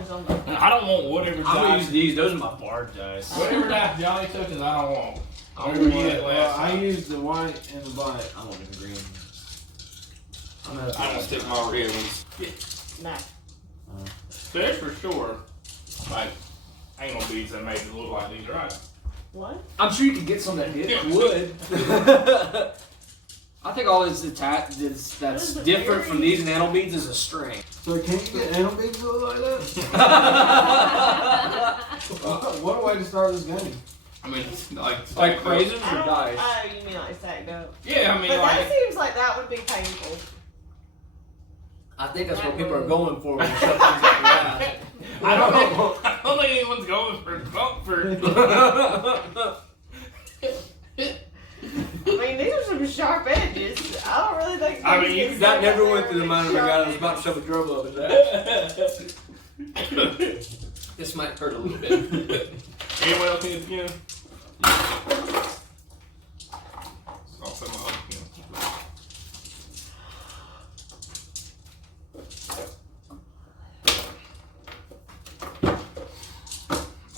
touches on them. I don't want whatever I'm gonna dice. use these. Those are my bard dice. Whatever dice Johnny touches, I don't want. I use the white and the black. I want the green. I'm gonna stick my red ones. Nah. There's for sure, like, anal beads that made it look like these, right? What? I'm sure you could get some that would. I think all this that's different from these enamel beads is a string. So can you get anal beads that look like that? What a way to start this game. I mean, it's like razors I or don't, dice? oh, you mean like stacked up? Yeah, I mean, But like. that seems like that would be painful. I think that's what people are going for when you shut things like that. I don't think anyone's going for comfort. I mean, these are some sharp edges. I don't really think. I mean, things get That stuck never up went there through the with mind of a sharp guy that was edges. about to shove a drum up his ass. This might hurt a little bit. Anyone else need a skin? Also my other skin.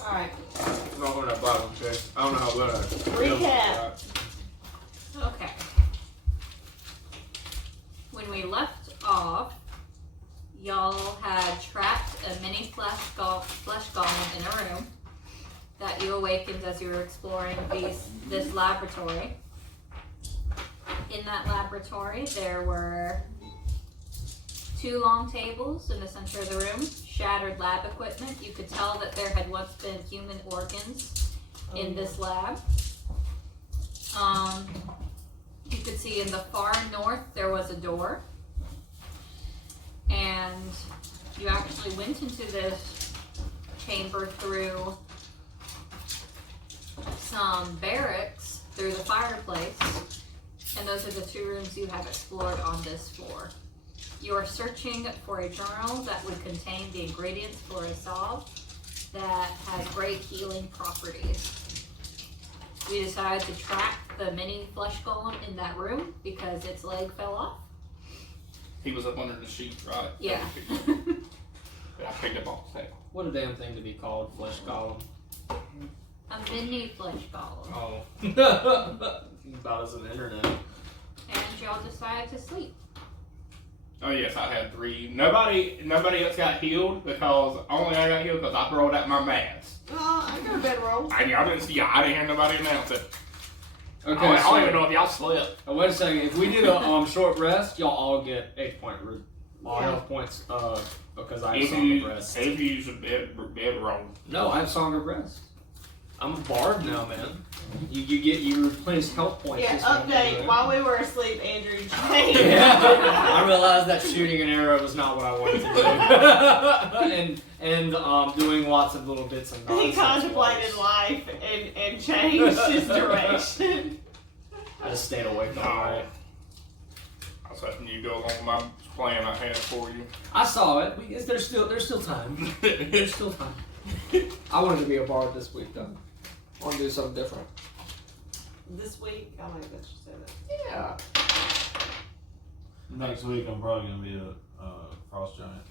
Alright. I'm not going to that bottom, okay? I don't know how good I Recap. Okay. When we left off, y'all had trapped a mini flesh golem in a room that you awakened as you were exploring this laboratory. In that laboratory, there were 2 long tables in the center of the room, shattered lab equipment. You could tell that there had once been human organs in this lab. You could see in the far north there was a door, and you actually went into this chamber through some barracks through the fireplace, and those are the 2 rooms you have explored on this floor. You are searching for a journal that would contain the ingredients for a salve that has great healing properties. We decided to trap the mini flesh golem in that room because its leg fell off. He was up under the sheet, right? Yeah. I picked up off the table. What a damn thing to be called, flesh golem. A mini flesh golem. Oh. About as an internet. And y'all decided to sleep. Oh yes, I had 3. Nobody else got healed because only I got healed because I rolled out my mask. Oh, I got a bedroll. I didn't hear nobody announce it. Okay, I don't even know if y'all slept. Wait a second. If we did a short rest, y'all all get 8 Yeah. health points because I have If Song you of Rest. use a bed roll. No, I have Song of Rest. I'm a bard now, man. You replenish health points. Yeah, just when you do update. it. While we were asleep, Andrew changed. I realized that shooting an arrow was not what I wanted to do. and doing lots of little bits and bobs. He contemplated life and changed his direction. I just stayed awake all night. I was hoping you go along with my plan I had for you. I saw it. There's still time. There's still time. I wanted to be a bard this week, though. I want to do something different. This week, I like that you said that. Yeah. Next week I'm probably gonna be a frost giant.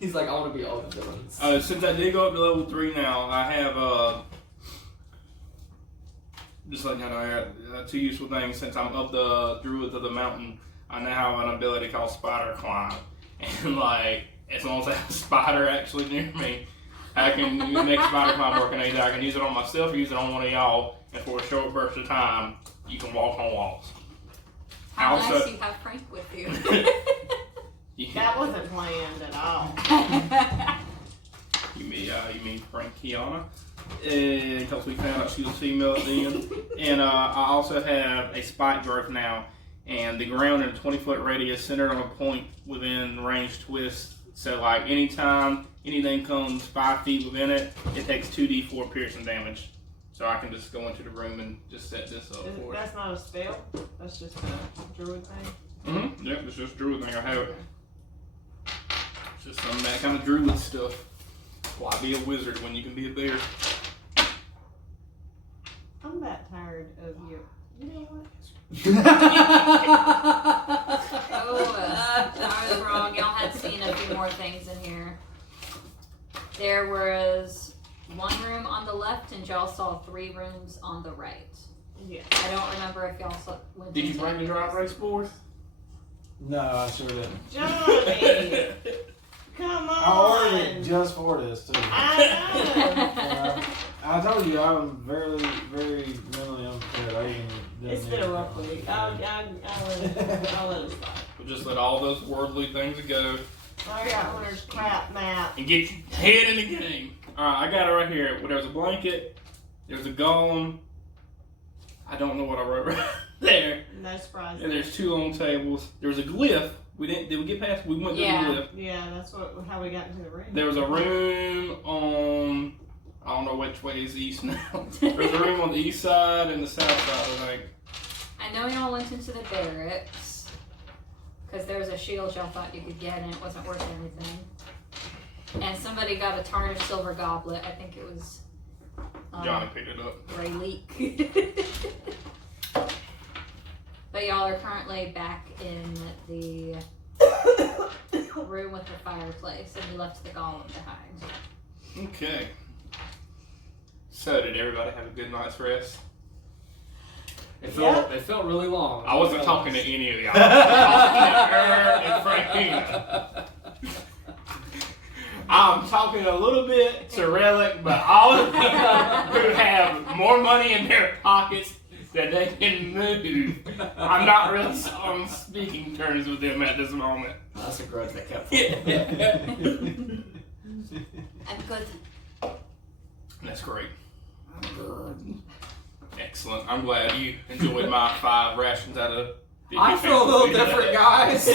He's like, I want to be all the villains. Since I did go up to level 3 now, I have just letting you know, I got 2 useful things. Since I'm up the Druid of the Mountain, I now have an ability called Spider Climb. And like, as long as I have a spider actually near me, I can make Spider Climb work. And either I can use it on myself or use it on one of y'all. And for a short burst of time, you can walk on walls. How Also- nice you have Frank with you. That wasn't planned at all. You mean Frankiana? Because we found out she was female at the end. And I also have a spike growth now, and the ground in a 20-foot radius centered on a point within range twist. So like anytime anything comes 5 feet within it, it takes 2d4 piercing damage. So I can just go into the room and just set this up for it. That's not a spell. That's just a druid thing. Mm-hmm. Yep, it's just druid thing I have. It's just some of that kind of druid stuff. Why be a wizard when you can be a bear? I'm that tired of you. You know what? Oh, I was wrong. Y'all had seen a few more more things in here. There was one room on the left, and y'all saw 3 rooms on the right. Yeah. I don't remember if y'all went. Did you into bring the any dry of erase board? No, I sure didn't. Johnny! Come on! I ordered it just for this too. I know! I told you I'm very, very mentally unprepared. I even It's been a rough week. I'll let it slide. We'll just let all those worldly things go I got Hunter's crap map. and get your head in the game. Alright, I got it right here. Well, there's a blanket. There's a golem. I don't know what I wrote right there. No surprise. And there's 2 long tables. There's a glyph. Did we get past? We went through Yeah. the glyph. Yeah, that's how we got into the room. There was a room on, I don't know which way is east now. There's a room on the east side and the south side, I think. I know y'all went into the barracks because there was a shield y'all thought you could get and it wasn't worth anything. And somebody got a tarnished silver goblet. I think it was Johnny picked it up. Ray Leak. But y'all are currently back in the room with the fireplace, and you left the golem behind. Okay. So, did everybody have a good night's rest? It felt really long. I wasn't talking to any of y'all. I was talking to her and Frankina. I'm talking a little bit to Relic, but all the people who have more money in their pockets that they can move, I'm not really on speaking terms with them at this moment. That's a grudge that kept. I'm good. That's great. Excellent. I'm glad you enjoyed my 5 rations out of 50 I feel a little pounds. different, guys.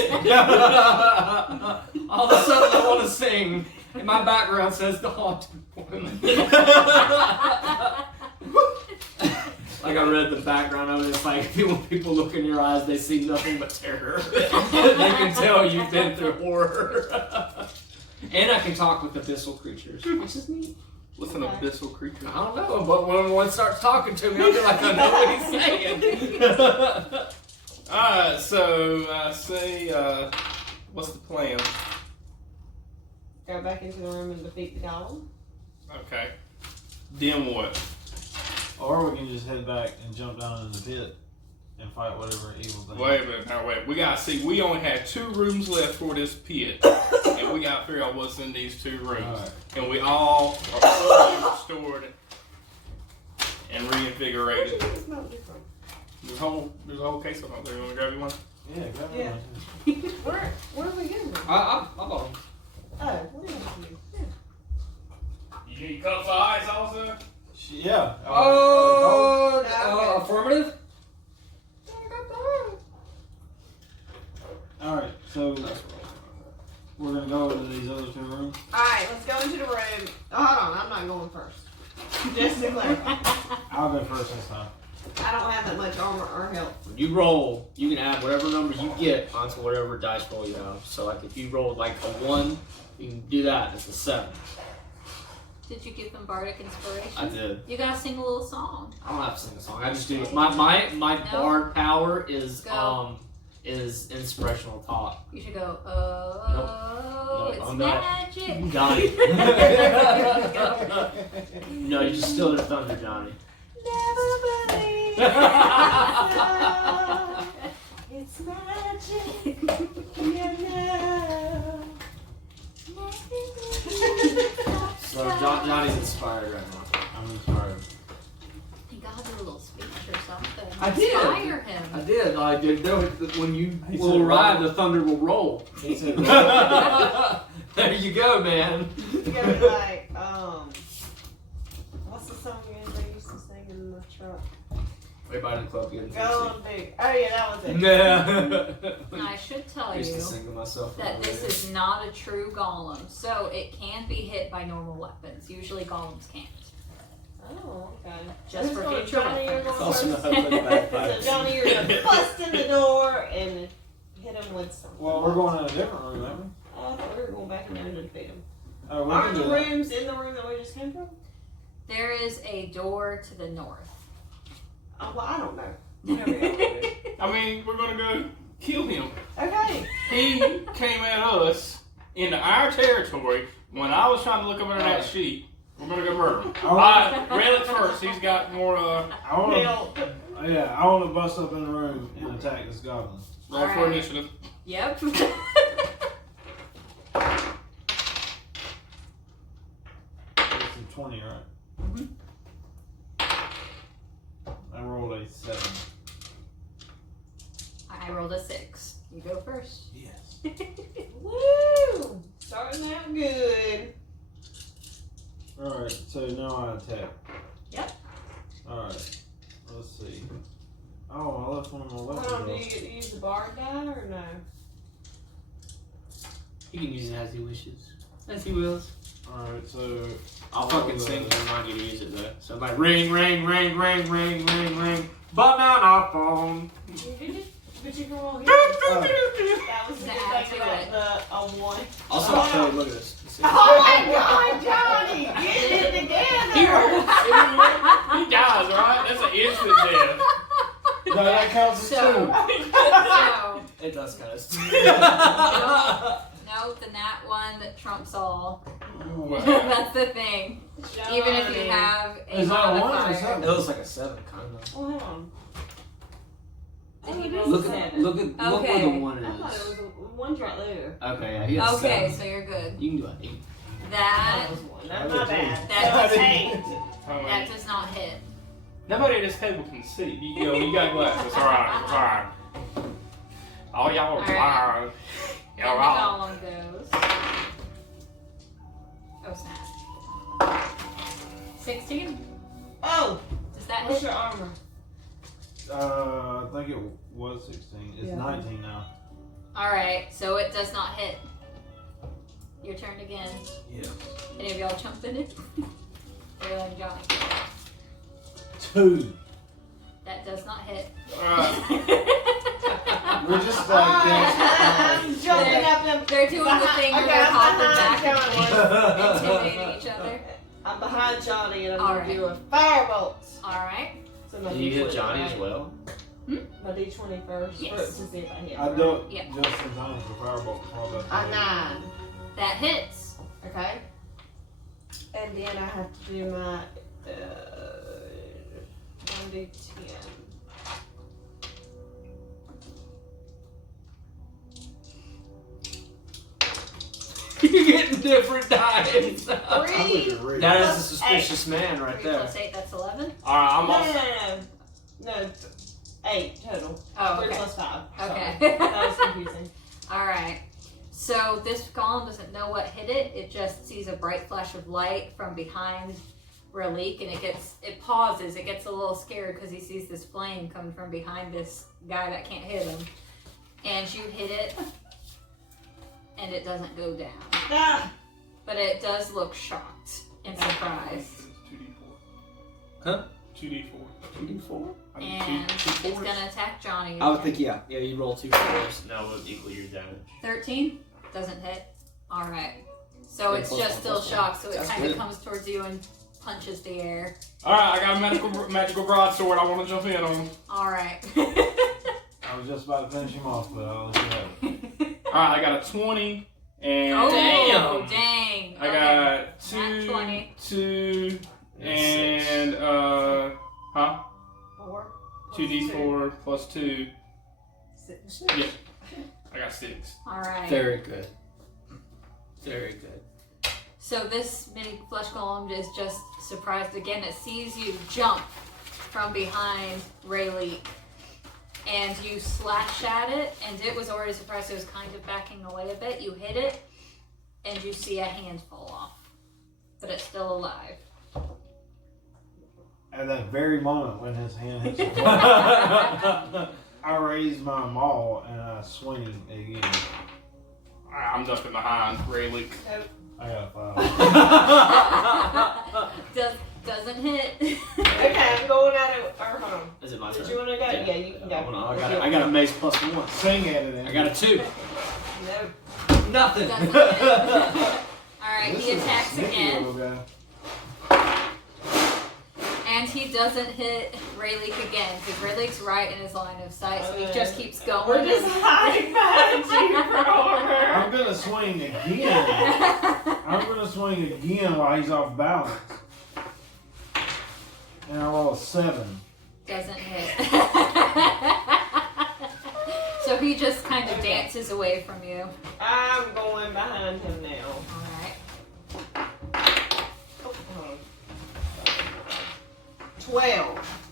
All of a sudden, I want to sing, and my background says the haunted woman. Like I read the background of it, it's like when people look in your eyes, they see nothing but terror. They can tell you've been through horror. And I can talk with abyssal creatures, which is neat. What's an abyssal creature? I don't know, but when one starts talking to me, I feel like I know what he's saying. Alright, so say, what's the plan? Go back into the room and defeat the golem. Okay. Then what? Or we can just head back and jump down in the pit and fight whatever evil thing. Wait a minute, now wait. We gotta see, we only have 2 rooms left for this pit. And we gotta figure out what's in these 2 rooms. Alright. And we all are fully restored and reinvigorated. It's not different. There's a whole case of them out there. You wanna grab you one? Yeah, grab Yeah. one. Where are we going? I'm on. Oh, we're going to do. You need cups of ice also? Yeah. Affirmative? Alright, so we're gonna go into these other 2 rooms. Alright, let's go into the room. Oh, hold on, I'm not going first. Just to clarify. I'll go first this time. I don't have that much armor or health. When you roll, you can add whatever number you get onto whatever dice roll you have. So, like, if you rolled like a 1, you can do that. It's a 7. Did you give them bardic inspiration? I did. You gotta sing a little song. I don't have to sing a song. I just do it. My bard power is Go. is inspirational talk. You should go, oh, No, it's I'm not. magic. Johnny. Go. No, you just still the thunder, Johnny. Never believe it's magic. You know. So Johnny's inspired right now. I'm inspired. You gotta do a little speech or something. I did. Inspire him. I did. I did. When you He will said arrive, roll. the thunder will roll. He said, There you go, man. You gotta be like, what's the song everybody used to sing in the truck? Everybody in the club getting Go on big. Oh yeah, that was it. Yeah. I should tell I used to you sing to myself. that this is not a true golem, so it can be hit by normal weapons. Usually golems can't. Oh, okay. Just Who's for going- future Johnny, you're reference. going Also first? not for the bad So vibes. Johnny, you're gonna bust in the door and hit him with something. well, we're going in a different room, aren't we? Oh, I thought we were going back in there to defeat him. Oh, we Aren't can the do that. rooms in the room that we just came from? There is a door to the north. Oh, well, I don't know. Whatever y'all wanna do. I mean, we're gonna go kill him. Okay. He came at us into our territory when I was trying to look over that sheet. We're gonna go murder. I Alright, Relic first. He's got more want to. Yeah, I want to bust up in the room and attack this goblin. roll for Alright. initiative. Yep. It's a 20, right? Mhm. I rolled a 7. I rolled a 6. You go first. Yes. Woo! Starting out good. Alright, so now I attack. Yep. Alright, let's see. Oh, I left one of my Hold weapons. on, do you get to use the bard die or no? He can use it as he wishes. As he wills. Alright, so. I'll fucking sing and remind you to use it though. So I'm like, ring, ring, ring, ring, ring, ring, ring. Banana phone. But you can roll here. That was the To good add thing to about it. the 1. Also, Oh, I'll show you, look at this. See? Oh my god, Johnny! Get it together! He dies, right? That's an instant death. No, that counts as So, 2. It does kind of. no, the nat 1 trumps all. Wow. That's the thing. Even if you have a Is that a 1 or modifier. 7? It looks like a 7, kind of. Oh, hold on. Did he Oh, it roll is Look a at 7. look where the Okay. 1 I thought is. it was one's right there. Okay, yeah, he has Okay, 7. so you're good. You can do an 8. That That was 1. That's not bad. That's That's 8. that does not hit. Nobody at this table can see. You got glasses. Alright. Oh, y'all are Alright. blind. And Y'all the are. golem goes. Oh snap. 16? Oh, Does that what's hit? your armor? I think it was 16. It's Yeah. 19 now. Alright, so it does not hit. Your turn again. Yeah. Any of y'all jump in it? You're like Johnny. 2. That does not hit. Alright. We're just like I'm jumping up and They're doing the thing where they're hopping back and Johnny. forth, intimidating each other. I'm behind Johnny and I'm All gonna right. do a firebolt. Alright. So my Did you hit D20, Johnny right? as well? My D20 first. Yes. To see if I hit. I right? do it Yeah. just in time for Firebolt. Probably. A 9. That hits. Okay. And then I have to do my 1d10. You're getting different dice. Three. That is a suspicious man right 3 there. plus 8, that's 11. Alright, I'm No, also. no. 8 total. Oh, 3 okay. plus 5. Okay. Sorry. That was confusing. Alright. So this golem doesn't know what hit it. It just sees a bright flash of light from behind Relique, and it pauses. It gets a little scared because he sees this flame coming from behind this guy that can't hit him. And you hit it, and it doesn't go down. Ah! But it does look shocked and surprised. It's 2d4. Huh? 2d4. 2d4? I mean, And two it's fours. gonna attack Johnny. I would again. think, yeah. Yeah, you roll 2 4s, and that would equal your damage. 13 doesn't hit. All right. So Yeah, it's plus just one, still plus one. shocked. So it That's kind of good. comes towards you and punches the air. Alright, I got a magical broadsword I want to jump in on. All right. I was just about to finish him off, but I'll let you have it. Alright, I got a 20 and Oh, Damn. dang. I Okay. got Nat 2, 20. 2, And and 4. 2d4 plus 2. 6. Yeah, I got 6. All right. Very good. Very good. So this mini flesh golem is just surprised again. It sees you jump from behind Rayleigh, and you slash at it, and it was already surprised. It was kind of backing away a bit. You hit it, and you see a hand fall off, but it's still alive. At that very moment when his hand hits the floor, I raise my maul and I swing again. Alright, I'm ducking behind Rayleigh. I got a 5. Doesn't hit. Okay, I'm going at it. Or hold on. Is it my Did turn? you want to go? Yeah, you can go. Hold on, I got a mace plus 1. Sing at it. I got a 2. No. Nothing. Doesn't hit. Alright, This he is a attacks sneaky again. little guy. And he doesn't hit Rayleigh again, because Rayleigh's right in his line of sight, so he just keeps going. We're just hiding behind you for armor. I'm gonna swing again. I'm gonna swing again while he's off balance. And I roll a 7. Doesn't hit. So he just kind of dances away from you. I'm going behind him now. Alright. 12.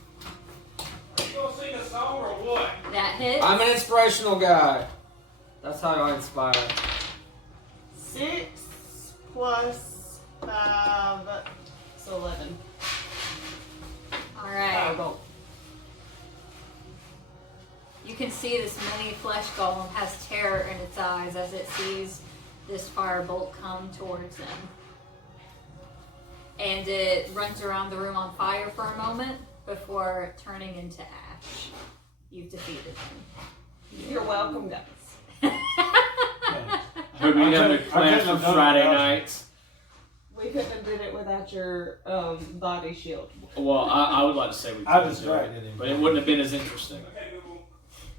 You gonna sing a song or what? That hits. I'm an inspirational guy. That's how I inspire. 6 plus 5, so 11. Alright. Firebolt. You can see this mini flesh golem has terror in its eyes as it sees this firebolt come towards him. And it runs around the room on fire for a moment before turning into ash. You've defeated him. You're welcome, guys. Hope you have a class couldn't for have done Friday it. nights. We couldn't have did it without your body shield. Well, I would like to say we I could, distracted him. but it wouldn't have been as interesting. Okay, Google.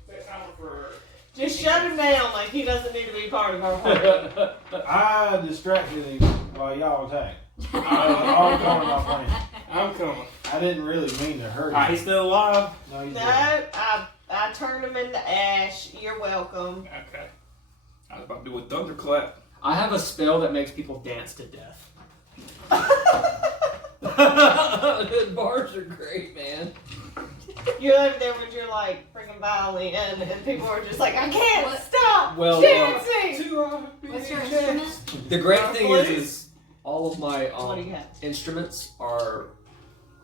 Set timer for. Just shut him down like he doesn't need to be part of our party. I distracted him while y'all attacked. I'm coming off lane. I'm coming. I didn't really mean to hurt him. Alright, he's still alive. No, he's No, dead. I turned him into ash. You're welcome. Okay. I was about to do a thunderclap. I have a spell that makes people dance to death. Bars are great, man. You're over there with your like freaking violin, and people are just like, I can't What? stop Well, dancing. What's your instrument? The great thing Flute? is all of my What do you have? instruments are,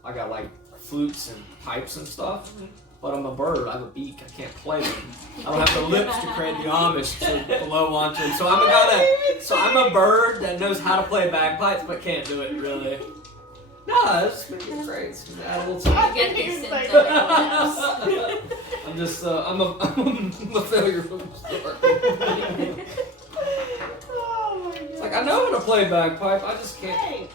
I got like flutes and pipes and stuff, Mhm. but I'm a bird, I have a beak, I can't play them. I don't have the lips to create the Amish to blow onto them. So I'm a bird that knows how to play bagpipes but can't do it really. No, it's great. It's just add a little I something. Get didn't these even say synthetic that. lips. I'm just, I'm a failure from the start. Oh my god. It's like, I know how to play bagpipe, I just can't Hey,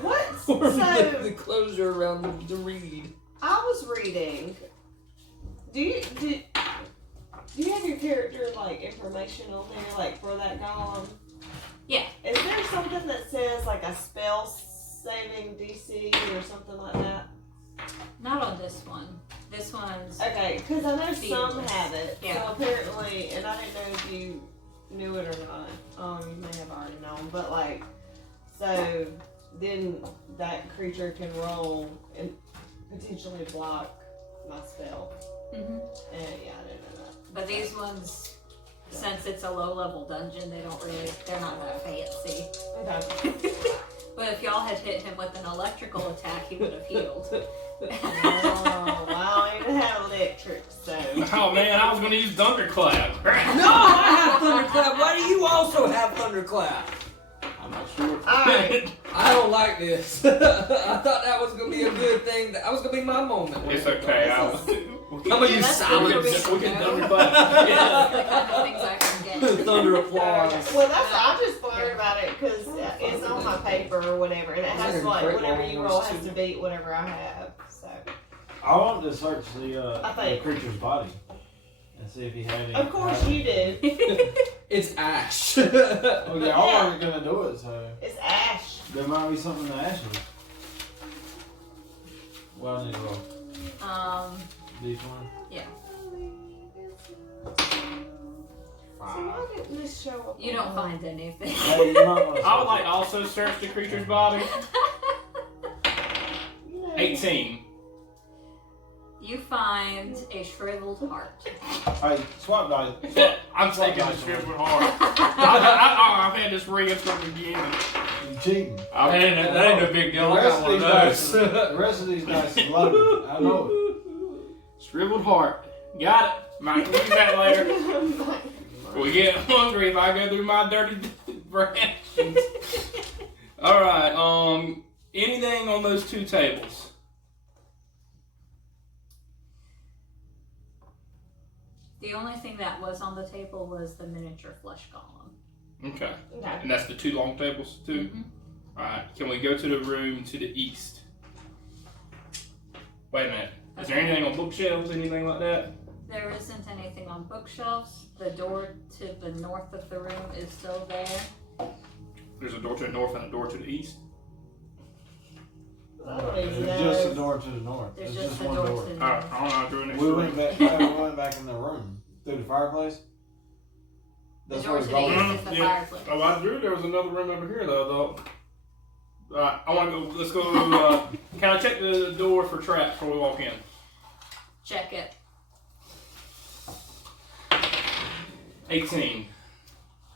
what? form the So closure around the reed. I was reading. Do you have your character like information on there like for that golem? Yeah. Is there something that says like a spell saving DC or something like that? Not on this one. This one's Okay, because I know some Fearless. have it. Yeah. So apparently, and I didn't know if you knew it or not. You may have already known, but like, so then that creature can roll and potentially block my spell. Mhm. And yeah, I didn't know that. But these ones, since it's a low level dungeon, they're not that fancy. Okay. But if y'all had hit him with an electrical attack, he would have healed. Oh, well, I don't even have electric, so. Oh man, I was gonna use thunderclap. No, I have thunderclap. Why do you also have thunderclap? I'm not sure. Alright. I don't like this. I thought that was gonna be a good thing. That was gonna be my moment. It's okay. I'm gonna use That's silence. what We can thunderclap. That's the kind of things I can get. Thunder applause. Well, that's I just wondered about it because it's on my paper or whatever, and it has Like a like great whatever long you one, roll too. has to beat whatever I have. So, I want to search the I think- creature's body and see if he had any. of course you do. It's ash. Oh, yeah, all are gonna do it, so It's ash. there might be something in the ashes. Well, I need to roll. These one. Yeah. So why didn't this show up? You don't find anything. Hey, you might want to I would like to also search the creature's body. 18. You find a shriveled heart. Hey, swap dice. I'm taking the shriveled heart. I've had this ring from the beginning. You cheating. That ain't no big deal. I got one of those. The rest of these dice is loaded. I know it. Shriveled heart. Got it. Might use that later. We get hungry if I go through my dirty rations. Alright, anything on those two tables? The only thing that was on the table was the miniature flesh golem. Okay. Okay. And that's the two long tables too? Mhm. Alright, can we go to the room to the east? Wait a minute. Is there anything on bookshelves, anything like that? There isn't anything on bookshelves. The door to the north of the room is still there. There's a door to the north and a door to the east. I don't even There's know. just a door to the north. There's It's just just a one door door. to the Alright, north. I don't know. Doing next We door. went back. We went back in the room through the fireplace. The That's door where to we the go. east is the Yeah. fireplace. Oh, I drew. There was another room over here though. I want to go. Let's go. Can I check the door for traps before we walk in? Check it. 18.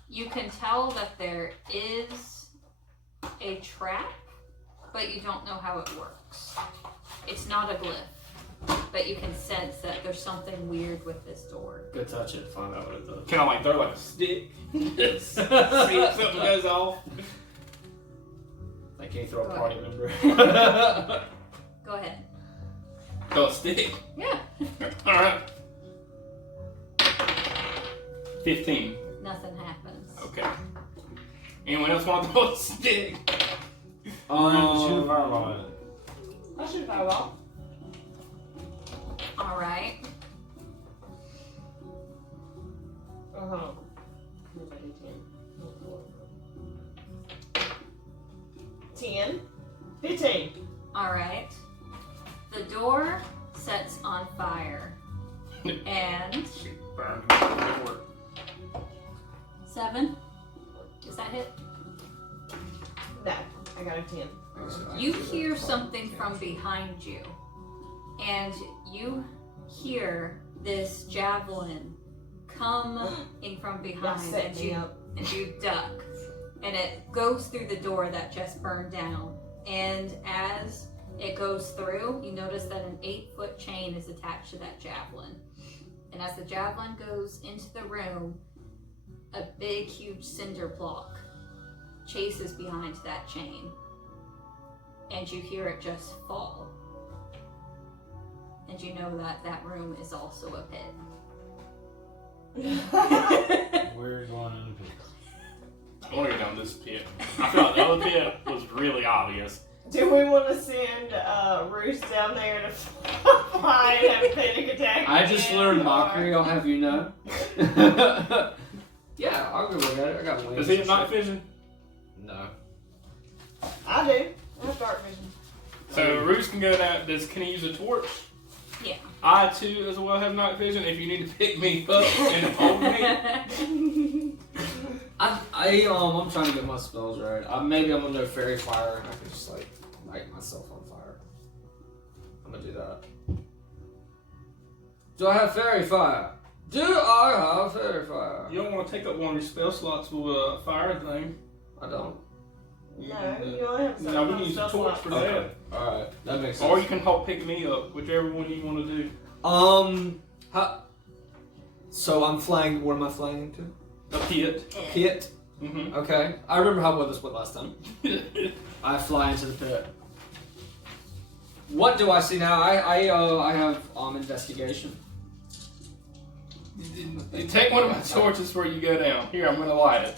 You can tell that there is a trap, but you don't know how it works. It's not a glyph, but you can sense that there's something weird with this door. Go touch it, find out what it does. Can I like throw like a stick? See if something goes off. Like, can you throw Go a party member? Go ahead. Throw a stick. Yeah. All right. 15. Nothing happens. Okay. Anyone else want to throw a stick? Shoot a fireball at it. I should fireball. All right. Uh-huh. 10. 15. All right. The door sets on fire. And Burn the door. 7. Does that hit? No, I got a 10. You hear something from behind you, and you hear this javelin come in from behind, set and me you up. duck, and it goes through the door that just burned down. And as it goes through, you notice that an 8-foot chain is attached to that javelin. And as the javelin goes into the room, a big, huge cinder block chases behind that chain. And you hear it just fall. And you know that that room is also a pit. We're going in the pit. I want to go down this pit. I feel like the other pit was really obvious. Do we want to send Roos down there to fly and have a panic attack? I just again, learned or- mockery, I'll have you know. Yeah, I'll go look at it. I got wings. Does he have and night shit. vision? No. I do. I have dark vision. So Roos can go down. Can he use a torch? Yeah. I too as well have night vision. If you need to pick me up and hold me. I'm trying to get my spells right. Maybe I'm gonna do fairy fire and I can just like light myself on fire. I'm gonna do that. Do I have fairy fire? Do I have fairy fire? You don't want to take up one of your spell slots with a fire thing. I don't. No, you only have No, we can use a torch for that. Alright, that makes sense. Or you can help pick me up, whichever one you want to do. So I'm flying. What am I flying into? A pit. Pit. Mm-hmm. Okay. I remember how well this went last time. I fly into the pit. What do I see now? I have investigation. You take one of my torches before you go down. Here, I'm gonna light it.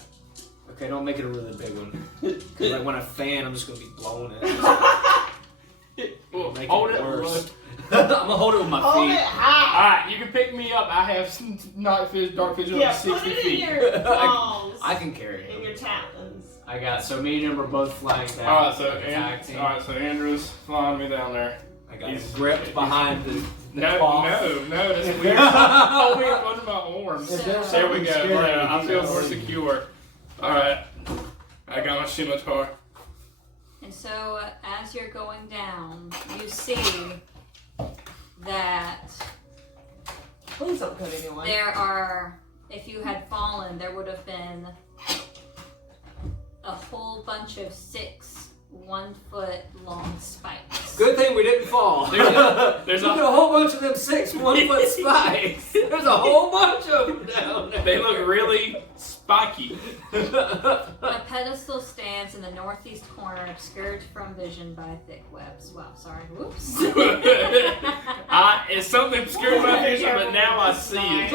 Okay, don't make it a really big one. Because like when I fan, I'm just gonna be blowing it. Well, Make hold it it. worse. I'm gonna hold it with my Hold feet. it high. Alright, you can pick me up. I have night vision, dark vision Yeah, up to 60 put it in feet. your palms. I can carry in it. your talons. I got so me and him were both flying down. Alright, so Tag team. Andrew's flying me down there. I got he's- gripped behind the No, cloth. that's weird. Oh, weird under my arms. If there's There we something go. scary, Yeah, I you feel can more see. secure. Alright. I got my scimitar. And so, as you're going down, you see that Please don't cut anyone. there are, if you had fallen, there would have been a whole bunch of 6 1-foot long spikes. Good thing we didn't fall. There's Look a- at a whole bunch of them 6 1-foot spikes. There's a whole bunch of them down there. They look really spiky. A pedestal stands in the northeast corner, obscured from vision by thick webs. Wow, sorry. Whoops. It's something obscured my vision, but now I see it.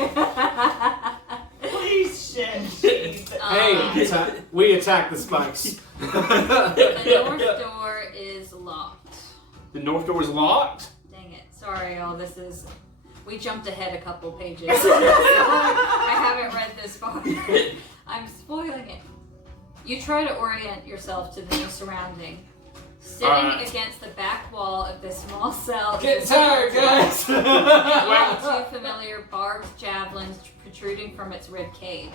Please shit. Hey, we attacked the spikes. The north door is locked. The north door is locked. Dang it. Sorry, y'all. This is We jumped ahead a couple pages. I haven't read this far. I'm spoiling it. You try to orient yourself to the new surrounding. Sitting against the back wall of this small cell. Get tired, guys! Two familiar barbed javelins protruding from its rib cage.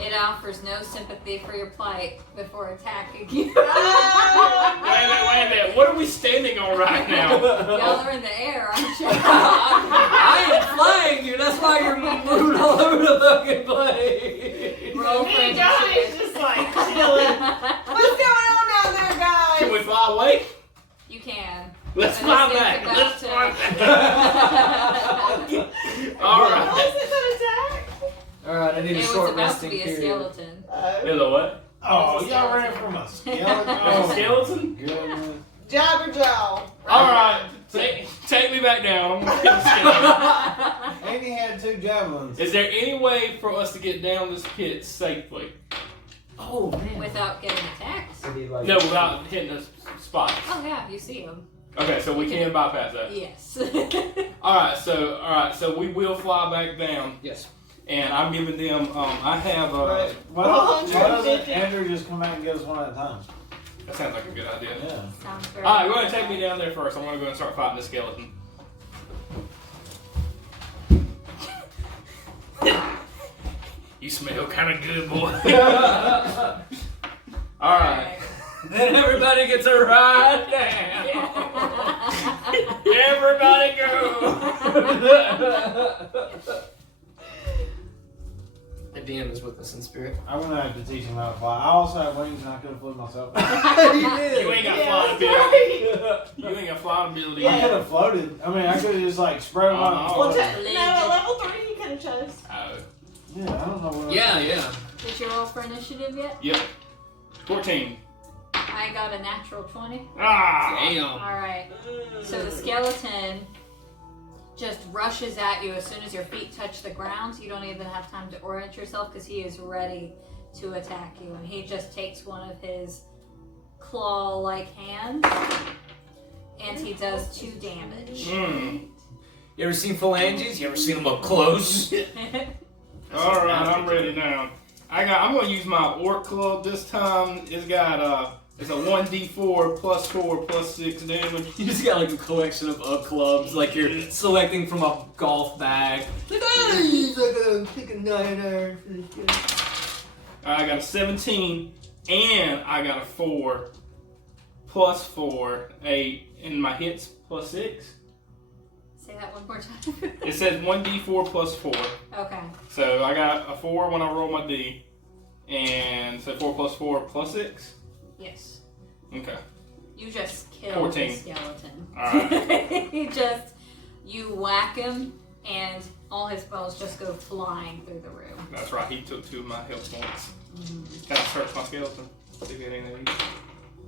It offers no sympathy for your plight before attacking you. Wait a minute. What are we standing on right now? Y'all are in the air, aren't you? I am flying you. That's why you're moving all over the fucking place. Roll for Me and Johnny's initiative. just like chilling. What's going on down there, guys? Can we fly away? You can. Let's But fly it's back. about Let's to- fly back. All right. Was it an attack? Alright, I need a It short was about to resting be a period. skeleton. Is it what? Oh, It's a y'all ran skeleton. from a skeleton. Oh, skeleton? Goodness. Jabberjaw. All right. Take me back down. I'm gonna kill the skeleton. And he had 2 javelins. Is there any way for us to get down this pit safely? Oh, man. Without getting attacked. Did he, like, No, without hitting a spot. Oh yeah, you see him. Okay, so we can bypass that. Yes. All right, so we will fly back down, Yes. and I'm giving them. I have. Right. Why doesn't 150. Andrew just come out and get us one at a time? That sounds like a good idea. Yeah. Sounds very All right, go ahead and take me down there first. I'm gonna go and start fighting the skeleton. You smell kind of good, boy. All right. Then everybody gets a ride down. Everybody go. The DM is with us in spirit. I'm gonna have to teach him how to fly. I also have wings and I could have flew myself. You ain't got flying ability. You ain't got flying ability. I could have floated. I mean, I could have just like spread them out. Oh. Well, and no, at level 3 you could have chose. yeah, I don't know what. Yeah. Did you roll for initiative yet? Yep. 14. I got a natural 20. Ah. Damn. Alright. So the skeleton just rushes at you as soon as your feet touch the ground. You don't even have time to orient yourself because he is ready to attack you. And he just takes one of his claw-like hands and he does 2 damage. Mm. You ever seen phalanges? You ever seen them up close? All right, I'm ready now. I'm gonna use my orc club this time. It's got it's a 1d4 plus 4 plus 6 damage. You just got like a collection of clubs, like you're selecting from a golf bag. Like, I'm picking 9 iron for this guy. I got a 17 and I got a 4 plus 4, 8, and my hits plus 6. Say that one more time. It says 1d4 plus 4. Okay. So I got a 4 when I roll my d, and so 4 plus 4 plus 6. Yes. Okay. You just killed 14. the skeleton. Alright. You whack him, and all his bones just go flying through the room. That's right. He took 2 of my health points. Can I search my skeleton? See if anything useful.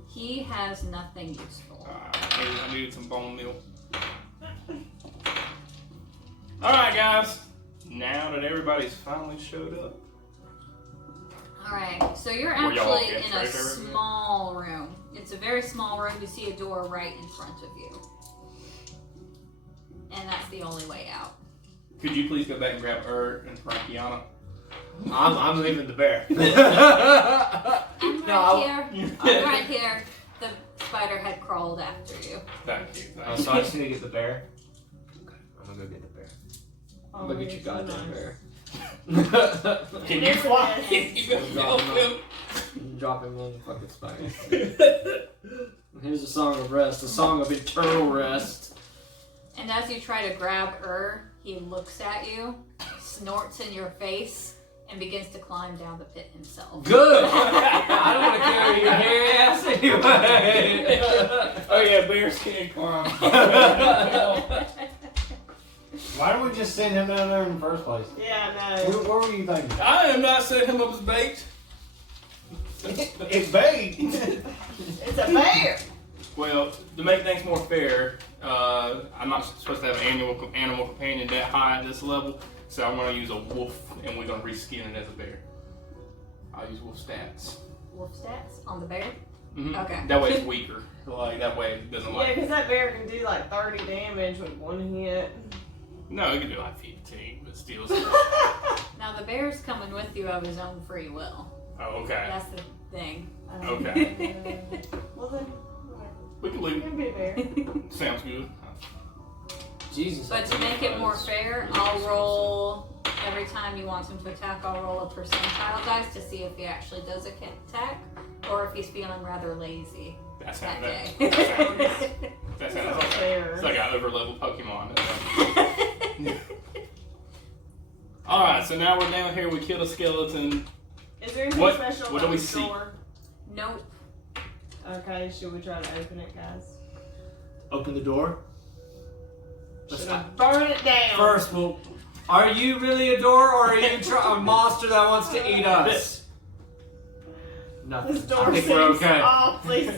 He has nothing useful. I needed some bone meal. Alright, guys. Now that everybody's finally showed up. Alright, so you're Were y'all actually getting in a straight over? small room. It's a very small room. You see a door right in front of you. And that's the only way out. Could you please go back and grab and Frankiana? I'm leaving the bear. I'm right here. I'm right here. The spider had crawled after you. Thank you. Oh, so I just need to get the bear? Okay, I'm gonna go get the bear. I'm gonna get you Oh, goddamn bear. Can you fly? Yes. You go help him. Drop him on the fucking spider. Here's a song of rest, a song of eternal rest. And as you try to grab he looks at you, snorts in your face, and begins to climb down the pit himself. Good! I don't want to carry your hairy ass anyway! Oh yeah, bears can't climb. Why don't we just send him down there in the first place? Yeah, What, no. what were you thinking? I am not setting him up as bait. It's bait. It's a bear. Well, to make things more fair, I'm not supposed to have an animal companion that high at this level, so I'm going to use a wolf, and we're going to reskin it as a bear. I'll use wolf stats. Wolf stats on the bear? Mm-hmm. Okay. That way it's weaker. Like that way it doesn't Yeah, like. because that bear can do like 30 damage with 1 hit. No, you can do like 15, but still. Now the bear's coming with you of his own free will. Oh, okay. That's the thing. Okay. Well then, We can you leave. can be there. Sounds good. Jesus. But to make it more fair, I'll roll every time you want him to attack. I'll roll a percentile dice to see if he actually does attack, or if he's feeling rather lazy That that sounds day. that sounds like fair. it's like an overleveled Pokemon. Alright, so now we're down here, we killed a skeleton. Is there anything What- special what do about we the see? door? Nope. Okay, should we try to open it, guys? Open the door. Should I burn it down? First, well, are you really a door, or are you a monster that wants to eat us? Nothing. This door I think seems we're okay. awfully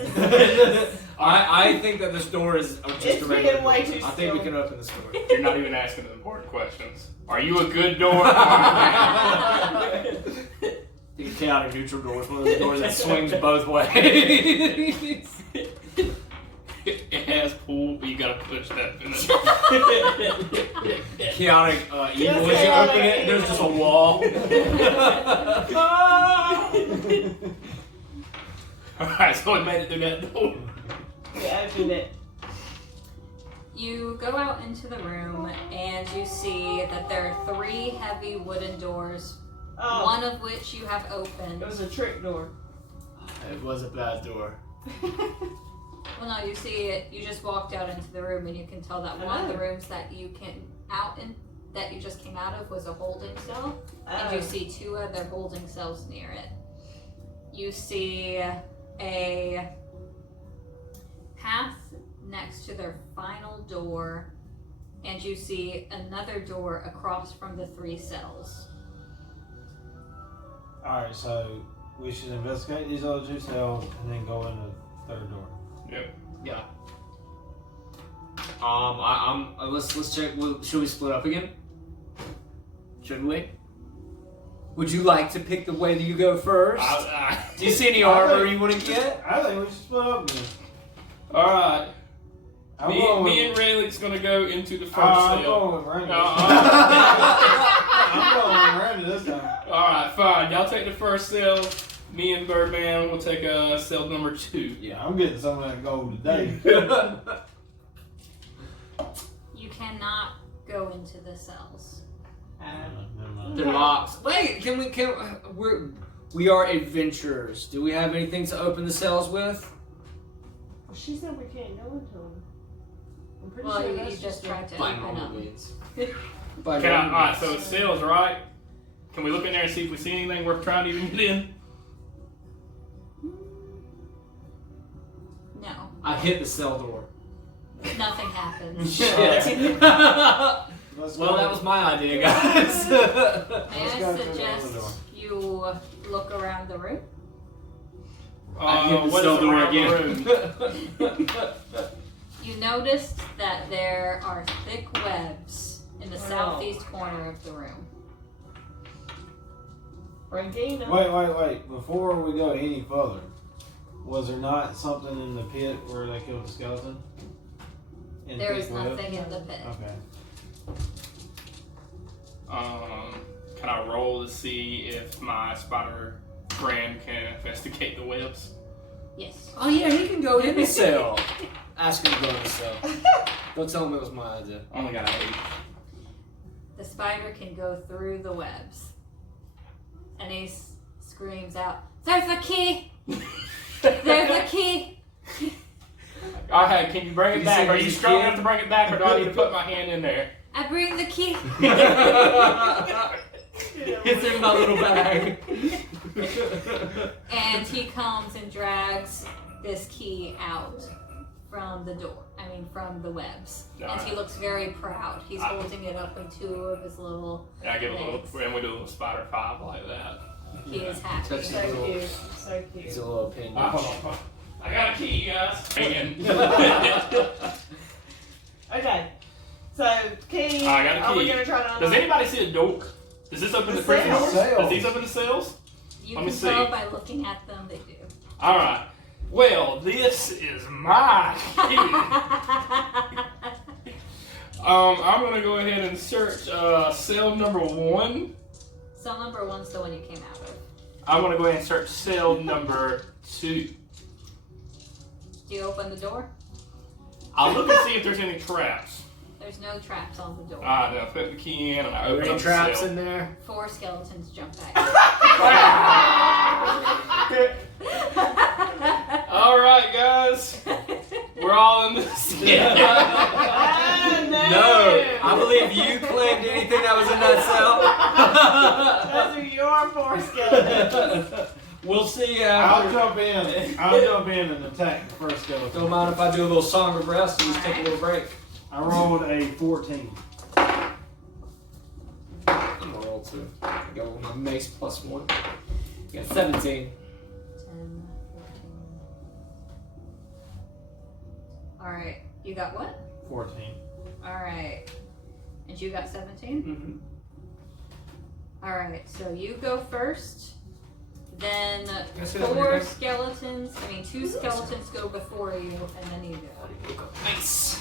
I think that this door is just It's a regular being way door. too I think we still. can open this door. You're not even asking the important questions. Are you a good door? The chaotic neutral door is one of those doors that swings both ways. It has pull, but you gotta push that finish. Chaotic evil. Yes, As you chaotic open it, there's just a wall. Alright, so we made it through that door. We opened it. You go out into the room and you see that there are 3 heavy wooden doors, Oh, one of which you have opened. it was a trick door. It was a bad door. Well, no, you see it. You just walked out into the room, and you can tell that one of the rooms that you just came out of was a holding cell, and you see 2 other holding cells near it. You see a path next to their final door, and you see another door across from the 3 cells. Alright, so we should investigate these other 2 cells and then go in the 3rd door. Yep. Yeah. Let's check. Should we split up again? Should we? Would you like to pick the way that you go first? Do you see any armor you want to get? I think we should split up again. Alright. I'm Me going with, and Relic's gonna go into the first I'm cell. going with Randy. I'm going with Randy this time. Alright, fine. Y'all take the first cell. Me and Birdman will take cell number 2. Yeah, I'm getting some of that gold today. You cannot go into the cells. Never mind. They're locked. Wait, we are adventurers. Do we have anything to open the cells with? She said we can't go into them. I'm pretty Well, sure you that's just tried to By open normal them. means. Alright, so it's cells, right? Can we look in there and see if we see anything worth trying to even get in? No, I hit the cell door. nothing happens. Shit. Let's Well, go. that was my idea, guys. May Let's I go through the suggest other door. you look around the room? I hit the What cell is door around the room? again. You noticed that there are thick webs in the Oh. southeast corner of the room. Regina. Wait. Before we go any further, was there not something in the pit where they killed the skeleton? In There thick is web? nothing in the pit. Okay. Can I roll to see if my spider friend can investigate the webs? Yes. Oh yeah, he can go in the cell. Ask him to go in the cell. Don't tell him it was my idea. Only got an 8. The spider can go through the webs. And he screams out, "There's a key! There's a key!" Alright, can you bring it You back? see Are you this strong kid? enough to bring it back, or do I need to put my hand in there? I bring the key. It's in my little bag. And he comes and drags this key out from the door. From the webs. And he looks very proud. He's holding it up in 2 of his little. Yeah, I get a little, and we do a little spider 5 like that. He is happy. Touch So cute. So He's cute. a little appendage. Hold on. I got a key, guys. And Okay. So, key. I got a Are we key. gonna try to does unlock? anybody see a door? Does this open the The prison cells. doors? Does these open the cells? You Let can me tell see. by looking at them they do. Alright. Well, this is my key. I'm gonna go ahead and search cell number 1. Cell number 1's the one you came out of. I'm gonna go ahead and search cell number 2. Do you open the door? I'll look and see if there's any traps. There's no traps on the door. Then I put the key in and I Are there open any up the traps cell. in there? 4 skeletons jump at All right, guys, we're all in this. No, I believe you claimed anything that was in that Those are your 4 skeletons. cell. We'll see I'll after. jump in. I'll jump in and attack the first skeleton. Don't mind if I do a little song of rest and just take a little break. I rolled a 14. I'm gonna roll 2. I go with my mace plus 1. You got 17. 10, 14. Alright, you got what? 14. Alright. And you got 17? Mm-hmm. Alright, so you go first. Then Yes, 4 yes. skeletons, 2 skeletons go before you, and then you go. Nice.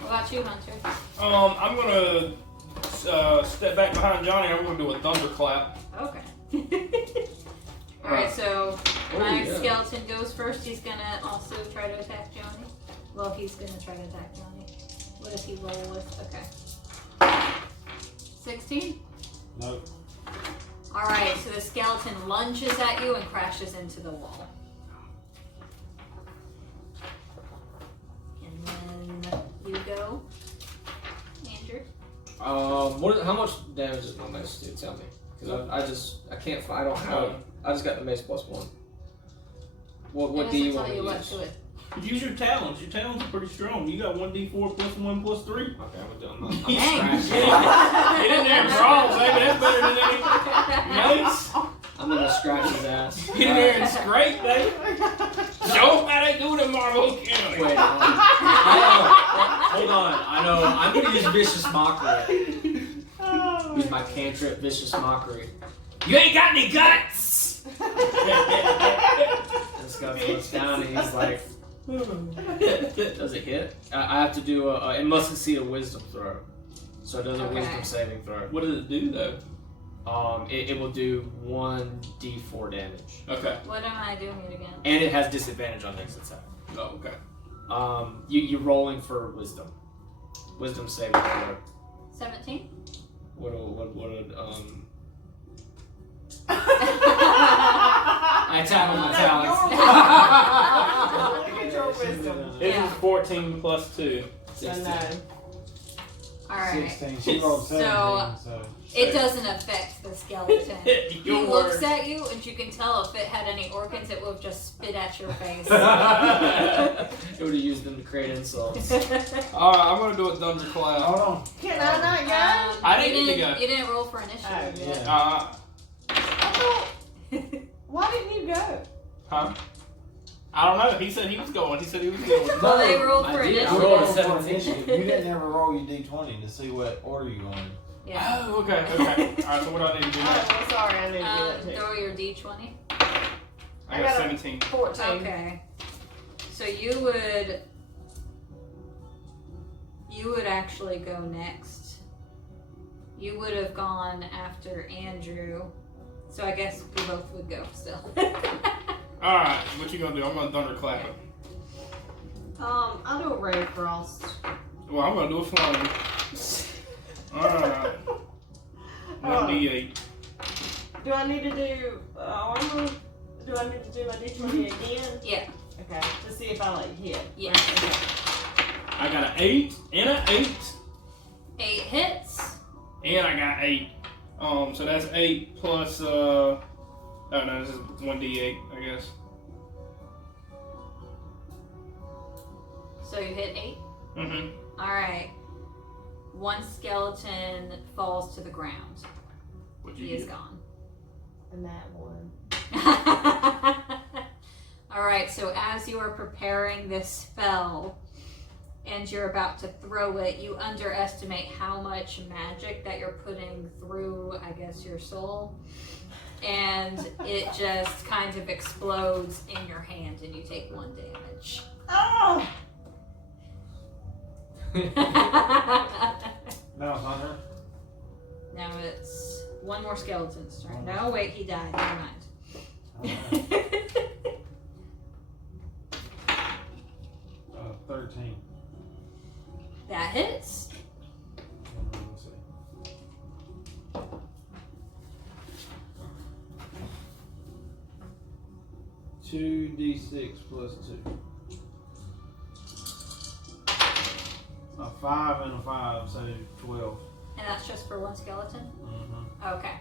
What about you, Hunter? I'm gonna step back behind Johnny. I'm gonna do a thunderclap. Okay. Alright, so my yeah. skeleton goes first. He's gonna also try to attack Johnny. Well, he's gonna try to attack Johnny. What does he roll with? Okay. 16? Nope. Alright, so the skeleton lunges at you and crashes into the wall. And then you go, Andrew. How much damage does my mace do? Tell me, because I can't. I don't have. I just got the mace plus 1. What do you want to use? To it. Use your talons. Your talons are pretty strong. You got 1d4 plus 1 plus 3. Okay, I'm gonna do. Dang. I'm scratching. Get in there and draw, baby. That's better than any mace. I'm gonna scratch his ass. Get in there and scrape, baby. Show them how they do it in Marble County. Wait, hold on. I know. I'm gonna use vicious mockery. Use my cantrip, vicious mockery. You ain't got any guts. This guy looks down and he's like, does it hit? I have to do it must succeed a wisdom throw. So it does a Okay. wisdom saving throw. What does it do, though? It will do 1d4 damage. Okay. What am I doing it again? And it has disadvantage on next attack. Oh, okay. You're rolling for wisdom. Wisdom saving throw. 17? What I attack with my talents. Look at your wisdom. It Yeah. is 14 plus 2. So no. Alright. 16. She rolled 17, so. It doesn't affect the skeleton. He Your looks word. at you, and you can tell if it had any organs, it would have just spit at your face. It would have used them to create insults. Alright, I'm gonna do a thunderclap. Hold on. Can I not go? I didn't you think I- You didn't roll for initiative Oh, yet. Why didn't you go? Huh? I don't know. He said he was going. He said he was going. Well, they rolled for I did. You initiative. rolled a rolled for 17. initiative. You didn't ever roll your d20 to see what order you going in. Yeah. Oh, okay, okay. Alright, so what do I need to do Oh, now? well, sorry, I need to do that too. Throw your d20. I got 17. 14. Okay. So you would actually go next. You would have gone after Andrew. So I guess we both would go still. Alright, what you gonna do? I'm gonna thunderclap it. I'll do a ray frost. Well, I'm gonna do a flame. Alright. 1d8. Do I need to do armor? Do I need to do my d20 again? Yeah. Okay, to see if I hit. Yeah. Okay. I got an 8 and an 8. 8 hits. And I got 8. So that's 8 plus, oh no, this is 1d8, I guess. So you hit 8. Mm-hmm. Alright. One skeleton falls to the ground. What'd you He is get? gone. And that one. Alright, so as you are preparing this spell and you're about to throw it, you underestimate how much magic that you're putting through, I guess, your soul. And it just kind of explodes in your hand and you take 1 damage. Oh! Now it's on her. Now it's one more skeleton's turn. No, wait, he died. Never mind. Alright. 13. That hits. Let's see. 2d6 plus 2. A 5 and a 5, so 12. And that's just for one skeleton? Mm-hmm. Okay.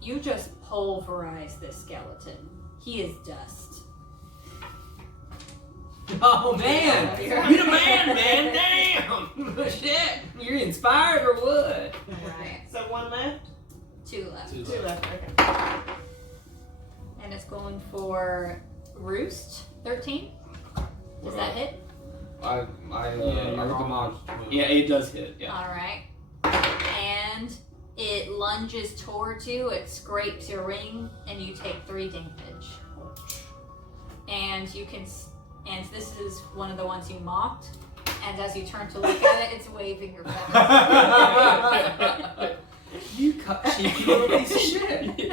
You just pulverize this skeleton. He is dust. Oh man! Yeah. You the man, man! Damn! Shit! You're inspired or what? Alright. So one left? 2 left. Two. Two left, okay. And it's going for Roost. 13. Does that hit? I you're look at mine. almost 12. Yeah, it does hit. Yeah. Alright. And it lunges towards you, it scrapes your ring, and you take 3 damage. And you can, and this is one of the ones you mocked, and as you turn to look at it, it's waving your feathers. You cheeky little piece of shit.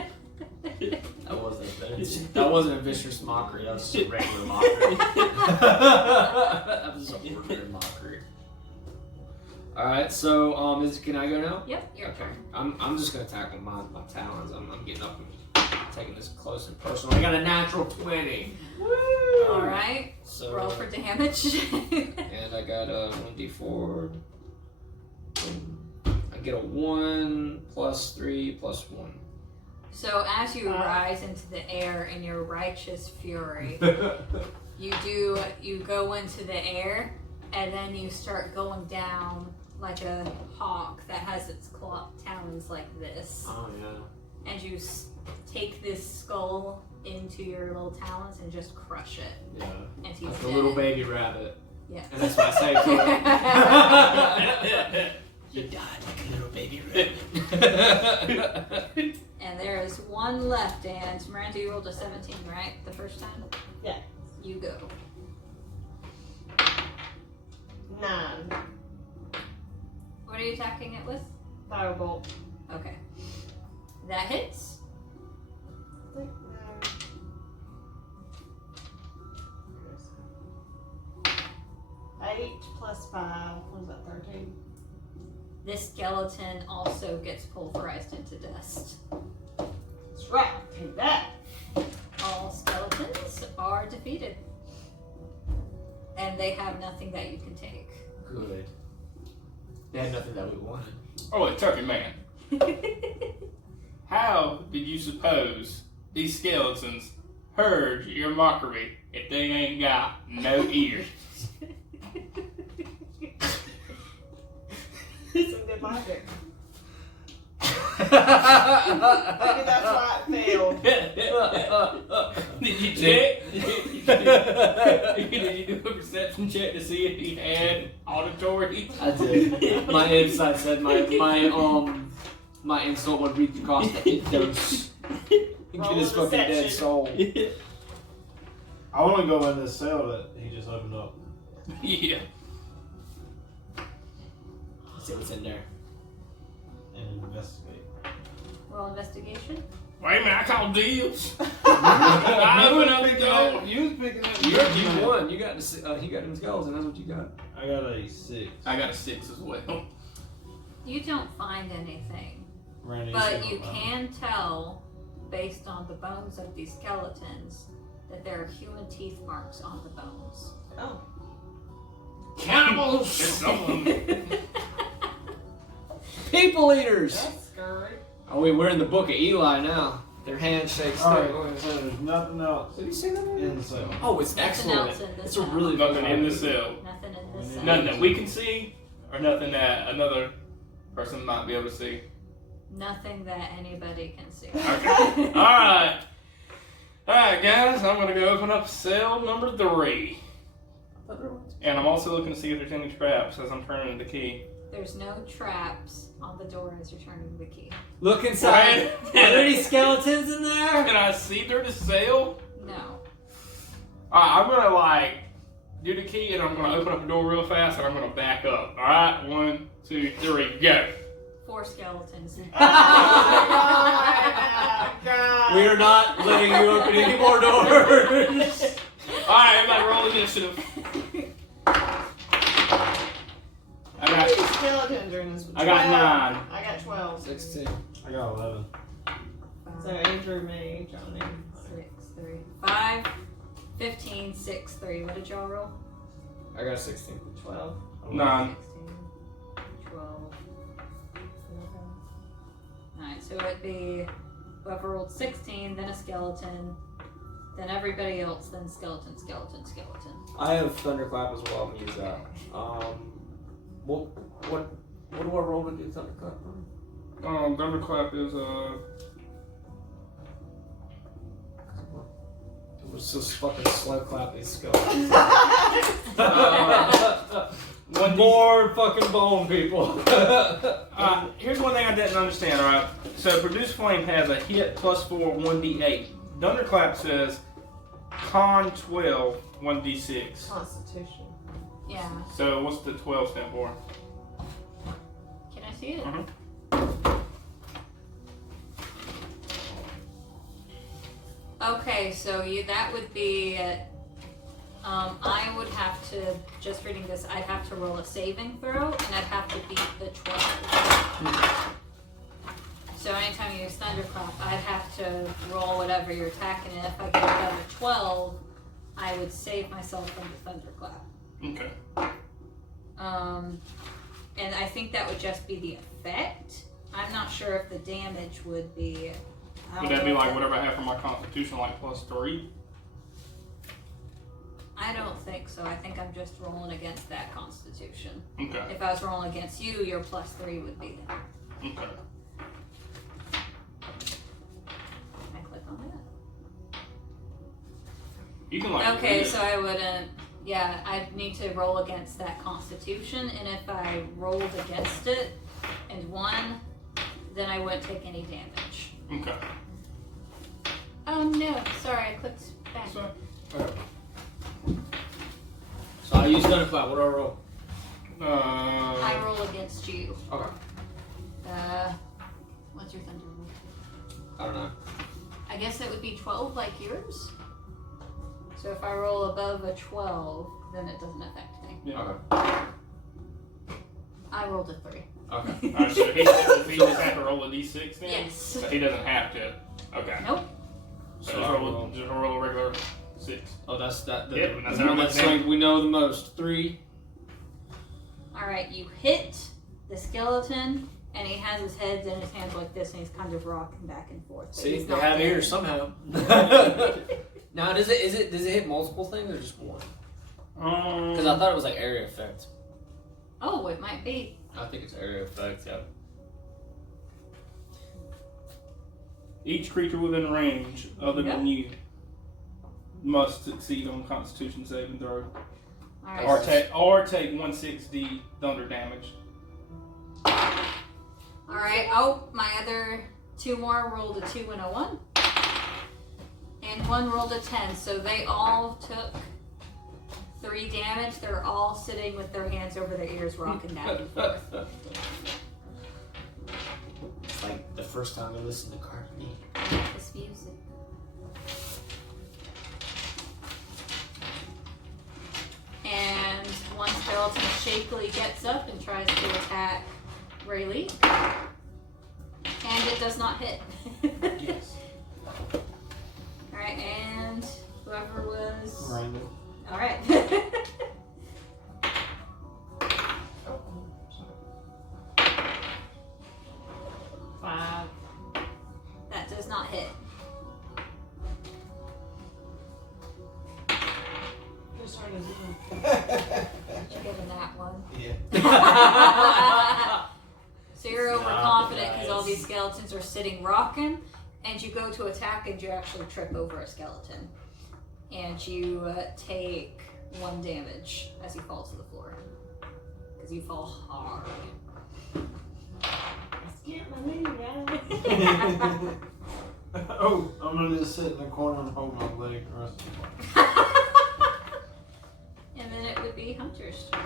That wasn't a vicious mockery. That was just a regular mockery. That was just a regular mockery. All right, so can I go now? Yep, your turn. I'm just gonna attack with my talons. I'm getting up and taking this close and personal. I got a natural 20. Woo! Alright, So roll for damage. and I got a 1d4. I get a 1 plus 3 plus 1. So as you rise into the air in your righteous fury, you go into the air and then you start going down like a hawk that has its talons like this. Oh yeah. And you take this skull into your little talons and just crush it. Yeah. And he's Like a dead. little baby rabbit. Yes. And that's what I say to him. You died like a little baby rabbit. And there is one left, and Miranda, you rolled a 17, right? The first time? Yeah. You go. 9. What are you attacking it with? Firebolt. Okay. That hits. I think, no. 8 plus 5. What was that, 13? This skeleton also gets pulverized into dust. That's right. Take that. All skeletons are defeated. And they have nothing that you can take. Good. They had nothing that we wanted. Oh, wait, Turkey Man. How did you suppose these skeletons heard your mockery if they ain't got no ears? Some good logic. Maybe that's why it failed. Did you check? Did you do a perception check to see if he had auditory? I did. My insight said my insult would reach across the ethos. Get his fucking dead deception. soul. I want to go in this cell that he just opened up Yeah. See what's in there. and investigate. Roll investigation. Wait a minute, I called deals. I went up and go. You was picking up. You won. You got them skeletons. That's what you got. I got a 6. I got a 6 as well. You don't find anything. Randy, But said you I'm can tell, based on the bones of these skeletons, that there are human teeth marks on the bones. Oh. Cannibals! It's someone. People eaters! That's scary. Oh, we're in the book of Eli now. Their handshakes. Alright, so there's nothing else Did he say that? in the cell. Oh, it's Nothing excellent. else in this It's a cell. really Nothing in the cell. Nothing in this cell. Nothing that we can see, or nothing that another person might be able to see. Nothing that anybody can see. Okay. Alright. Alright, guys, I'm going to go open up cell number 3. And I'm also looking to see if there's any traps as I'm turning the key. There's no traps on the door as you're turning the key. Look inside. Are there any skeletons in there? Can I see through the cell? No. I'm going to, do the key, and I'm going to open up the door real fast, and I'm going to back up. All right, 1, 2, 3, go. 4 skeletons. We are not letting you open any more doors. All right, everybody, roll initiative. How many skeletons are in this? I got 9. I got 12. 16. I got 11. So Andrew, me, Johnny. 6, 3, 5, 15, 6, 3. What did y'all roll? I got 16. 12. 9. 16, 12, 9. So it'd be whoever rolled 16, then a skeleton, then everybody else, then skeleton, skeleton, skeleton. I have Thunderclap as well. I'm gonna use that. What do I roll to do Thunderclap? Thunderclap is Let's just fucking slow clap these skeletons. One More fucking bone, people. Here's one thing I didn't understand, alright? So Produce Flame has a hit +4, 1d8. Thunderclap says con 12, 1d6. Constitution. Yeah. So what's the 12 stand for? Can I see it? Mhm. Okay, so that would be. I would have to, just reading this, I'd have to roll a saving throw, and I'd have to beat the 12. So anytime you use Thunderclap, I'd have to roll whatever you're attacking, and if I get above a 12, I would save myself from the Thunderclap. Okay. And I think that would just be the effect. I'm not sure if the damage would be. Would that be like whatever I have for my Constitution, like +3? I don't think so. I think I'm just rolling against that Constitution. Okay. If I was rolling against you, your +3 would be that. Okay. Can I click on that? You can like. Okay, read it. so I wouldn't. Yeah, I'd need to roll against that Constitution, and if I rolled against it and won, then I wouldn't take any damage. Okay. Oh no, sorry, I clicked back. So, So I use Thunderclap. What do I roll? I roll against you. Okay. What's your thunder roll? I don't know. I guess it would be 12 like yours. So if I roll above a 12, then it doesn't affect me. yeah. Okay. I rolled a 3. Okay. Alright, so he just have to roll a d6 then? Yes. So he doesn't have to. Okay. Nope. So just roll a regular 6. Oh, that's that. Yep, that's the how one much that's like we know the most. 3. Alright, you hit the skeleton, and he has his head in his hands like this, and he's kind of rocking back and forth. but See, he's they not have dead. ears somehow. Now, does it hit multiple things or just one? Because I thought it was like area effect. Oh, it might be. I think it's area effect. Yeah. Each creature within range, other than you, must succeed on Constitution saving throw, Alright. or take 1/6d thunder damage. Alright, oh, my other 2 more rolled a 2 and a 1. And 1 rolled a 10, so they all took 3 damage. They're all sitting with their hands over their ears, rocking back and forth. It's like the first time I listened to Cartney. I like this music. And one skeleton shakily gets up and tries to attack Rayleigh. And it does not hit. Yes. Alright, and whoever was. Random. Alright. Five. That does not hit. Whose turn is it? You get a nat one. Yeah. So you're overconfident because all these skeletons are sitting rocking, and you go to attack and you actually trip over a skeleton. And you take 1 damage as you fall to the floor. Because you fall hard. Get my knee, guys. Oh, I'm gonna just sit in the corner and hold my leg the rest of the And be Hunter's turn.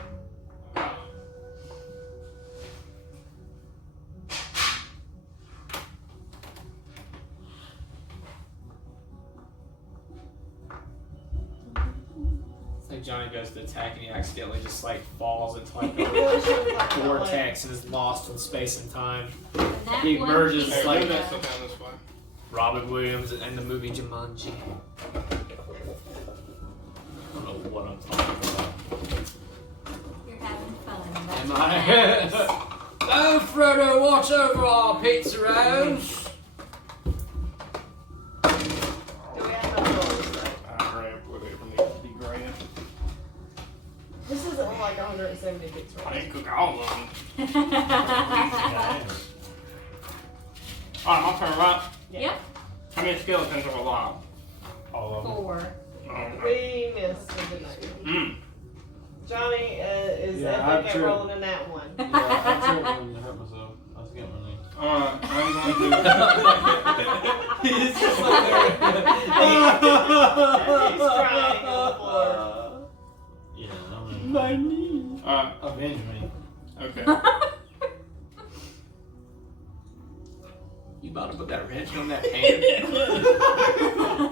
It's like Johnny goes to attack and he accidentally just like falls into like You a really shouldn't talk about, like, vortex and is lost in space and time. And that He one emerges keeps Hey, like move the- that stuff down this way. Robin Williams in the movie Jumanji. I don't know what I'm talking about. You're having fun. That's Am what I? matters. Oh, Frodo, watch over our pizza rounds. Do we have no doors, though? I grab whatever needs to be grabbed. This isn't like 170 bits, I right? didn't cook all of them. Yeah. Alright, my turn, right? Yep, How many skeletons are alive? All of them. 4. Okay. We missed the night. Mm. Johnny is Yeah, I epic at tripped. rolling in that one. Yeah, I tripped and hurt myself. I was getting my knee. Alright, I'm going to. He's just like He's crying on the floor. Yeah, I mean, my knee. Alright, avenge me. okay. You about to put that wrench on that pan?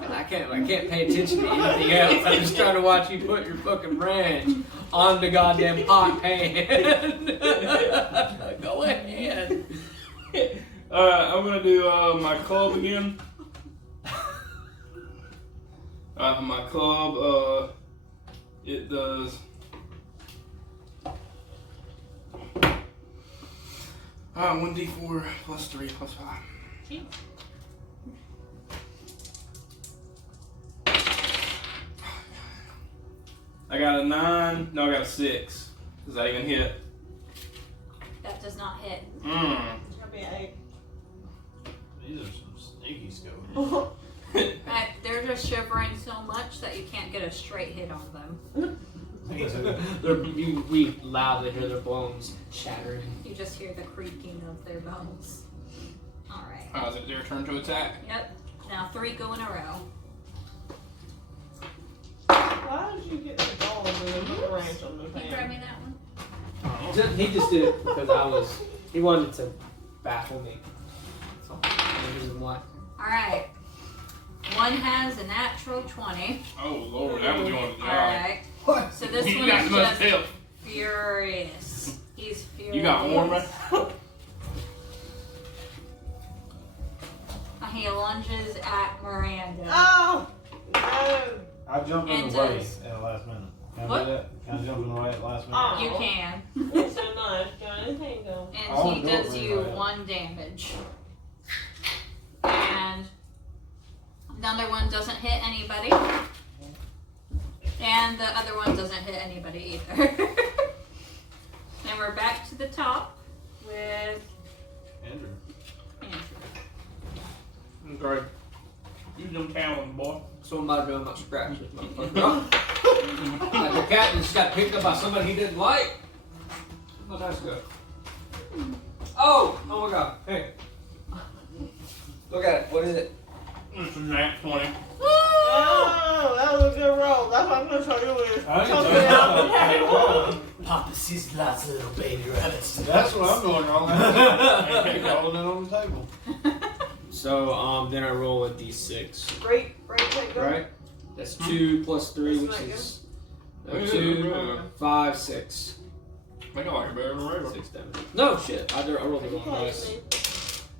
I can't pay attention to anything else. I'm just trying to watch you put your fucking wrench on the goddamn pot pan. Go ahead. Alright, I'm gonna do my club again. My club, it does. Ah, 1d4 plus 3 plus 5. Gee. I got a 9. No, I got a 6. Does that even hit? That does not hit. Mmm. That'd be 8. These are some sneaky skeletons. They're just shivering so much that you can't get a straight hit on them. We loudly hear their bones shattering. You just hear the creaking of their bones. Alright. Is it their turn to attack? Yep. Now 3 go in a row. Why did you get the ball and then put the ranch on the Can you grab me pan? that one? He just did it because he wanted to baffle me. That's all. No reason why. Alright. One has a natural 20. Oh lord, that was going to die. Alright. What? So this You one got is too much just help. furious. He's furious. You got armor? He lunges at Miranda. Oh! No! I jumped in And the way does- at the last minute. Can I What? do that? Can I jump in the way at the last minute? Oh. You can. It's so nice, Johnny. Hang on. And I'll he do it does when you I- 1 damage. And the other one doesn't hit anybody. And the other one doesn't hit anybody either. And we're back to the top with Andrew. Andrew. Great. Use them talons, boy. So am I doing my scratch this motherfucker. Like the cat just got picked up by somebody he didn't like. How nice go. Oh my god. Hey. Look at it. What is it? It's a nat 20. Oh, that was a good roll. That's what I'm going to show you with. I didn't Something tell you out the that. table. Papa sees lots of little baby rabbits. That's what I'm doing wrong. I'm rolling it on the table. So then I roll a d6. Great, take go. Right? That's 2 plus 3, That's which not is good. 2, 5, 6. Make it like a better than regular. 6 damage. No shit. I rolled the You wrong can't dice. see.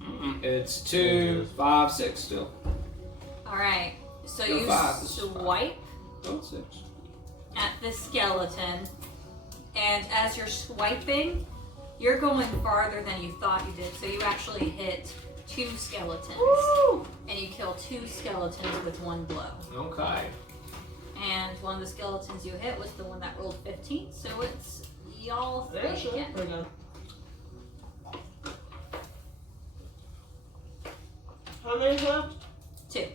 Mm-mm. It's 2, 5, 6 still. Alright. So No, you 5. This is 5. swipe Oh, 6. at the skeleton, and as you're swiping, you're going farther than you thought you did. So you actually hit 2 skeletons, Woo! and you kill 2 skeletons with 1 blow. Okay. And one of the skeletons you hit was the one that rolled 15, so it's y'all 3 There, sure. again. We're done. How many's left? 2.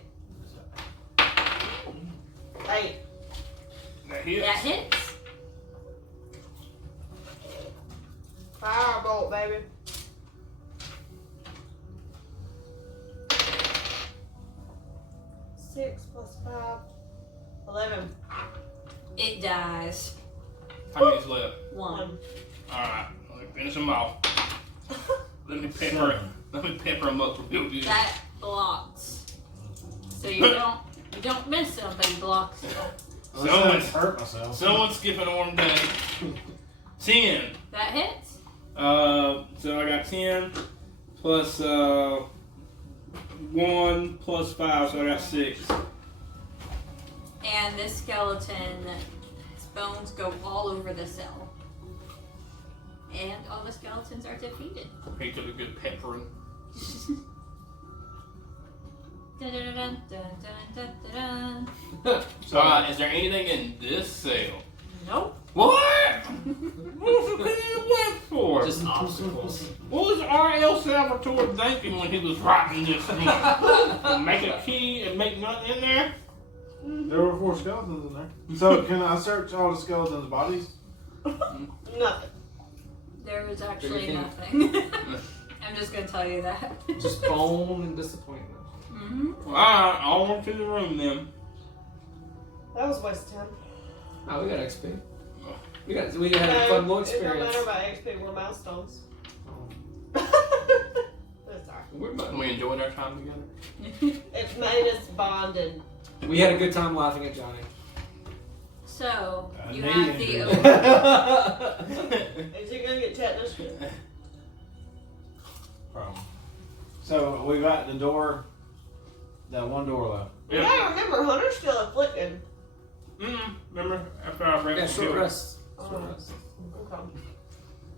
8. That hits. That hits. Firebolt, baby. Six plus 5. 11. It dies. How many's left? One. Alright, let me finish them off. Let me pepper them up real good. That blocks. So you don't miss them, but he blocks them. Someone's hurt myself. Someone's skipping on day. 10. That hits. So I got 10 plus 1 plus 5, so I got 6. And this skeleton, his bones go all over the cell. And all the skeletons are defeated. He took a good peppering. Dun, dun, dun, dun, dun, dun, dun. So, is there anything in this cell? Nope. What? What was the went for? Just obstacles. What was R.L. Salvatore thinking when he was writing this thing? Make a key and make nothing in there? There were 4 skeletons in there. So can I search all the skeletons' bodies? Nothing. There was Do actually you nothing. I'm just gonna tell you that. Just bone and disappointment. Mm-hmm. Alright, all went to the room then. That was a waste of time. Oh, we got XP. We had a fun little It don't experience. matter about XP, we're milestones. That's alright. We enjoyed our time together. It's made us bonded. We had a good time laughing at Johnny. So you Me have and the you. Is he gonna get tetanus? Problem. So we got the door. That one door left. You gotta remember, Hunter's still afflicted. Remember? After I read Yeah, short rest. Oh. Short rest. Okay.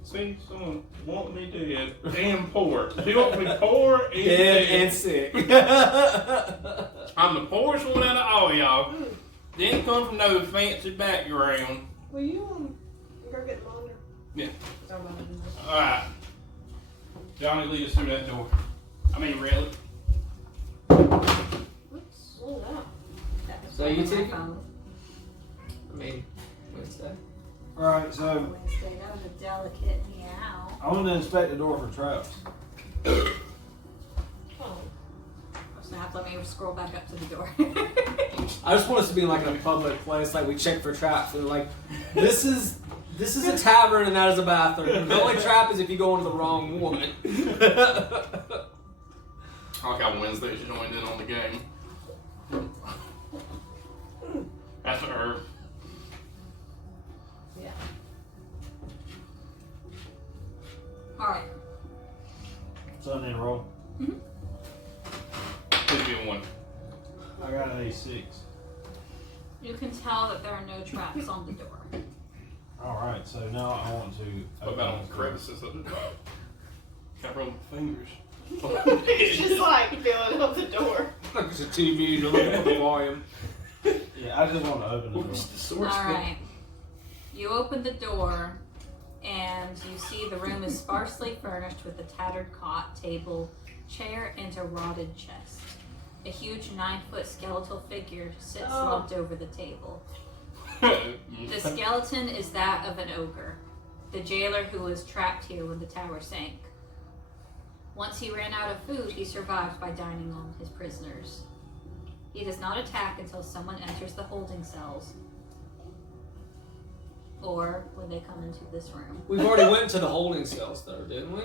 See, someone want me dead and poor. He wants me poor and dead. sick. I'm the poorest one out of all y'all. Didn't come from no fancy background. Will you go get the monitor? Yeah. Sorry about that. Alright. Johnny, lead us through that door. I mean, really? Oops. Oh, wow. That was So you my take- phone. I mean, Wednesday. Alright, so Wednesday, that was a delicate meow. I want to inspect the door for traps. Oh. Snap, let me scroll back up to the door. I just want us to be like in a public place, like we check for traps, and like, this is a tavern and that is a bathroom. The only trap is if you go into the wrong one. I like how Wednesday's joined in on the game. That's her. Yeah. Alright. So I need to roll. Could be a 1. I got an A6. You can tell that there are no traps on the door. Alright, so now I want to. What about on the crevices of the door? Can't roll my fingers. It's just like filling up the door. Like it's a TV to look at the volume. Yeah, I just want to open the door. Alright. You open the door and you see the room is sparsely furnished with a tattered cot, table, chair, and a rotted chest. A huge 9-foot skeletal figure sits slumped over the table. The skeleton is that of an ogre, the jailer who was trapped here when the tower sank. Once he ran out of food, he survived by dining on his prisoners. He does not attack until someone enters the holding cells, or when they come into this room. We've already went to the holding cells though, didn't we?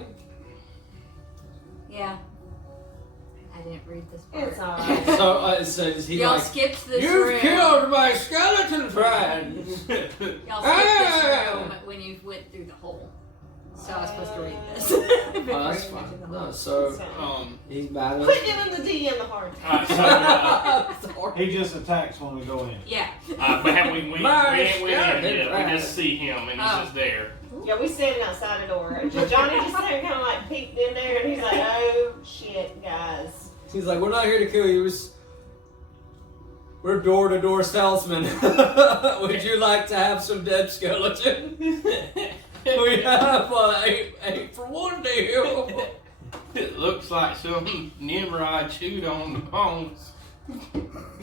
Yeah. I didn't read this part. It's alright. So is he Y'all like, skipped this you've room. killed my skeleton friend! Y'all skipped this room when you went through the hole. So I was supposed to read this. Before Oh, that's you went fine. to the No, hole. so he's battling. Quit giving the DM the hard time. Alright, so, Sorry. He just attacks when we go in. Yeah. but have we ain't went in yet. We just see him and he's Oh. just there. Yeah, we standing outside the door. Johnny just kind of like peeked in there, and he's like, "Oh shit, guys." He's like, we're not here to kill you. We're door-to-door salesmen. Would you like to have some dead skeleton? We have 8 for 1 deal. It looks like some Nimrod chewed on the bones.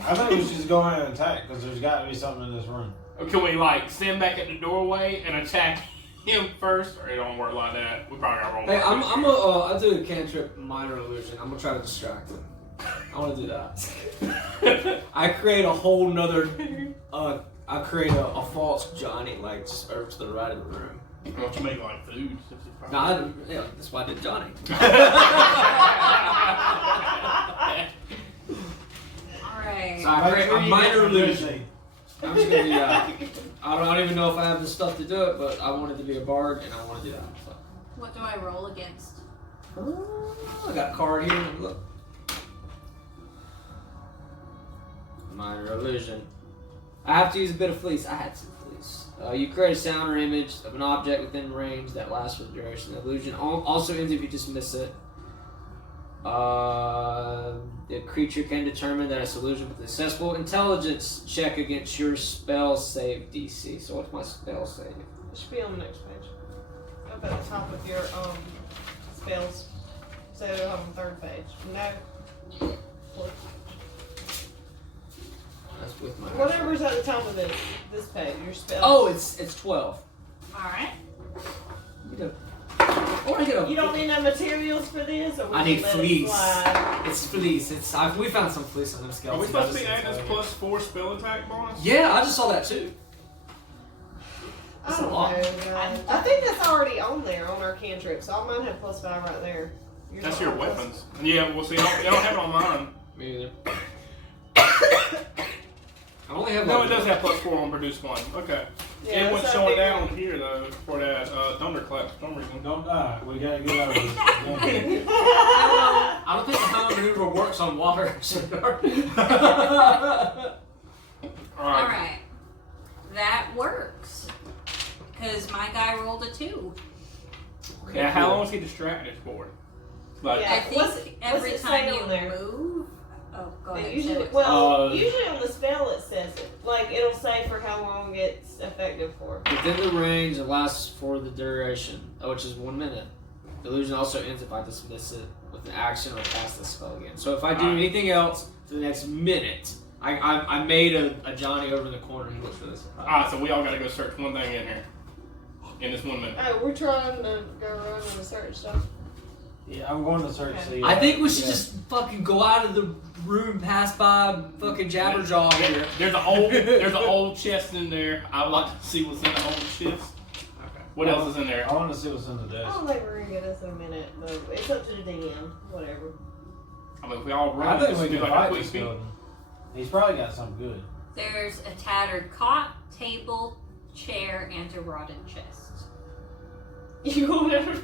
I think we should just go in and attack because there's got to be something in this room. Or can we like stand back at the doorway and attack him first? Or it don't work like that. We probably gotta roll. Hey, back. I'll do a cantrip minor illusion. I'm gonna try to distract him. I want to do that. I create a whole nother. I create a false Johnny, like just over to the right of the room. Why don't you make like food? No, that's why I did Johnny. Alright. So I create a minor illusion. illusion. I'm just gonna be. I don't even know if I have the stuff to do it, but I wanted to be a bard and I want to do that. So. What do I roll against? I got a card here. Look. Minor illusion. I have to use a bit of fleece. I had some fleece. You create a sound or image of an object within range that lasts for the duration of the illusion. Also ends if you dismiss it. The creature can determine that it's illusion with a successful intelligence check against your spell save DC. So what's my spell save? It should be on the next page. Up at the top of your spells. So on the third page. No. That's with my. Whatever's at the top of this page, your spells. Oh, it's 12. Alright. You don't need no materials for this, or I need let it fleece. slide? It's fleece. We found some fleece on them Are skeletons. we supposed to be adding this +4 spell attack bonus? Yeah, I just saw that too. That's I a don't lot. know, guys. I think that's already on there on our cantrips. All mine have +5 right there. Yours That's don't your have weapons. Yeah, well, see, I don't have it on mine. Me either. I only have No, like it does have +4 on produce one. Okay. Yeah, It wasn't that's showing how down big here though for that thunderclap for some reason. Don't die. We gotta get out of this. I don't think the hammer maneuver works on water. Alright. Alright. That works. Because my guy rolled a 2. Yeah, how long was he distracted for? Like, Yeah. I think what's every it time say you on there? move. Oh, go They ahead. usually, say it. usually on the spell it says it. Like it'll say for how long it's effective for. Within the range, it lasts for the duration, which is 1 minute. The illusion also ends if I dismiss it with an action or cast the spell again. So if I do anything else for the next minute, I made a Johnny over in the corner. He looks for this. alright, so we all gotta go search one thing in here. In this 1 minute. Oh, we're trying to go run and search stuff. Yeah, I'm going to search the. I think we should yeah. just fucking go out of the room, pass by fucking Jabberjaw here. There's an old chest in there. I would like to see what's in the old chest. Okay. What else is in there? I want to see what's in the I desk. don't think we're gonna get us in a minute, but it's up to the DM. Whatever. I mean, if we all I run, think just we do can like a fight quick this speed. skeleton. He's probably got something good. There's a tattered cot, table, chair, and a rotted chest. You want to I want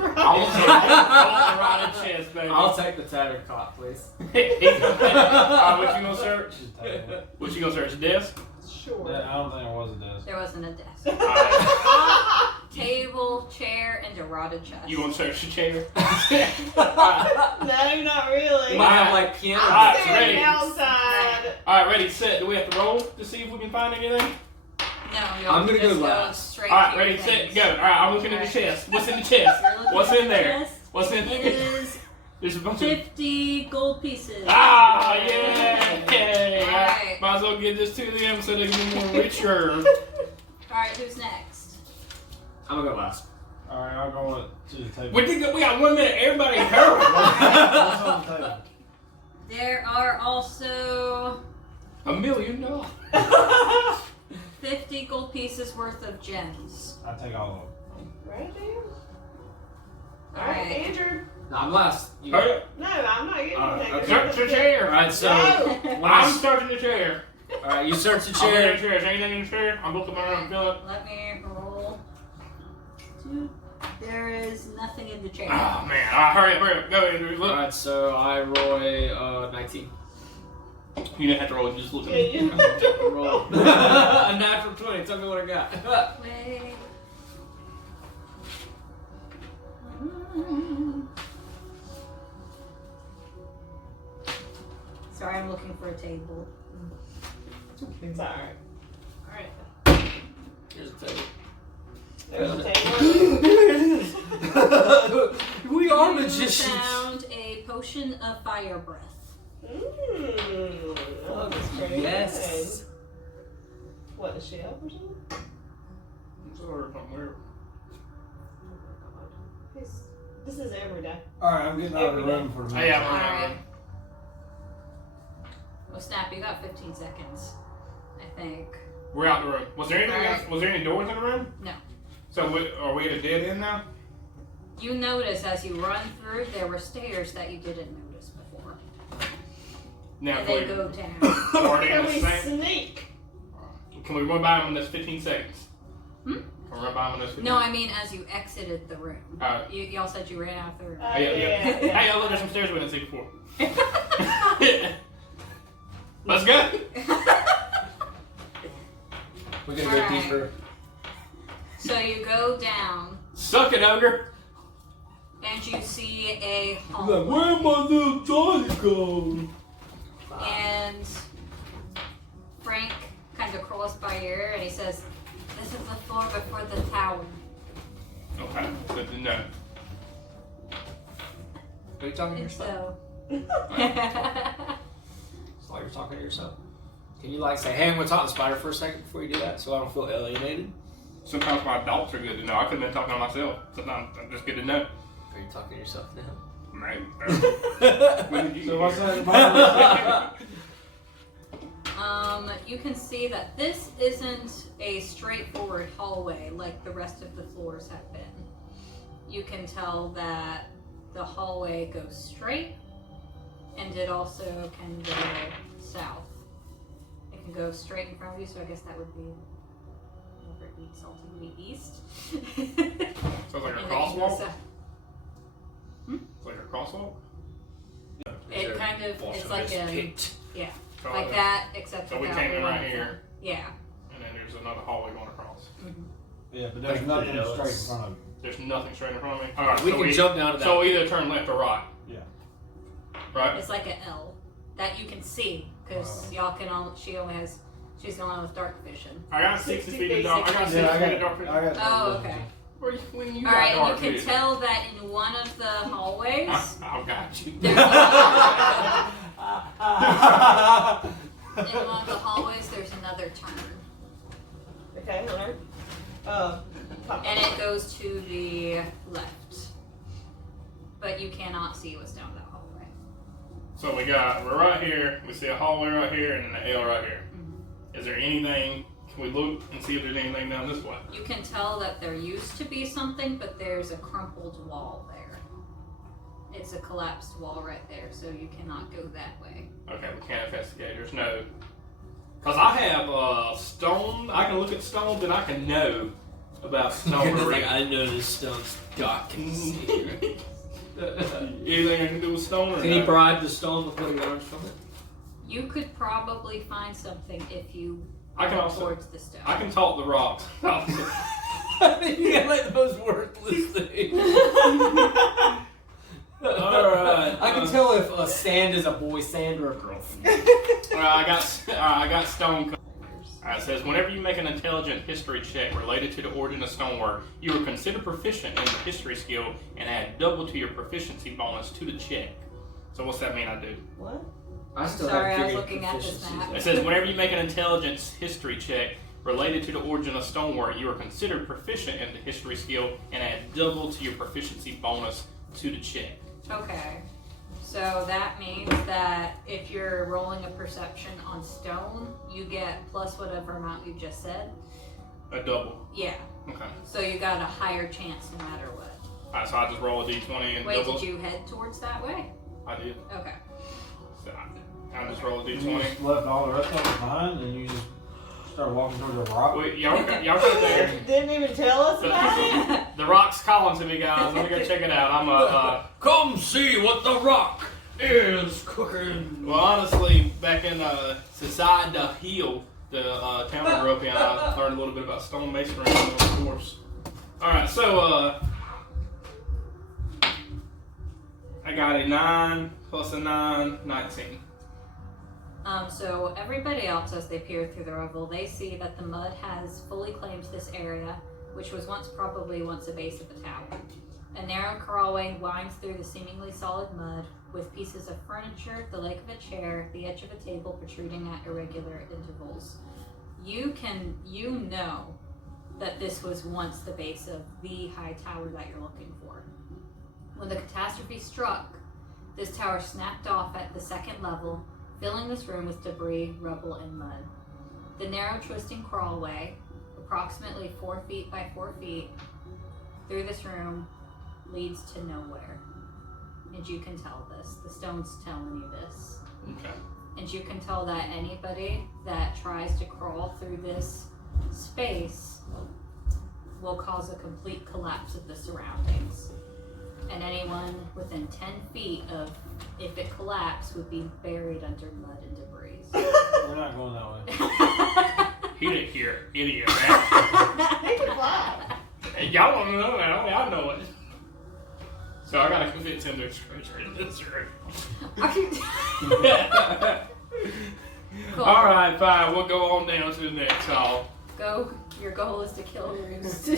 the rotted chest, baby. I'll take the tattered cot, please. Alright, what you gonna search? Just take it. What you gonna search? Desk? Sure. Yeah, I don't think there was a desk. There wasn't a desk. Alright. Cot, table, chair, and a rotted chest. You wanna search the chair? No, not really. You might have like piano. I'm Alright, standing ready. outside. Alright, ready, set. Do we have to roll to see if we can find anything? No, I'm gonna just go last. straight Alright, to ready, your set, things. go. Alright, I'm looking in the chest. What's in the chest? You're looking What's at in the there? chest. What's in It there? is There's a bunch of. 50 gold pieces. Ah, yeah! Yay. Alright. Might as well give this to them so they can be more richer. Alright, who's next? I'm gonna go last. Alright, I'll go to the table. We got 1 minute. Everybody hurry! What's on the table? There are also $1 million. 50 gold pieces worth of gems. I take all of them. Right there. Alright. Alright, Andrew. No, I'm last. You- Hurry up. No, I'm not getting anything. okay. Search the chair. Alright, so No. when I'm I, searching the chair. alright, you search the I'm looking at chair. the chair. Is there anything in the chair? I'm looking around, feeling. Let me roll. 2. There is nothing in the chair. Oh man! All right, hurry up, go, Andrew. Look. Alright, so I roll a 19. You didn't have to roll. You just look at Yeah, me. you Roll. A natural 20. Tell me what I got. Wait. Sorry, I'm looking for a table. It's alright. Alright. Here's a table. There's a table. We are You magicians. found a potion of fire breath. Mmm. Oh, that's pretty Yes. good. What, a shell or something? Sorry, somewhere. This is every day. Alright, I'm getting out of the room for a minute. Hey, I'm Alright. Well, Snap, you got 15 seconds, I think. We're out the room. Was there anything Alright. else? Was there any doors in the room? No. So are we at a dead end now? You notice as you run through, there were stairs that you didn't notice before. Now, And can they we, go down. are they in Can the we same? sneak? Can we run by them in this 15 seconds? Hmm? Can we run by them in this 15 No, I mean as you exited the room. Alright. Y'all said you ran out the room. Yeah. Hey, look, there's some stairs we didn't see before. Let's go. We're gonna go Alright. deeper. So you go down, Suck it, ogre. and you see a Like, hallway. where my little Johnny go? And Frank kind of crawls by your ear, and he says, "This is the floor before the tower." Okay, good to know. Are you talking to And yourself? so. It's like you're talking to yourself. Can you like say, "Hey, I'm gonna talk to Spider for a second before you do that, so I don't feel alienated"? Sometimes my thoughts are good to know. I could have been talking to myself. Sometimes I'm just good to know. Are you talking to yourself now? Maybe. So what's that about? You can see that this isn't a straightforward hallway like the rest of the floors have been. You can tell that the hallway goes straight, and it also can go south. It can go straight in front of you, so I guess that would be whatever it eats would be east. Sounds like a And then you go crosswalk. south. It's like a crosswalk. It kind of, it's like a, pit. like that, except So we without came the in one right in here, front. Yeah. and then there's another hallway going across. Yeah, but there's Like, nothing you know, straight in it's- front of you. There's nothing straight in front of me. All right, We so can jump down to that. So we either turn left or right. Yeah. Right. It's like an L that you can see because y'all can only, she's the one with dark vision. I got 60 feet of dark. I got 60 Yeah, feet of dark I vision. got Oh, okay. When you All got right, dark and you can vision. tell that in one of the hallways, I got you. there's in one of the hallways, there's another turn, Okay, Leonard. and it goes to the left, but you cannot see what's down that hallway. So we're right here. We see a hallway right here and an L right here. Is there anything? Can we look and see if there's anything down this way? You can tell that there used to be something, but there's a crumpled wall there. It's a collapsed wall right there, so you cannot go that way. Okay, we can't investigate. There's no. Because I have stone. I can look at stones and I can know about stonery. I know this stone's dark and secret. Anything I can do with stone or Can no? he bribe the stone with what he learns from it? You could probably find something if you I can go also. towards the stone. I can talk the rocks. You can't let those worthless things. Alright. I can tell if a sand is a boy sand or a girl sand. I got stone. It says, whenever you make an intelligent history check related to the origin of stonework, you are considered proficient in the history skill and add double to your proficiency bonus to the check. So what's that mean I do? What? I still Sorry, I have was figured looking at this proficiencies. map. It says, whenever you make an intelligence history check related to the origin of stonework, you are considered proficient in the history skill and add double to your proficiency bonus to the check. Okay. So that means that if you're rolling a perception on stone, you get plus whatever amount you just said. A double. Yeah. Okay. So you got a higher chance no matter what. Alright, so I just roll a d20 and Wait, double. did you head towards that way? I did. Okay. So I just roll a You d20. just left all the rest of it behind and you just started walking towards the rock. Wait, y'all got there. Didn't even tell us about it? The rock's calling to me, guys. Let me go check it out. I'm Come see what the rock is cooking. well, honestly, back in Society the Hill, the town I grew up in, I learned a little bit about stonemasonry, of course. All right, so I got a 9 plus a 9, 19. So everybody else, as they peer through the rubble, they see that the mud has fully claimed this area, which was probably once the base of the tower. A narrow crawlway winds through the seemingly solid mud, with pieces of furniture, the leg of a chair, the edge of a table protruding at irregular intervals. You know that this was once the base of the high tower that you're looking for. When the catastrophe struck, this tower snapped off at the second level, filling this room with debris, rubble, and mud. The narrow twisting crawlway, approximately 4 feet by 4 feet, through this room leads to nowhere. And you can tell this. The stone's telling you this. Okay. And you can tell that anybody that tries to crawl through this space will cause a complete collapse of the surroundings. And anyone within 10 feet of, if it collapsed, would be buried under mud and debris. We're not going that way. He didn't hear any of that. They can fly. Hey, y'all don't know that. Only I know it. So I gotta convince him there's treasure in this room. Cool. Alright, fine. We'll go on down to the next hall. Go. Your goal is to kill Roost.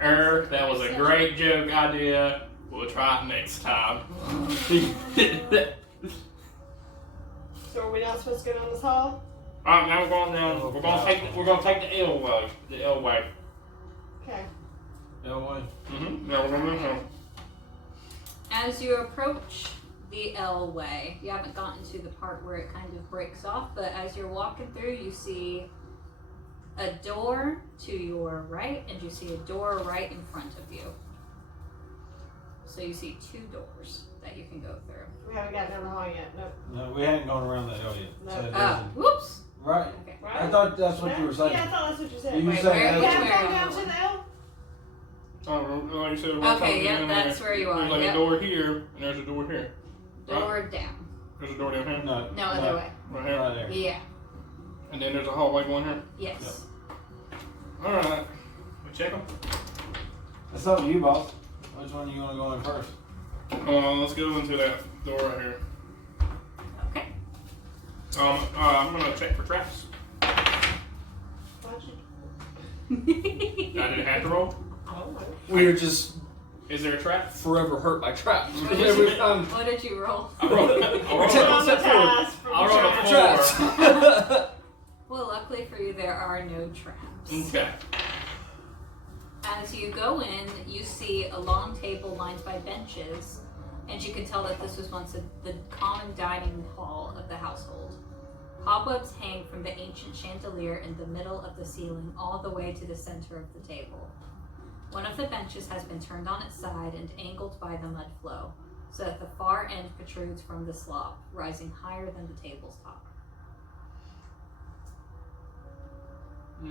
That was a great joke idea. We'll try it next time. So are we not supposed to go down this hall? Alright, now we're going down. We're gonna take the L way. The L way. Okay. That way. Now we're gonna move on. As you approach the L way, you haven't gotten to the part where it kind of breaks off, but as you're walking through, you see a door to your right, and you see a door right in front of you. So you see 2 doors that you can go through. We haven't gotten down the hall yet. Nope. No, we hadn't gone around that L yet. No. So it Oh, doesn't- whoops. right. Okay. Right? I thought that's what you were saying. Yeah, I thought that's what you said. You Wait, said where- L. We which haven't way are gone you down on? to the L? Oh, like you said, Okay, yep, that's where you are. There's like Yep. a door here, and there's a door here. Door down. There's a door down here. No. No, other way. Right here. Right there. Yeah. And then there's a hallway going here. Yes. Alright. We check them. It's up to you, boss. Which one you want to go in first? Let's go into that door right here. Okay. I'm gonna check for traps. Why'd you? I didn't have to roll. Oh, no. We're just Is there a trap? forever hurt by traps. What Every did you roll? I rolled. Traumatized from I'll roll a traps. four. traps. Well, luckily for you, there are no traps. Okay. As you go in, you see a long table lined by benches, and you can tell that this was once the common dining hall of the household. Cobwebs hang from the ancient chandelier in the middle of the ceiling all the way to the center of the table. One of the benches has been turned on its side and angled by the mud flow, so that the far end protrudes from the slop, rising higher than the table's top. I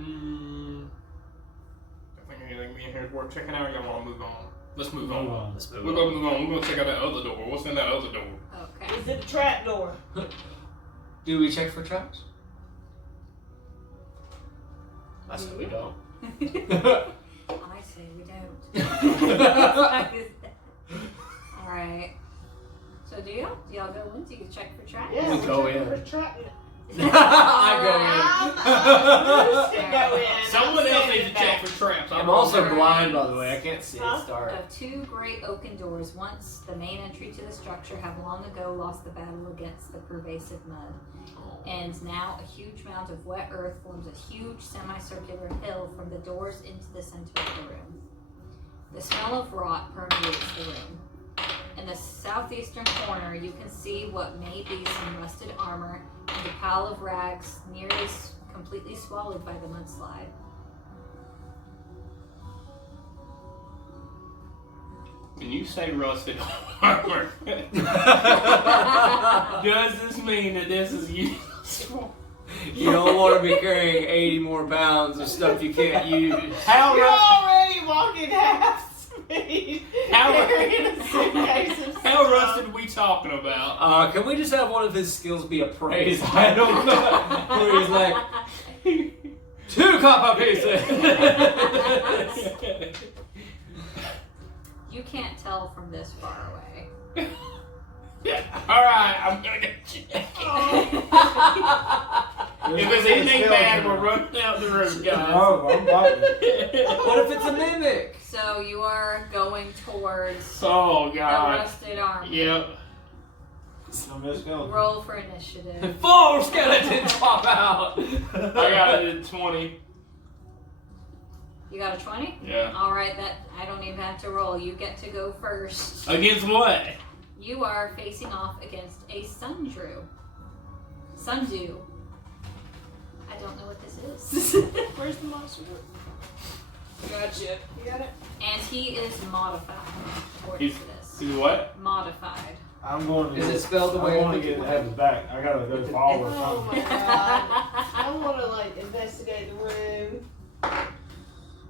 think anything being here is worth checking out. Y'all want to move on? Let's move Move on. on. Let's move We're gonna move on. We're gonna check out that other door. What's in that other door? Okay. Is it a trap door? Do we check for traps? I said we don't. I say we don't. Alright. So do y'all go in? Do you check for traps? Yeah, We we're go checking in. for trap. I Bruce can go in. Someone I'm else saying needs to check for traps. I'm also Alright. blind, by the way. I can't see. Huh? It's dark. Of 2 great oaken doors, once the main entry to the structure, have long ago lost the battle against the pervasive mud. And now a huge mound of wet earth forms a huge semicircular hill from the doors into the center of the room. The smell of rot permeates the room. In the southeastern corner, you can see what may be some rusted armor and a pile of rags nearly completely swallowed by the mudslide. When you say rusted armor, does this mean that this is useful? You don't want to be carrying 80 more pounds of stuff you can't use. How You're rusted? already walking half speed. How- carrying a suitcase of How stuff. rusted are we talking about? Can we just have one of his skills be appraised? I don't know. Where he's like, 2 copper pieces. You can't tell from this far away. All right, I'm gonna get you. If there's anything bad, we're running out the room, guys. Oh, I'm biting. What if it's a mimic? So you are going towards Oh the God. rusted armor. Yep. Roll for initiative. 4 skeletons pop out. I got it at 20. You got a 20? Yeah. Alright, that I don't even have to roll. You get to go first. Against what? You are facing off against a sundew. I is. Where's the monster? Gotcha. You got it? And he is modified. According to this. He's what? Modified. I'm going to. Is it spelled the way I I want to think get it have his back. I gotta go forward. Oh my god. I want to like investigate the room.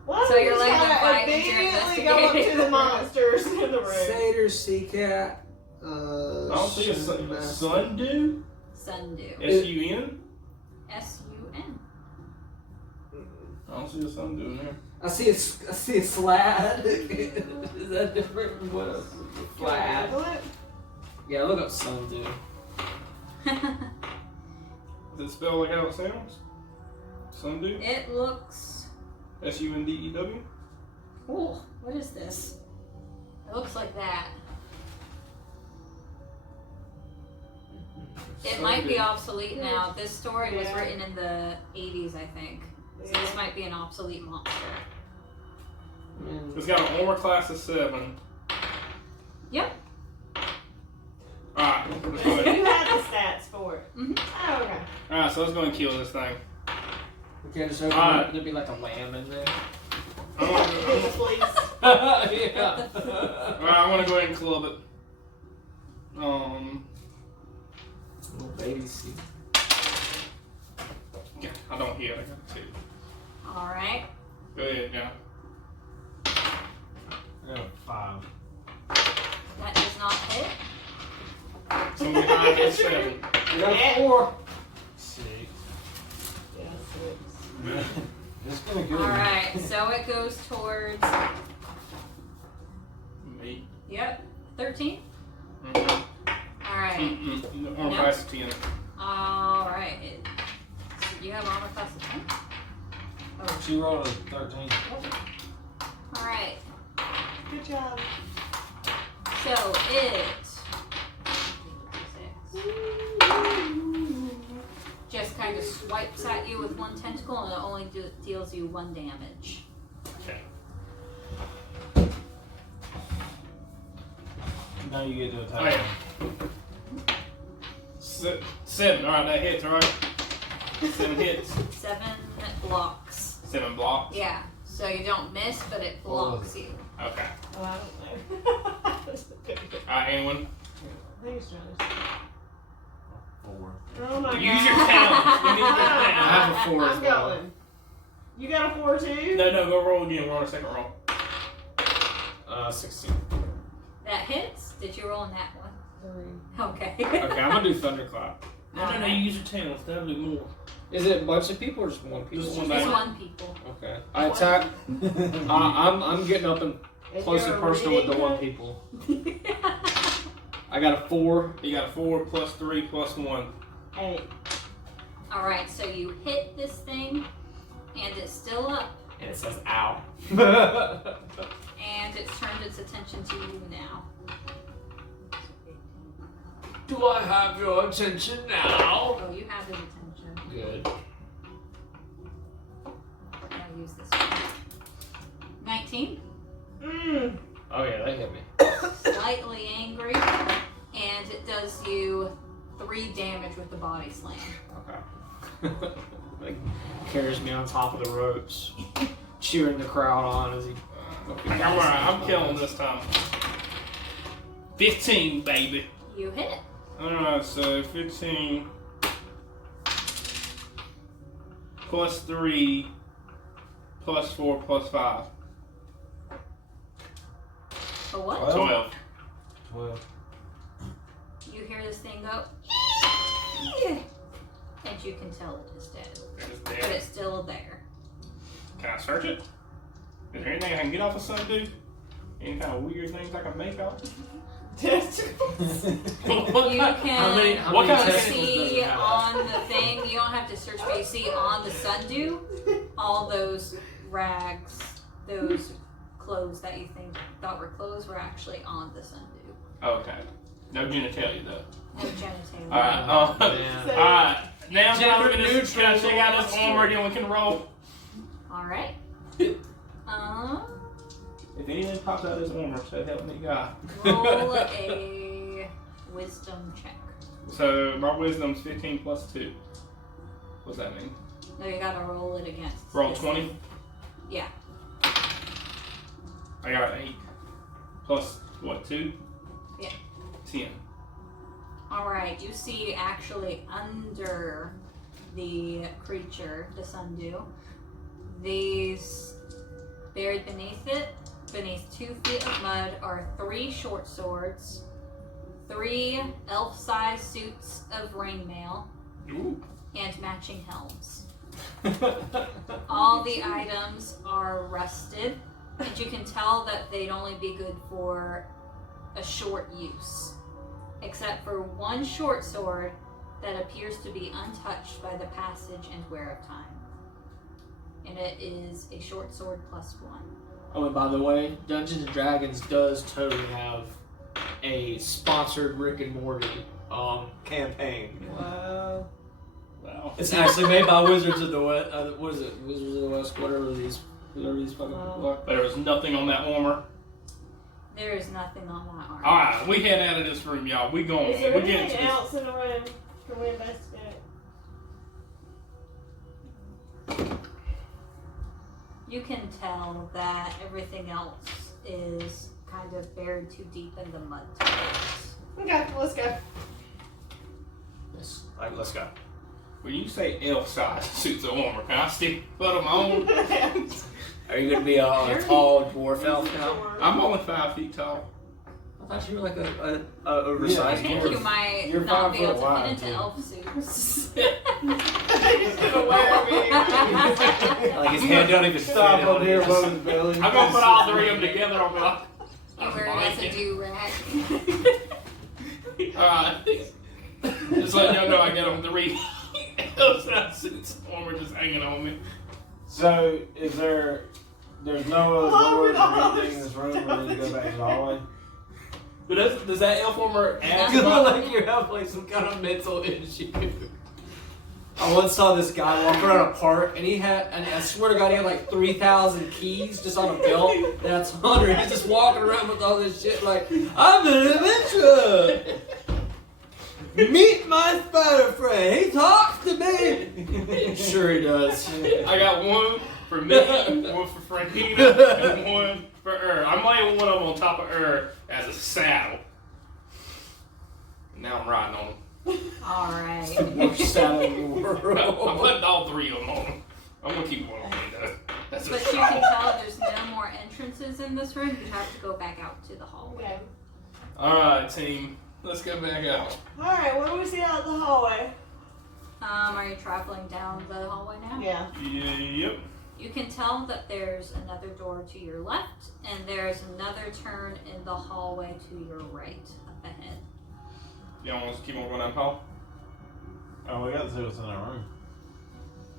Why So don't you're we letting just, them fight and you're immediately go up to investigating the the monsters in the room? Satyr, sea cat. I don't see a sundew. Sundew. S-U-N? S-U-N. I don't see a sundew in there. I see a slad. Is that different from what else? Slad. Yeah, look up sundew. Is it spelled like how it sounds? Sundew? It looks... S-U-N-D-E-W? Cool. What is this? It looks like that. It might be obsolete now. This story was written in the 80s, I think. So this might be an obsolete monster. It's got an armor class of 7. Yep. Alright, let's go You ahead. have the stats for it. Mhm. Oh, okay. Alright, so let's go and kill this thing. We can't just open Alright. it. There'd be like a lamb in there. Yes, please. Yeah. Alright, I'm gonna go ahead and club it. Little baby seat. Yeah, I don't hear it. I got 2. Alright. Go ahead, John. I got 5. That does not hit. So behind is 7. We got 4. 6. Yeah, 6. It's gonna go. Alright, so it goes towards... Me. Yep. 13? Mm-hmm. Alright. The armor class of 10. Alright. You have armor class of 10? Oh. She rolled a 13. Alright. Good job. So it just kind of swipes at you with one tentacle and it only deals you 1 damage. Okay. Now you get to attack. Alright. 7. Alright, that hits, alright? 7 hits. 7 blocks. 7 blocks. Yeah. So you don't miss, but it blocks you. Okay. Oh, I don't know. Alright, anyone? I think it's Johnny's. 4. Oh my god. Use your talent. We need your I talent. have a 4 as I'm well. going. You got a 4 too? No, go roll again. We're on a second roll. 16. That hits. Did you roll in that one? 3. Okay. Okay, I'm gonna do thunderclap. No, you use your talents. That'll do more. Is it a bunch of people or just one people? Just one It's man. 1 people. Okay. I attack. I'm getting up and If close you're and a personal with the reading 1 people. I got a 4. You got a 4 plus 3 plus 1. 8. Alright, so you hit this thing and it's still up. And it says ow. And it's turned its attention to you now. Do I have your attention now? Oh, you have his attention. Good. I'll use this one. 19. Mmm. Oh yeah, that hit me. Slightly angry. And it does you 3 damage with the body slam. Okay. Like carries me on top of the ropes, cheering the crowd on as he. I'm alright. I'm killing this time. 15, baby. You hit. Alright, so 15 plus 3 plus 4 plus 5. For what? 12. 12. You hear this thing go. And you can tell it is dead. It's But dead. it's still there. Can I search it? Is there anything I can get off of Sundew? Any kind of weird things I can make off? Testicles. You can What kind of testicles does see it have? on the thing, you don't have to search, but you see on the sundew all those rags, those clothes that you thought were clothes were actually on the sundew. Okay. No genitalia though. No genitalia. Alright, Man. alright. Now can I look at this? Gender Can I check out this neutral armor and then we can roll? Alright. If anything pops out of this armor, so help me God. Roll a wisdom check. So my wisdom's 15 plus 2. What's that mean? No, you gotta roll it against. Roll this. 20? Yeah. I got 8. Plus, what, 2? Yeah. 10. Alright, you see actually under the creature, the sundew, these buried beneath it, beneath 2 feet of mud, are 3 short swords, 3 elf-sized suits of ringmail, Ooh. and matching helms. All the items are rusted, and you can tell that they'd only be good for a short use. Except for 1 short sword that appears to be untouched by the passage and wear of time. And it is a short sword +1. Oh, and by the way, Dungeons and Dragons does totally have a sponsored Rick and Morty campaign. Wow. Wow. It's actually made by Wizards of the West. What is it? Wizards of the West. Whatever these fucking people are. There was nothing on that armor. There is nothing on that armor. Alright, we head out of this room, y'all. We going. Is there We getting to anything this. else in the room? Can we investigate? You can tell that everything else is kind of buried too deep in the mud tiles. Okay, let's go. Yes. Alright, let's go. When you say elf-size suits of armor, can I still put them on? Are you gonna be a tall dwarf elf now? I'm only 5 feet tall. I thought you were like a I oversized think dwarf. you might You're not 5 be able foot to wide, fit into too. elf suits. He's gonna wear me. Like his hand don't even Stop fit up on here it. above his belly. I'm gonna put all 3 of them together on my. You wear it as a do-rag. Alright. Just letting y'all know I got on 3 elf-size suits of armor just hanging on me. So, there's no other doors or anything in this room, or need to go back to the hallway? But does that elf armor add You to look my... like you have like some kind of mental issue. I once saw this guy walking around a park, and I swear to God, he had like 3,000 keys just on a belt. That's 100. He's just walking around with all this shit like, I'm an adventurer. Meet my spider friend. He talks to me. Sure he does. I got 1 for me, 1 for Frankina, and 1 for I'm laying 1 of them on top of as a saddle. Now I'm riding on them. Alright. Worst saddle in the I'm world. putting all 3 of them on them. I'm gonna keep 1 on me though. That's a But you can tell there's no more entrances in this room. You have to go back out to the hallway. Okay. Alright, team. Let's go back out. Alright, what do we see out the hallway? Are you traveling down the hallway now? Yeah. Yep. You can tell that there's another door to your left, and there's another turn in the hallway to your right, up ahead. Y'all want us to keep on going down the hall? Oh, we got to see what's in that room.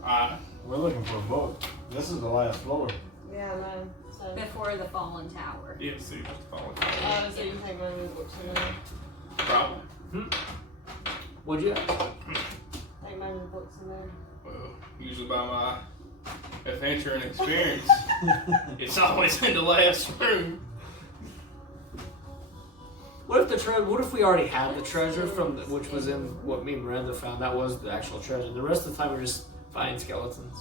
Alright. We're looking for a book. This is the last floor. Yeah, no. So, Before the fallen tower. Yeah, see, just follow. so you take one of the books in there. Probably. What'd you? Take one of the books in there. Well, usually by my adventure and experience, it's always in the last room. What if we already had the treasure which was in what me and Miranda found? That was the actual treasure. The rest of the time we're just finding skeletons.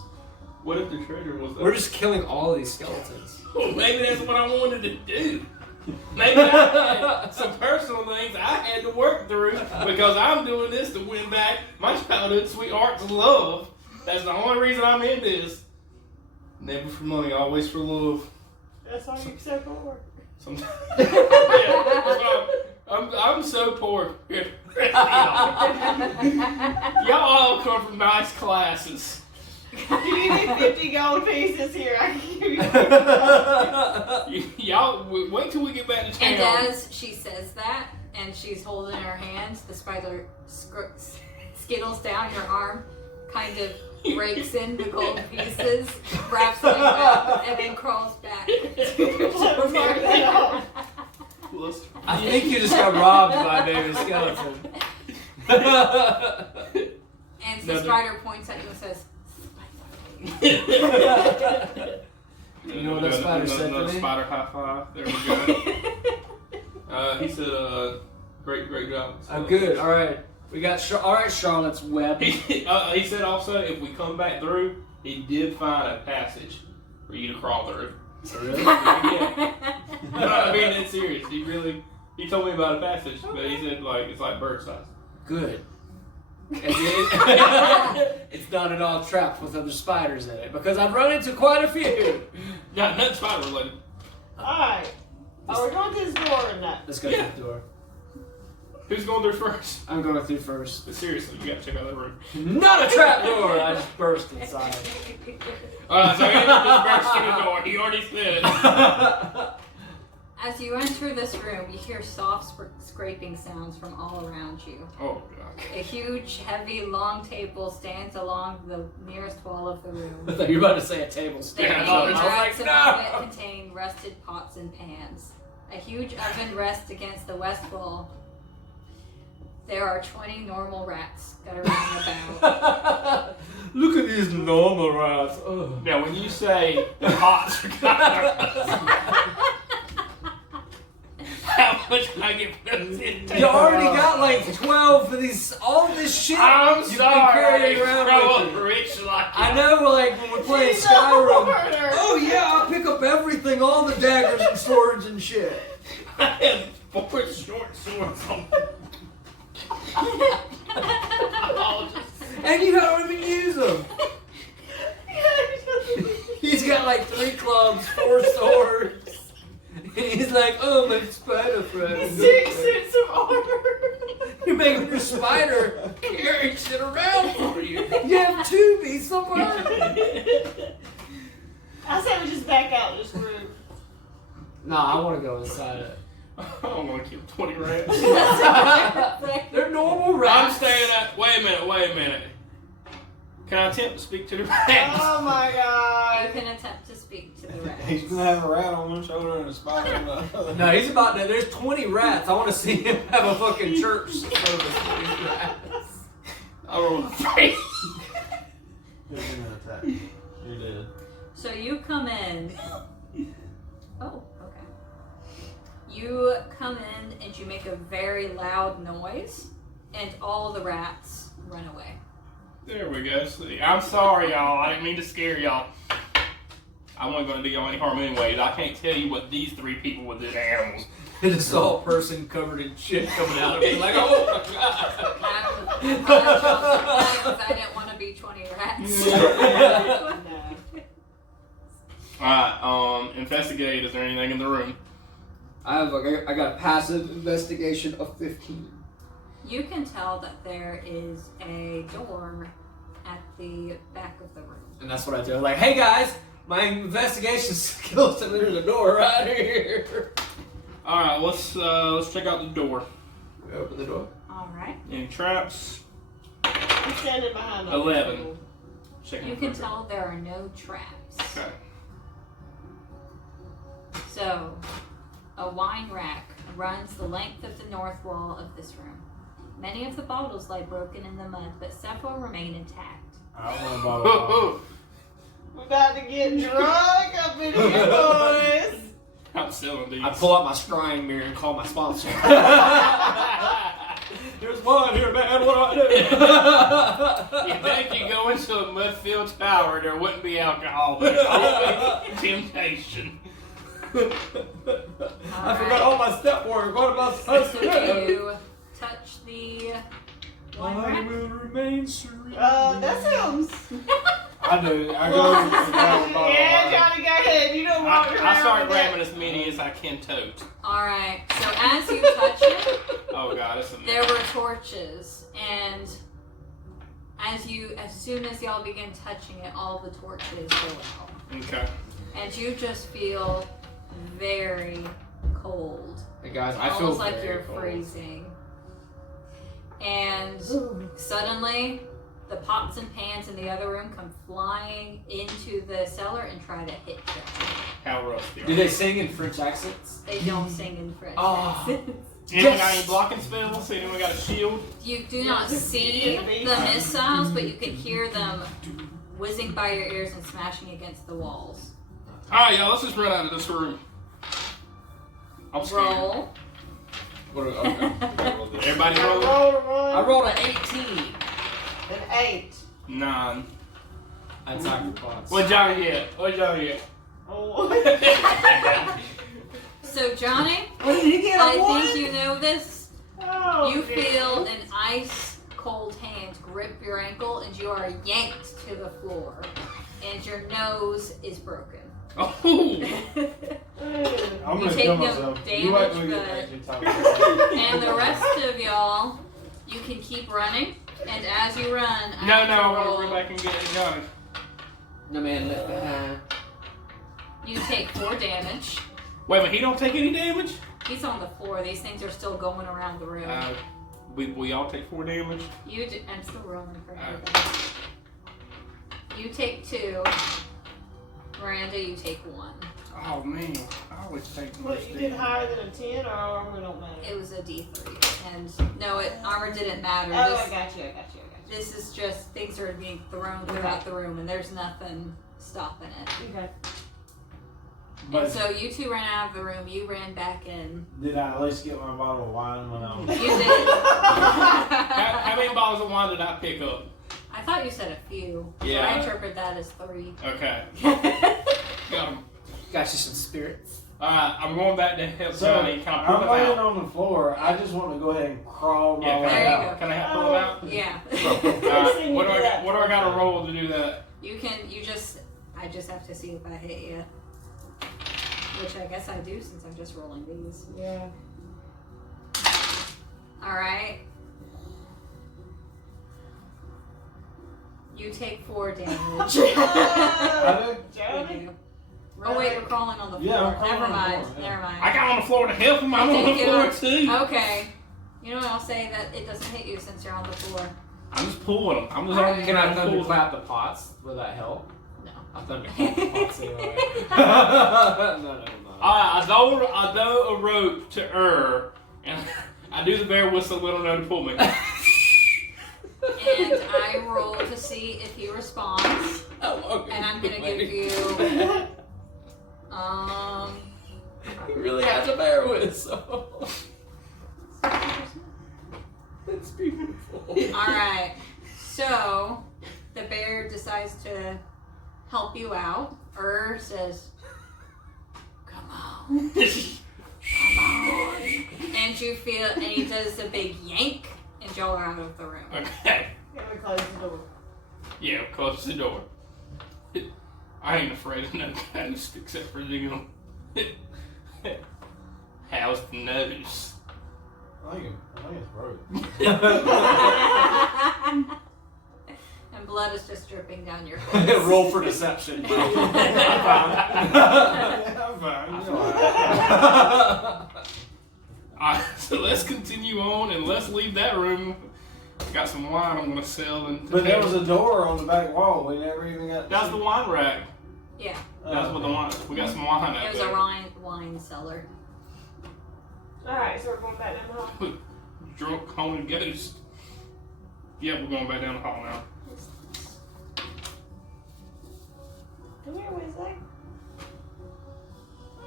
What if the treasure was We're just killing all of these skeletons. Well, maybe that's what I wanted to do. Maybe I had some personal things I had to work through because I'm doing this to win back my childhood sweetheart's love. That's the only reason I'm in this. Never for money, always for love. That's all you said for. Sometimes. Yeah, I'm so poor. Y'all all come from nice classes. If you give me 50 gold pieces here, I can give you 50. Y'all, wait till we get back to town. And as she says that, and she's holding her hands, the spider skittles down your arm, kind of breaks in the gold pieces, wraps them up, and then crawls back. I think you just got robbed by a baby skeleton. And the spider points at you and says, You know what that spider said to Another me? spider high five. There we go. He said, great job. I'm good. All right. We got alright, Charlotte's Web. He said also if we come back through, he did find a passage for you to crawl through. Really? Yeah. No, I mean, it's serious. He told me about a passage, but he said like it's like bird size. Good. It's not at all trapped with other spiders in it because I've run into quite a few. Not spider related. Alright. Are we going to this door or not? Let's go Yeah. through the door. Who's going through first? I'm going through first. But seriously, you gotta check out that room. Not a trap door! I just burst inside. Alright, so he just burst through the door. He already said. As you enter this room, you hear soft scraping sounds from all around you. Oh god. A huge, heavy, long table stands along the nearest wall of the room. I thought you were about to say a table The stand. Yeah, I main was like, racks above no! it contain rusted pots and pans. A huge oven rests against the west wall. There are 20 normal rats guttering about. Look at these normal rats. Ugh. Now, when you say pots are kind how much can I get put in? You already got like 12 of these, all this shit I'm you've been sorry. carrying around with you. Rich like I know, like when we're playing She's a Skyrim. hoarder. Oh yeah, I'll pick up everything, all the daggers and swords and shit. I have 4 short swords on. And you don't even use them. He's got like 3 clubs, 4 swords. And he's like, oh, my spider friend. 6 suits of armor. You're making your spider carry shit around for you. You have 2 be somewhere. I say we just back out this room. Nah, I want to go inside it. I'm gonna kill 20 rats. They're normal I'm rats. staying at. Wait a minute. Can I attempt to speak to the rats? Oh my You god. can attempt to speak to the He's rats. gonna have a rat on one shoulder and a spider on the other. No, he's about to. There's 20 rats. I want to see him have a fucking church service for these rats. I roll a 3. He's gonna attack. You're dead. So you come in. Oh, okay. You come in and you make a very loud noise, and all the rats run away. There we go. See, I'm sorry, y'all. I didn't mean to scare y'all. I wasn't gonna do y'all any harm anyways. I can't tell you what these 3 people would do to animals. I just saw a person covered in shit coming out of me. Like, oh my god. Because I didn't want to be 20 rats. No. Alright, investigate. Is there anything in the room? I got a passive investigation of 15. You can tell that there is a door at the back of the room. And that's what I do. Like, hey guys, my investigation skills, and there's a door right here. Alright, let's check out the door. We open the door. Alright. Any traps? I'm standing behind the 11. table. Checking You for can traps. tell there are no traps. Okay. So, a wine rack runs the length of the north wall of this room. Many of the bottles lie broken in the mud, but several remain intact. I don't want to bother. We're about to get drunk up in here, boys. I'm selling these. I pull out my scrying mirror and call my sponsor. There's one here, man. What do I do? You think you go into a mud-filled tower, there wouldn't be alcohol, but there's always temptation. I forgot all my step work. What am I supposed to So do? you touch the wine I rack? will remain serene. That sounds. I do. I go and grab a bottle of Yeah, wine. Johnny, go ahead. You don't walk around. I start with that. grabbing as many as I can tote. Alright, so as you touch it, Oh god, it's a there were torches, and as soon as y'all begin touching it, all the torches go out. Okay. And you just feel very cold. Hey guys, I feel Almost like very you're cold. freezing. And suddenly, the pots and pans in the other room come flying into the cellar and try to hit you. How rusty are Do they sing in French accents? They don't sing in French. Oh. accents. Anyone got any blocking spells? Anyone got a shield? You do not see the missiles, but you can hear them whizzing by your ears and smashing against the walls. Alright, y'all, let's just run out of this room. I'm scared. Roll. Everybody I roll. rolled a 1. I rolled an 18. An 8. 9. I'd sacrifice. What y'all get? What y'all get? Oh. So Johnny, What did you get? I think you know this. Oh, You dear. feel an ice cold hand grip your ankle and you are yanked to the floor. And your nose is broken. Oh! I'm You gonna take kill no myself. You wait till we damage, get back to talking about And the rest of y'all, you can keep running. And as you run, I No, have no, to I want to roll. run back and get Johnny. No man left behind. You take 4 damage. Wait a minute, he don't take any damage? He's on the floor. These things are still going around the room. We all take 4 damage? You do, I'm still rolling for everything. You take 2. Miranda, you take 1. Oh man, I always take What, you did higher than a 10 or armor don't matter? It was a D3. And no, armor didn't matter. Oh, I This, got you, I got you, I got you. this is just things are being thrown throughout the room and there's nothing stopping it. Okay. And But so you two ran out of the room. You ran back in. did I at least get my bottle of wine when I was? You did. How many bottles of wine did I pick up? I thought you said a few. Yeah. So I interpret that as 3. Okay. Got him. Got you some spirits. Alright, I'm going back to help So Johnny. Can I pull I'm him laying out? on the floor. I just want to go ahead and crawl my Yeah, way There you out. go. Can I help pull him out? Yeah. Alright, what do I got to roll to do that? I just have to see if I hit you. Which I guess I do since I'm just rolling these. Yeah. Alright. You take 4 damage. I do? You do. Oh wait, we're crawling on the floor. Yeah, I'm crawling Never on the mind. floor, yeah. Never mind. I got on the floor to help him. I'm I on think the you floor are- too. Okay. You know what? I'll say that it doesn't hit you since you're on the floor. I'm just pulling him. I'm just Alright. on Can I I'm pulling. thunderclap the pots? Will that help? No. I thunderclap the pots anyway. No. I throw a rope to and I do the bear whistle, let him know to pull me. And I roll to see if he responds. And I'm gonna give you He really has a bear whistle. It's beautiful. alright. So the bear decides to help you out. Says, come on. And you feel and he does a big yank and y'all are out of the room. Okay. Can we close the door? Yeah, close the door. I ain't afraid of no ghost except for them. How's the nose? I think it's broke. And blood is just dripping down your face. Roll for deception. I'm fine. Alright, so let's continue on and let's leave that room. Got some wine I'm gonna sell and But there was a door on the back wall. We never even got. that's the wine rack. Yeah, That's what the wine. We got some wine out it was there. a wine cellar. Alright, so we're going back down the hall. Drunk haunted ghost. Yeah, we're going back down the hall now. Come here, Wednesday.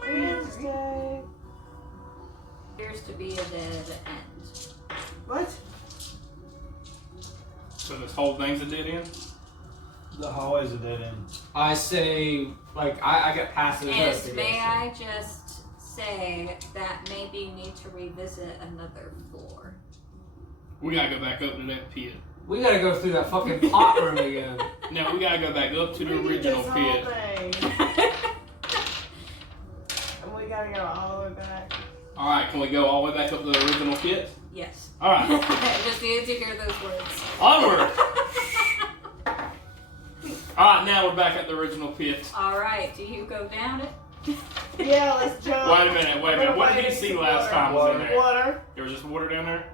Wednesday. Appears to be a dead end. What? So this whole thing's a dead end? The hallway's a dead end. I say, like, I get passive And investigation. may I just say that maybe you need to revisit another floor. We gotta go back up to that pit. We gotta go through that fucking pot room again. No, we gotta go back up to the We did original this whole pit. thing, and we gotta go all the way back. Alright, can we go all the way back up to the original pit? Yes. Alright, Just needed to hear those words. onward! Alright, now we're back at the original pit. Alright, do you go down it? Yeah, let's jump. Wait a minute. What did you see last time was in there? Water. There was just water down there?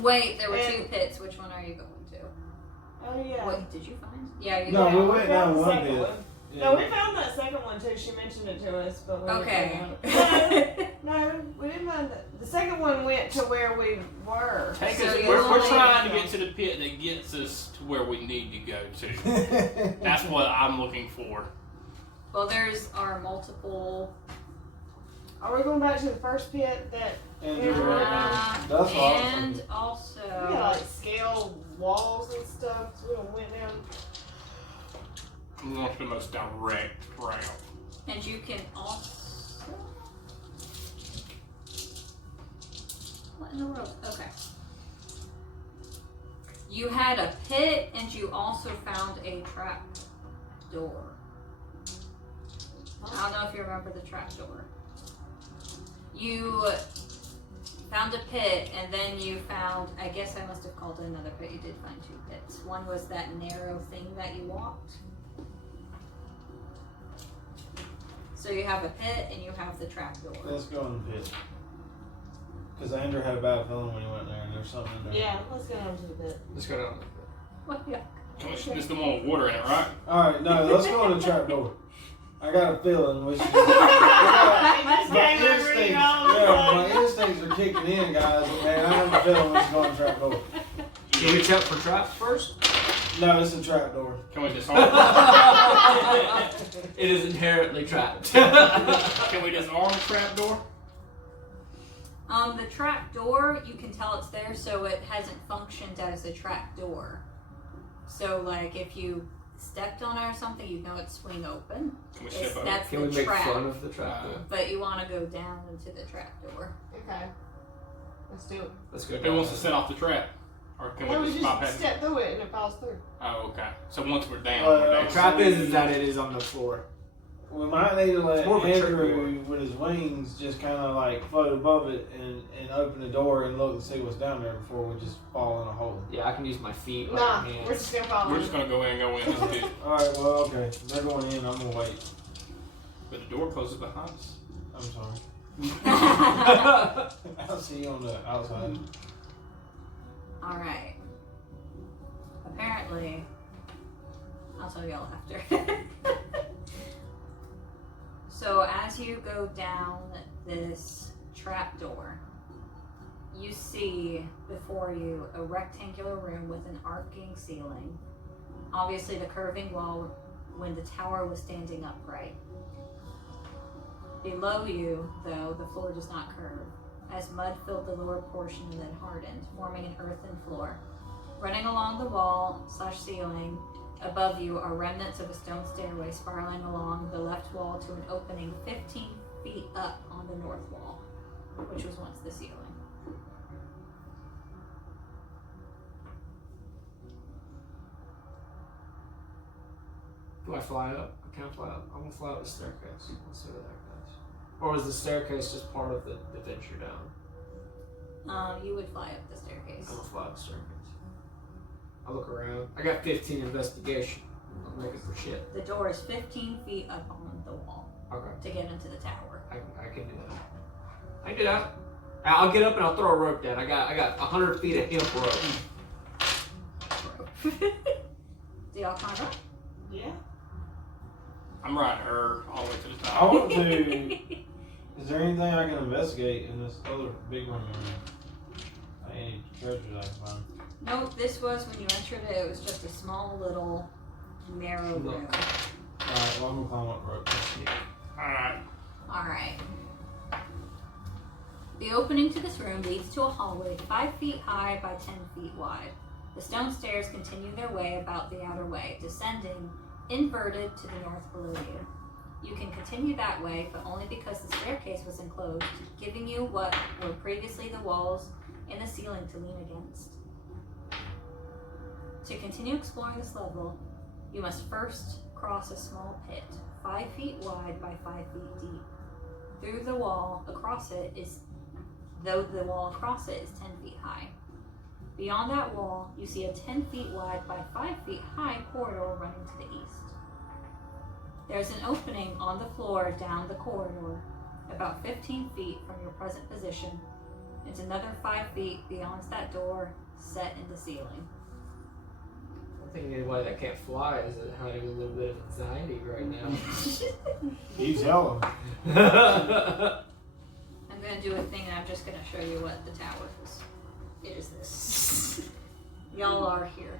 Wait, there were And- 2 pits. Which one are you going to? Oh yeah. Wait, did you find? Yeah, you No, did. we we went found down the one second bit. one. No, we found that second one too. She mentioned it to us, but we Okay. didn't. No, we didn't find that. The second one went to where we were. Take So us, you we're only- trying to get to the pit that gets us to where we need to go to. That's what I'm looking for. Well, there's our multiple Are we going back to the first pit that And Yeah. that's all. And also, we got like scale walls and stuff? So we don't went down. I'm going to the most direct route. and you can also. What in the world? Okay. You had a pit, and you also found a trap door. I don't know if you remember the trap door. You found a pit, and then you found, I guess I must have called it another pit. You did find two pits. One was that narrow thing that you walked. So you have a pit, and you have the trap door. Let's go in the pit. Because Andrew had a bad feeling when he went there, and there's something in there. Yeah, let's go down to the pit. Let's go down. What? Yeah. There's the one with water in it, right? Alright, no, let's go in the trap door. I got a feeling we should. He just My came over instincts, to you all of a my sudden. instincts are kicking in, guys, and I have a feeling we should go in the trap door. Can we check for traps first? No, it's a trap door. Can we disarm It is inherently trapped. Can we disarm the trap door? The trap door, you can tell it's there, so it hasn't functioned as a trap door. So, like, if you stepped on it or something, you know it'd swing open. Can we step over? That's Can the we make trap. fun of the trap door? But you want to go down into the trap door. Okay. Let's do it. Let's go Who down. wants to set off the trap? Or can No, we we just just bypass it? step through it and it falls through. Oh, okay. So once we're down, Well, we're The down. trap is that it is on the floor. We might need to let It's more of a trick Andrew, with his wings, just kind of like float above it and open the door and look and see what's down there before we just fall in a hole. Yeah, I can use my feet. Nah, Like my we're hands. just gonna fall We're in. just going to go in and go in this pit. Alright, well, okay. They're going in. I'm going to wait. But the door closes behind us. I'm sorry. I'll see you on the outside. Alright. Apparently, I'll tell y'all after. So as you go down this trap door, you see before you a rectangular room with an arcing ceiling. Obviously the curving wall when the tower was standing upright. Below you, though, the floor does not curve, as mud filled the lower portion and then hardened, forming an earthen floor. Running along the wall/ceiling above you are remnants of a stone stairway spiraling along the left wall to an opening 15 feet up on the north wall, which was once the ceiling. Do I fly up? I can't fly up. I'm gonna fly up the staircase. Let's see what that does. Or was the staircase just part of the venture down? You would fly up the staircase. I'm gonna fly up the staircase. I look around. I got 15 investigation. I'm looking for shit. The door is 15 feet up on the wall Okay, to get into the tower. I can do that. I can do that. I'll get up and I'll throw a rope down. I got 100 feet of hemp rope. Do y'all climb up? Yeah. I'm riding her all the way to the I top. want to. Is there anything I can investigate in this other big room? Any treasures I can find? Nope, this was when you entered it, it was just a small little narrow room. Alright, well, I'm gonna climb up the rope. Alright. Alright. The opening to this room leads to a hallway 5 feet high by 10 feet wide. The stone stairs continue their way about the outer way, descending inverted to the north below you. You can continue that way, but only because the staircase was enclosed, giving you what were previously the walls and the ceiling to lean against. To continue exploring this level, you must first cross a small pit, 5 feet wide by 5 feet deep. Through the wall across it is, though the wall across it is 10 feet high. Beyond that wall, you see a 10 feet wide by 5 feet high corridor running to the east. There's an opening on the floor down the corridor, about 15 feet from your present position, and another 5 feet beyond that door, set in the ceiling. I think anybody that can't fly is having a little bit of anxiety right now. You tell him. I'm gonna do a thing and I'm just gonna show you what the tower is. It is this. Y'all are here.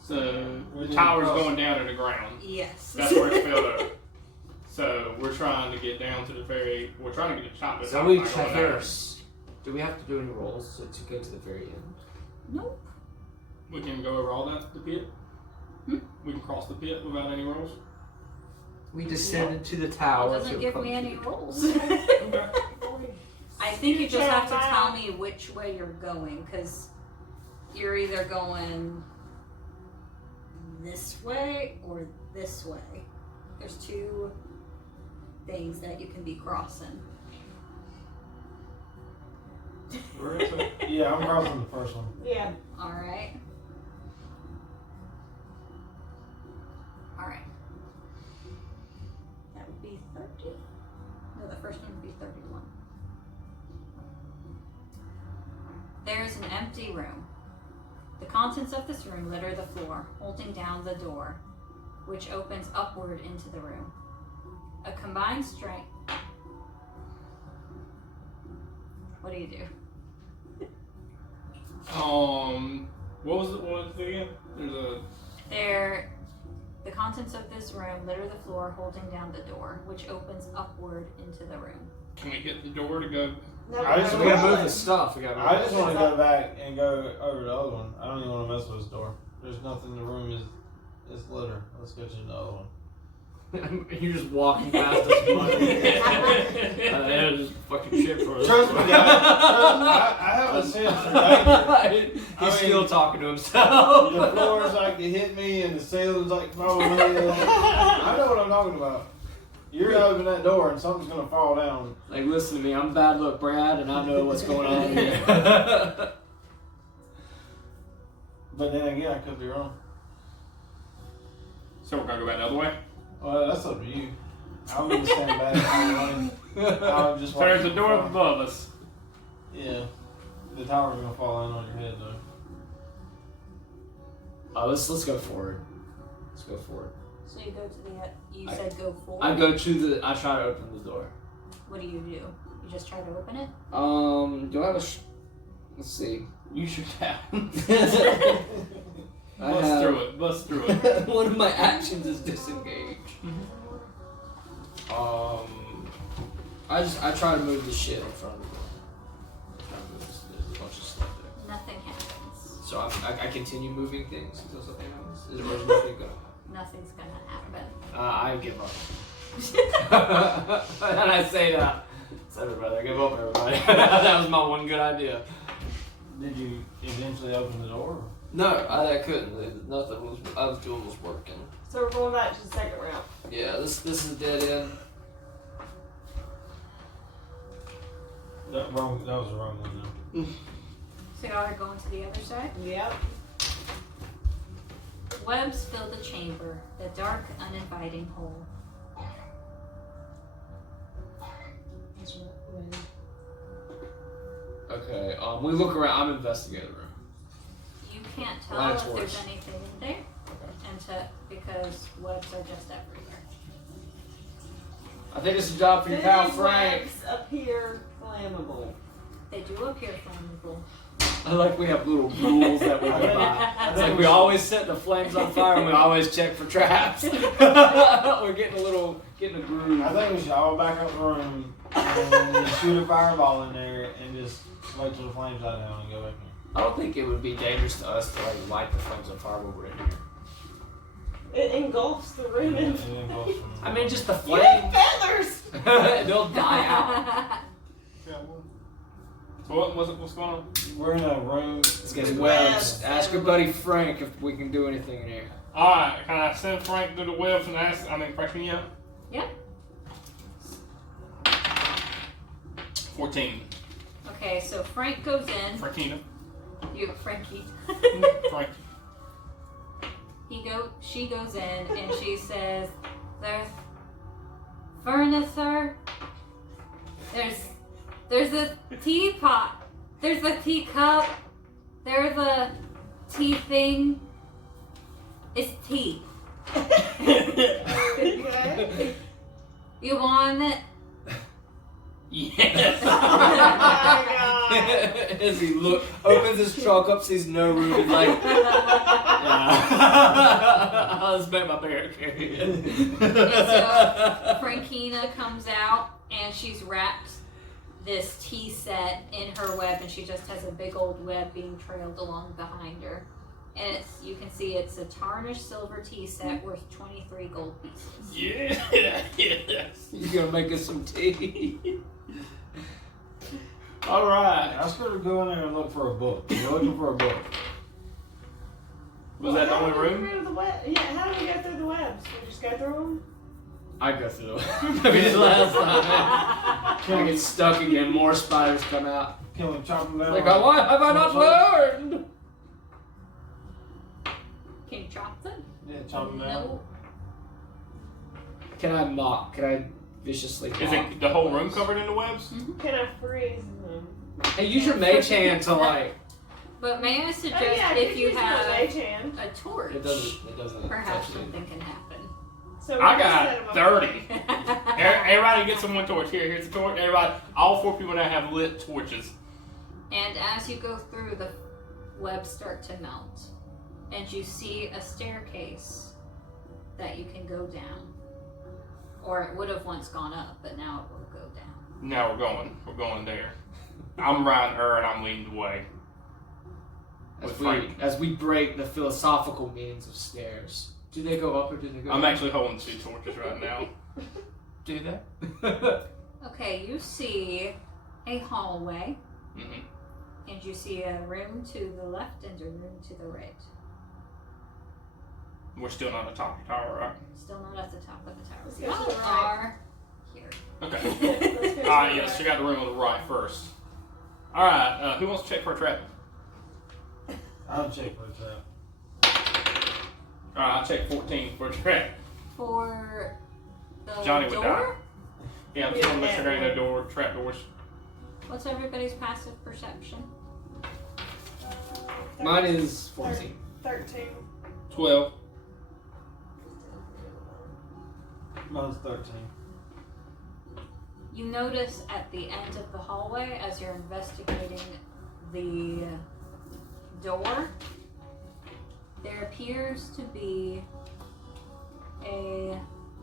So the tower's going down to the ground. Yes. That's where it's filled up. So we're trying to get down to the very. We're trying to get the top of the So top. we not going down. traverse. Do we have to do any rolls to get to the very end? Nope. We can go over all that, the pit. Hmm? We can cross the pit without any rolls. We descended to the It tower. doesn't to give come me to any the- rolls. Okay. I think you just have to tell me which way you're going, because you're either going this way or this way. There's two things that you can be crossing. Yeah, I'm crossing the first one. Yeah. Alright. Alright. That would be 30. No, the first one would be 31. There is an empty room. The contents of this room litter the floor, holding down the door, which opens upward into the room. A combined strength. What do you do? What was it again? The contents of this room litter the floor, holding down the door, which opens upward into the room. Can we hit the door to go? No, I just We we're gotta move rolling. the stuff. We gotta move I just want to go back and go over the other one. I don't even want to mess with this door. There's nothing in the room. Is litter. Let's go to the other one. You're just walking past us. That was fucking shit for us. Trust me, guys. I have a sense of danger. He's I still mean, talking to himself. The floors like to hit me, and the ceiling's like falling in. I know what I'm talking about. You're gonna open that door, and something's gonna fall down. Like, listen to me. I'm Bad Luck Brad, and I know what's going on here. But then again, I could be wrong. So we're gonna go back the other way. Well, that's up to you. I'm gonna stand back. I'll just So there's a watch door it up fall. above us. Yeah, the tower's gonna fall in on your head though. Let's go forward. Let's go forward. So you go to the. You said go forward. I go to the. I try to open the door. What do? You just try to open it? Do I have a? Let's see. You should have. I Bust have- through it. Bust through it. One of my actions is disengage. I try to move the shit in front of the door. Try to move this. There's a bunch of stuff there. Nothing happens. So I continue moving things until something happens. Is there nothing going? Nothing's gonna happen. I give up. And I say that. It's everybody. I give up, everybody. That was my one good idea. Did you eventually open the door? No, I couldn't. Nothing was. I was doing was working. So we're going back to the second round. Yeah, this is dead end. That was the wrong one though. So y'all are going to the other side? Yep. Webs fill the chamber, the dark, uninviting hole. Okay. We look around. I'm investigating the room. You can't tell Light a if torch. there's anything in there, because webs are just everywhere. I think it's a job for your pal These Frank. legs appear flammable. They do appear flammable. I like we have little rules that we go by. It's like we always set the flames on fire and we always check for traps. We're getting a groove. I think we should all back up the room and shoot a fireball in there and just wait till the flames die down and go back in. I don't think it would be dangerous to us to like light the flames on fire while we're in here. It engulfs the room. And then go from- I mean, just the You have flames. feathers! They'll die out. So what's going on? We're in a room. Let's get Webs. webs. Ask your buddy Frank if we can do anything in here. Alright, can I send Frank to the webs and ask? Frank me up? Yeah. 14. Okay, so Frank goes in. Frankina. Frankie. Frank. She goes in and she says, "There's furniture. There's a teapot. There's a teacup. There's a tea thing. It's tea. Okay. You want it?" Yes. Oh my god. As he opens his trunk up, sees no room, and like, I'll just make my bear carry it. So Frankina comes out and she's wrapped this tea set in her web, and she just has a big old web being trailed along behind her. And you can see it's a tarnished silver tea set worth 23 gold pieces. Yeah. Yes. You gonna make us some tea? All right. Ask her to go in there and look for a book. You're looking for a book. Was that the only room? Yeah, how do we go through the webs? We just go through them? I go through it. I mean, the last time I get stuck again, more spiders come out. Can we chop them down? Like, why have I not learned? Can you chop them? Yeah, chop them down. No. Can I mock? Can I viciously mock? Is it the whole room covered in the webs? Can I freeze them? Hey, use your mage hand to like. But may I suggest Oh, yeah, if you use my have mage hand. a torch, It doesn't. perhaps touch it. something can happen. So I we just set 'em got up. 30. Everybody get someone torch. Here's a torch. Everybody, all 4 people now have lit torches. And as you go through, the webs start to melt. And you see a staircase that you can go down. Or it would have once gone up, but now it will go down. Now we're going there. I'm riding her and I'm leading the way. With Frank. As we break the philosophical meanings of stairs. Do they go up or do they go I'm down? actually holding 2 torches right now. Do that? Okay, you see a hallway, Mm-hmm. and you see a room to the left and a room to the right. We're still not at the top of the tower, right? Still not at the top of the Let's tower. go to You the right. are here. Okay. Let's go to the Yes, right. check out the room on the right first. Alright, who wants to check for a trap? I'll check for a trap. Alright, I'll check 14 for a trap. For the Johnny would door? die. Yeah, I'm just gonna make sure there ain't no door, trap doors. What's everybody's passive perception? Mine is 14. 13. 12. Mine's 13. You notice at the end of the hallway, as you're investigating the door, there appears to be a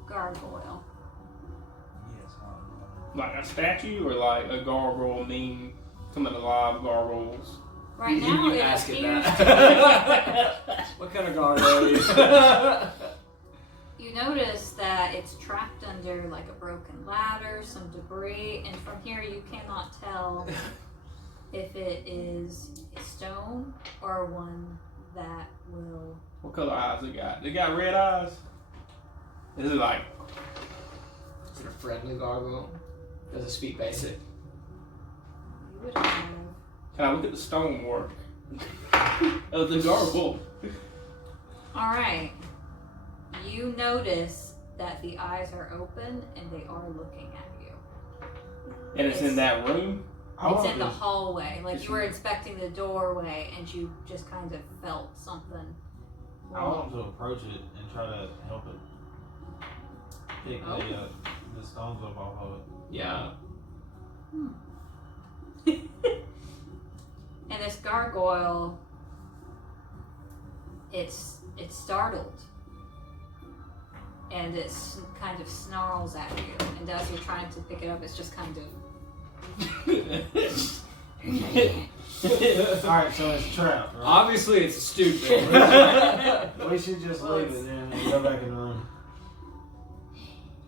gargoyle. Yes, Like a statue or like a gargoyle mean coming alive gargoyles? Right now, you it ask it appears that. What kind of gargoyle are you? you notice that it's trapped under like a broken ladder, some debris, and from here you cannot tell if it is a stone or one that will. What color eyes it got? They got red eyes? Is it like Is it a friendly gargoyle? Does it speak basic? You would have. can I look at the stonework of the gargoyle? Alright. You notice that the eyes are open and they are looking at you. And it's in that room? It's in the hallway. Like you were inspecting the doorway and you just kind of felt something. I want to approach it and try to help it pick Oh. the stones up off of it. Yeah. And this gargoyle, it's startled. And it kind of snarls at you. And as you're trying to pick it up, it's just kind of. Alright, so it's trapped, right? Obviously, it's stupid. We should just leave it then and go back in the room.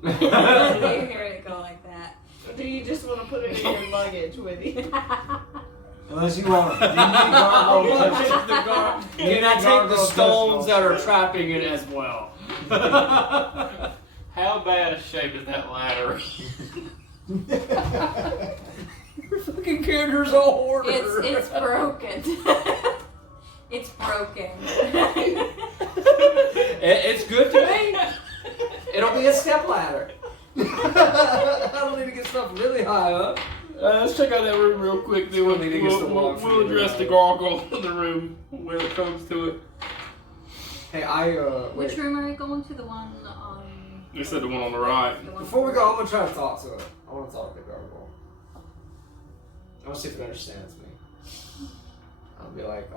You hear it go like that. Do you just want to put it in your luggage with you? Unless you want it. You need gargoyle touch. Can I take the stones that are trapping it as well? How bad a shape is that ladder? Your fucking character's a hoarder. It's broken. It's broken. It's good to me. It'll be a step ladder. I don't need to get stuff really high up. Let's check out that room real quick. Then we'll, Need to get some water for we'll you. address the gargoyle in the room when it comes to it. Hey, wait. Which room are you going to? The one You said the one on the right. the one Before we go, I'm gonna try to talk to it. I want to talk to the gargoyle. I want to see if it understands me. I'll be like,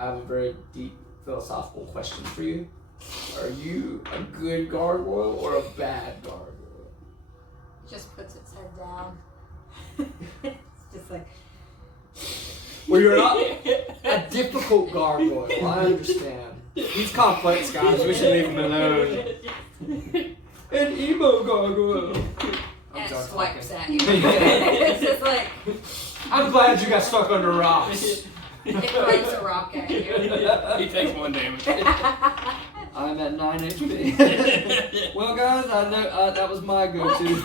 I have a very deep philosophical question for you. Are you a good gargoyle or a bad gargoyle? Just puts its head down. It's just like. Well, you're not a difficult gargoyle. I understand. He's complex, guys. We should leave him alone. An emo gargoyle. And done swipes talking. at you. It's just like. I'm glad you got stuck under rocks. It throws a rock at you. He takes 1 damage. I'm at 9 HP. Well, guys, I know that was my go-to.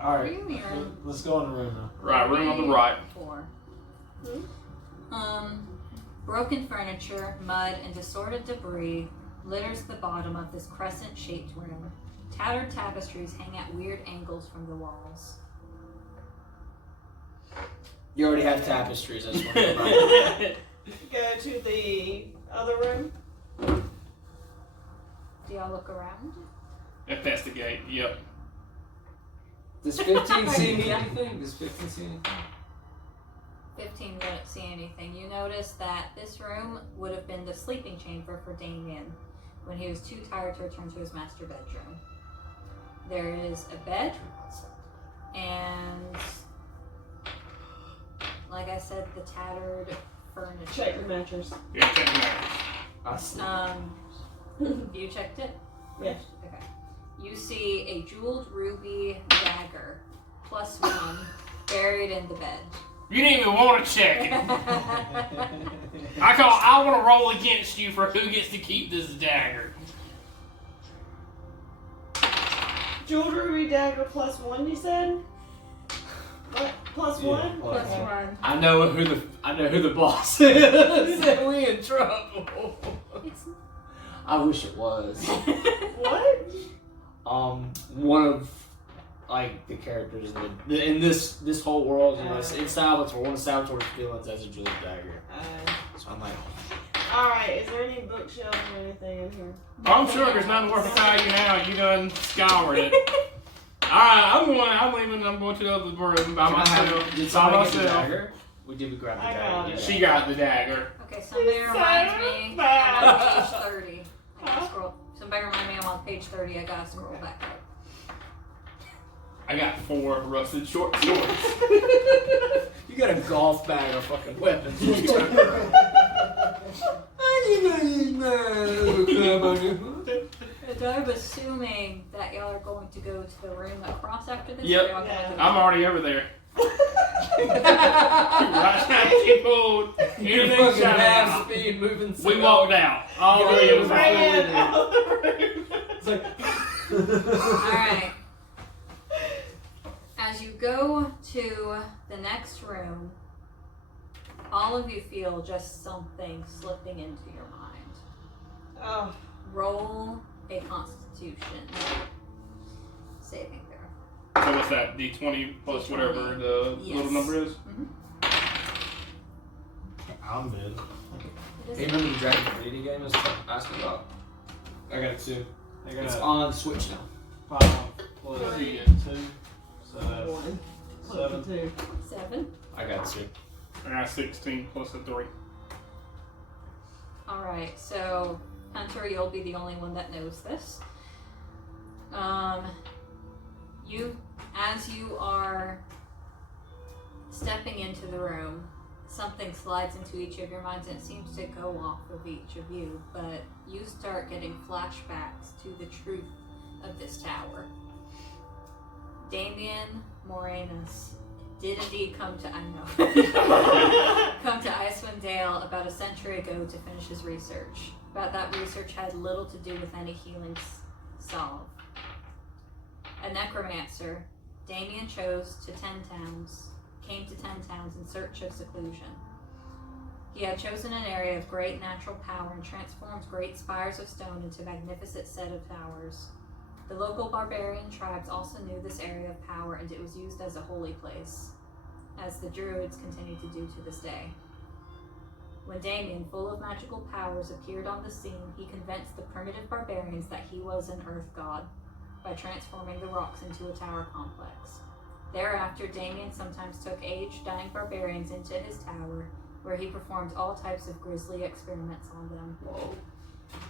Alright, Premium. let's go in the room now. Right, room on the right. 4. Broken furniture, mud, and assorted debris litters the bottom of this crescent-shaped room. Tattered tapestries hang at weird angles from the walls. You already have tapestries. I just want to Go to the other room. Do y'all look around? Investigate. Yep. Does 15 see me anything? Does 15 see anything? 15 wouldn't see anything. You notice that this room would have been the sleeping chamber for Damien when he was too tired to return to his master bedroom. There is a bed, and like I said, the tattered furniture. Check your mattress. Yeah, check it out. I see. You checked it? Yes. Okay. You see a jeweled ruby dagger, +1, buried in the bed. You didn't even want to check it. I want to roll against you for who gets to keep this dagger. Jeweled ruby dagger +1, you said? What? +1? Yeah, +1. I know who the boss is. Said we in trouble. It's I wish it was. What? One of like the characters in this whole world, you know, it's in Salvatore. One of Salvatore's villains has a jeweled dagger. So I'm like, Alright, is there any bookshelves or anything in here? I'm sure there's nothing worth a value now. You done scoured it. Alright, I'm leaving. I'm going to the other room by myself. Did By somebody get the myself. dagger? We grab the I dagger. got it. Yeah. She got the dagger. okay, somebody It's reminds so me. bad. I'm on page 30. I gotta scroll. Somebody remind me I'm on page 30. I gotta scroll back up. I got 4 rusted short swords. You got a golf bag of fucking weapons. And I'm assuming that y'all are going to go to the room across after this. Yep. Or y'all going to the I'm already over there. Right now, she pulled anything fucking shot half out. speed moving. We walked out. All 3 of us. Ran out of the room. It's like. Alright. As you go to the next room, all of you feel just something slipping into your mind. Oh, Roll a constitution saving throw. So what's that? The 20 plus D20. whatever the Yes. little number is? I'm dead. Hey, remember the Dragon Breeding game I was asking about? I got it too. I It's got on Switch now. 5 plus 2, so that's 1. 7. 2. 7. I got it too. I got 16 plus a 3. Alright, so Hunter, you'll be the only one that knows this. As you are stepping into the room, something slides into each of your minds and it seems to go off of each of you, but you start getting flashbacks to the truth of this tower. Damien Moranis did indeed come to Icewind Dale about a century ago to finish his research. But that research had little to do with any healing salve. A necromancer, Damien came to 10 towns in search of seclusion. He had chosen an area of great natural power and transformed great spires of stone into a magnificent set of towers. The local barbarian tribes also knew this area of power, and it was used as a holy place, as the druids continue to do to this day. When Damien, full of magical powers, appeared on the scene, he convinced the primitive barbarians that he was an earth god. by transforming the rocks into a tower complex. Thereafter, Damien sometimes took aged, dying barbarians into his tower, where he performed all types of grisly experiments on them.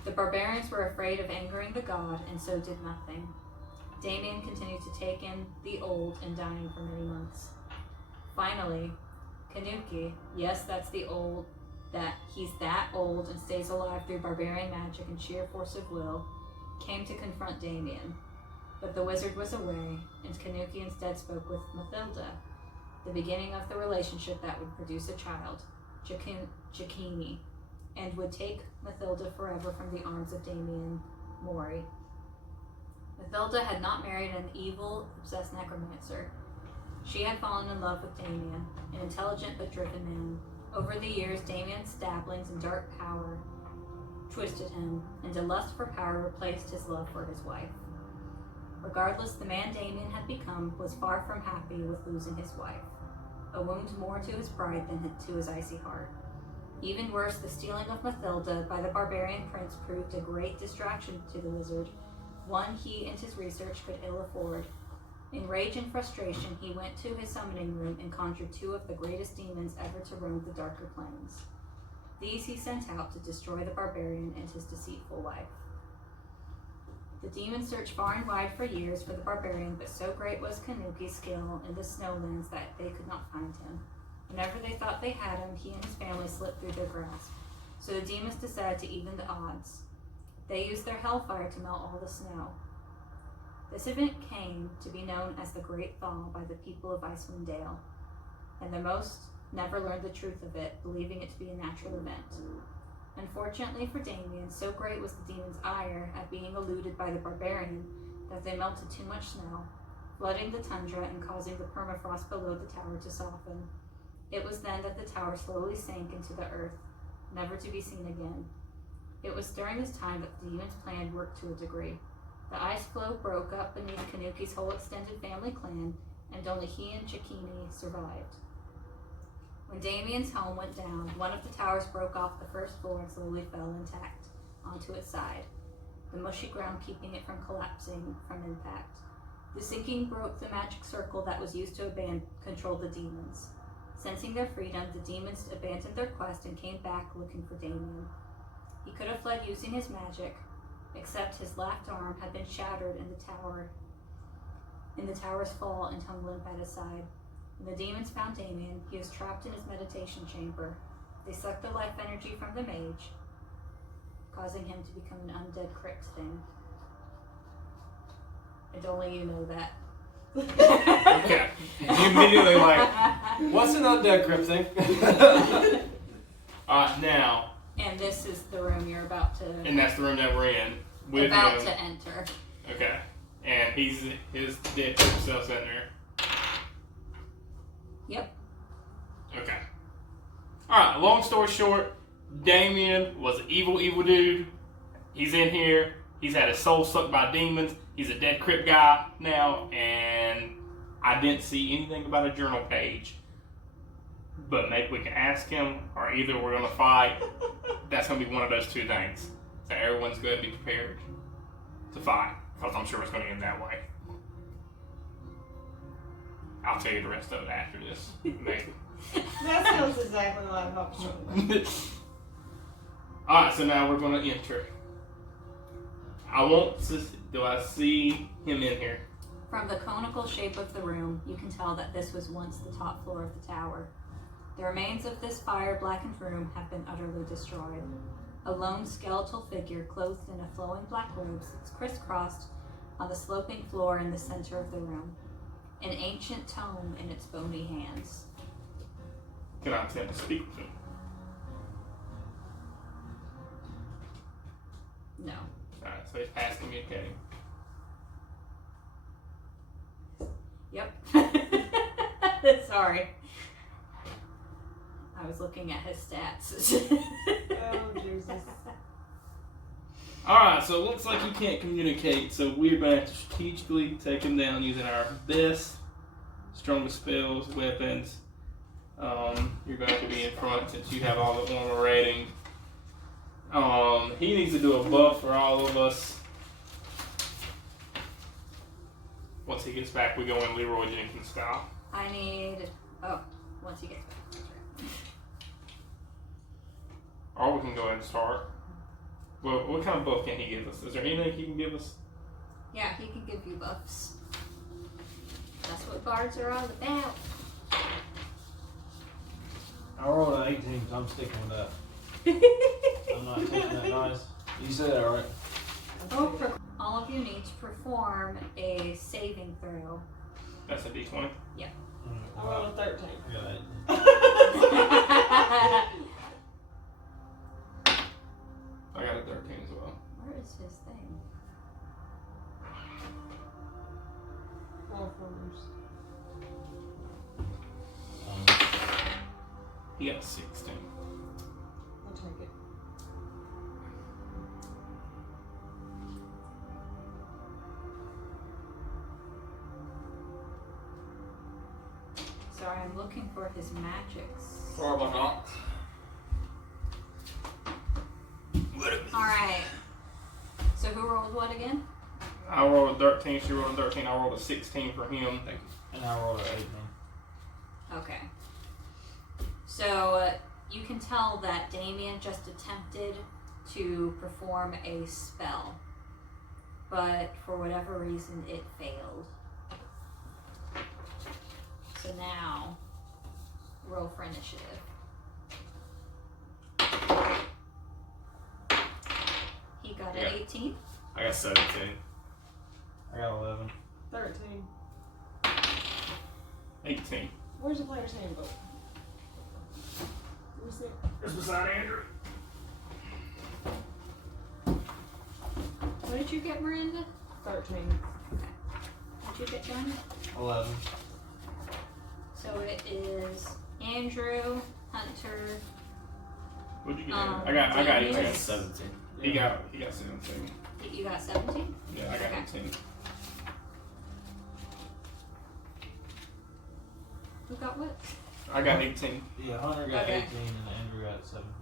The barbarians were afraid of angering the god, and so did nothing. Damien continued to take in the old and dying for many months. Finally, Kanuki, yes, that's the old, that he's that old and stays alive through barbarian magic and sheer force of will, came to confront Damien. But the wizard was away, and Kanuki instead spoke with Mathilda, the beginning of the relationship that would produce a child, Jacquini, and would take Mathilda forever from the arms of Damien Mori. Mathilda had not married an evil, obsessed necromancer. She had fallen in love with Damien, an intelligent but driven man. Over the years, Damien's dabblings in dark power twisted him, and a lust for power replaced his love for his wife. Regardless, the man Damien had become was far from happy with losing his wife, a wound more to his pride than to his icy heart. Even worse, the stealing of Mathilda by the barbarian prince proved a great distraction to the wizard, one he and his research could ill afford. In rage and frustration, he went to his summoning room and conjured two of the greatest demons ever to roam the darker planes. These he sent out to destroy the barbarian and his deceitful wife. The demons searched far and wide for years for the barbarian, but so great was Kanuki's skill in the snowlands that they could not find him. Whenever they thought they had him, he and his family slipped through their grasp. So the demons decided to even the odds. They used their hellfire to melt all the snow. This event came to be known as the Great Thaw by the people of Icewind Dale, and the most never learned the truth of it, believing it to be a natural event. Unfortunately for Damien, so great was the demon's ire at being eluded by the barbarian that they melted too much snow, flooding the tundra and causing the permafrost below the tower to soften. It was then that the tower slowly sank into the earth, never to be seen again. It was during this time that the demon's plan worked to a degree. The ice floe broke up beneath Kanuki's whole extended family clan, and only he and Jacquini survived. When Damien's home went down, one of the towers broke off the first floor and slowly fell intact onto its side, the mushy ground keeping it from collapsing from impact. The sinking broke the magic circle that was used to control the demons. Sensing their freedom, the demons abandoned their quest and came back looking for Damien. He could have fled using his magic, except his left arm had been shattered in the tower's fall and hung limp at his side. When the demons found Damien, he was trapped in his meditation chamber. They sucked the life energy from the mage, causing him to become an undead crypt thing. And only you know that. Okay. You immediately what's an undead crypt thing? Now. And this is the room you're about to... And that's the room that we're in. With about him. to enter. Okay. And his dead himself's in there. Yep. Okay. Alright, long story short, Damien was an evil dude. He's in here. He's had his soul sucked by demons. He's a dead crypt guy now, and I didn't see anything about a journal page. But maybe we can ask him, or either we're going to fight. That's going to be one of those two things. So everyone's going to be prepared to fight, because I'm sure it's going to end that way. I'll tell you the rest of it after this. Maybe. That sounds exactly like Hopper. Alright, so now we're going to enter. Do I see him in here? From the conical shape of the room, you can tell that this was once the top floor of the tower. The remains of this fire-blackened room have been utterly destroyed. A lone skeletal figure clothed in a flowing black robe sits crisscrossed on the sloping floor in the center of the room, an ancient tome in its bony hands. Can I attempt to speak with him? No. Alright, so he's past communicating. Yep. Sorry. I was looking at his stats. Oh, Jesus. Alright, so it looks like he can't communicate, so we're going to have to strategically take him down using our best, strongest spells, weapons. You're going to have to be in front since you have all the armor rating. He needs to do a buff for all of us. once he gets back, we go in Leroy Jenkins style. I need. Oh, once he gets back. That's right. Or we can go ahead and start. Well, what kind of buff can he give us? Is there anything he can give us? Yeah, he can give you buffs. That's what bards are all about. I rolled an 18, so I'm sticking with that. I'm not taking that dice. You said that right? All of you need to perform a saving throw. That's a D20. I rolled a 13. I got 18. I got a 13 as well. Where is his thing? He got 16. I'll take it. Sorry, I'm looking for his magics. Probably not. Alright. So who rolled what again? I rolled a 13, she rolled a 13, I rolled a 16 for him. And I rolled an 18. Okay. So you can tell that Damien just attempted to perform a spell, but for whatever reason it failed. So now, roll for initiative. He got an 18. I got 17. I got 11. 13. 18. Where's the player's handbook? Let me see. It's beside Andrew. What did you get, Miranda? 13. What did you get, Johnny? 11. So it is Andrew, Hunter. What'd you get? Um, I got I 18. got 17. He got 17. You got 17? Yeah, I got Okay. 18. Who got what? I got 18. Yeah, Hunter got Okay. 18 and Andrew got 17.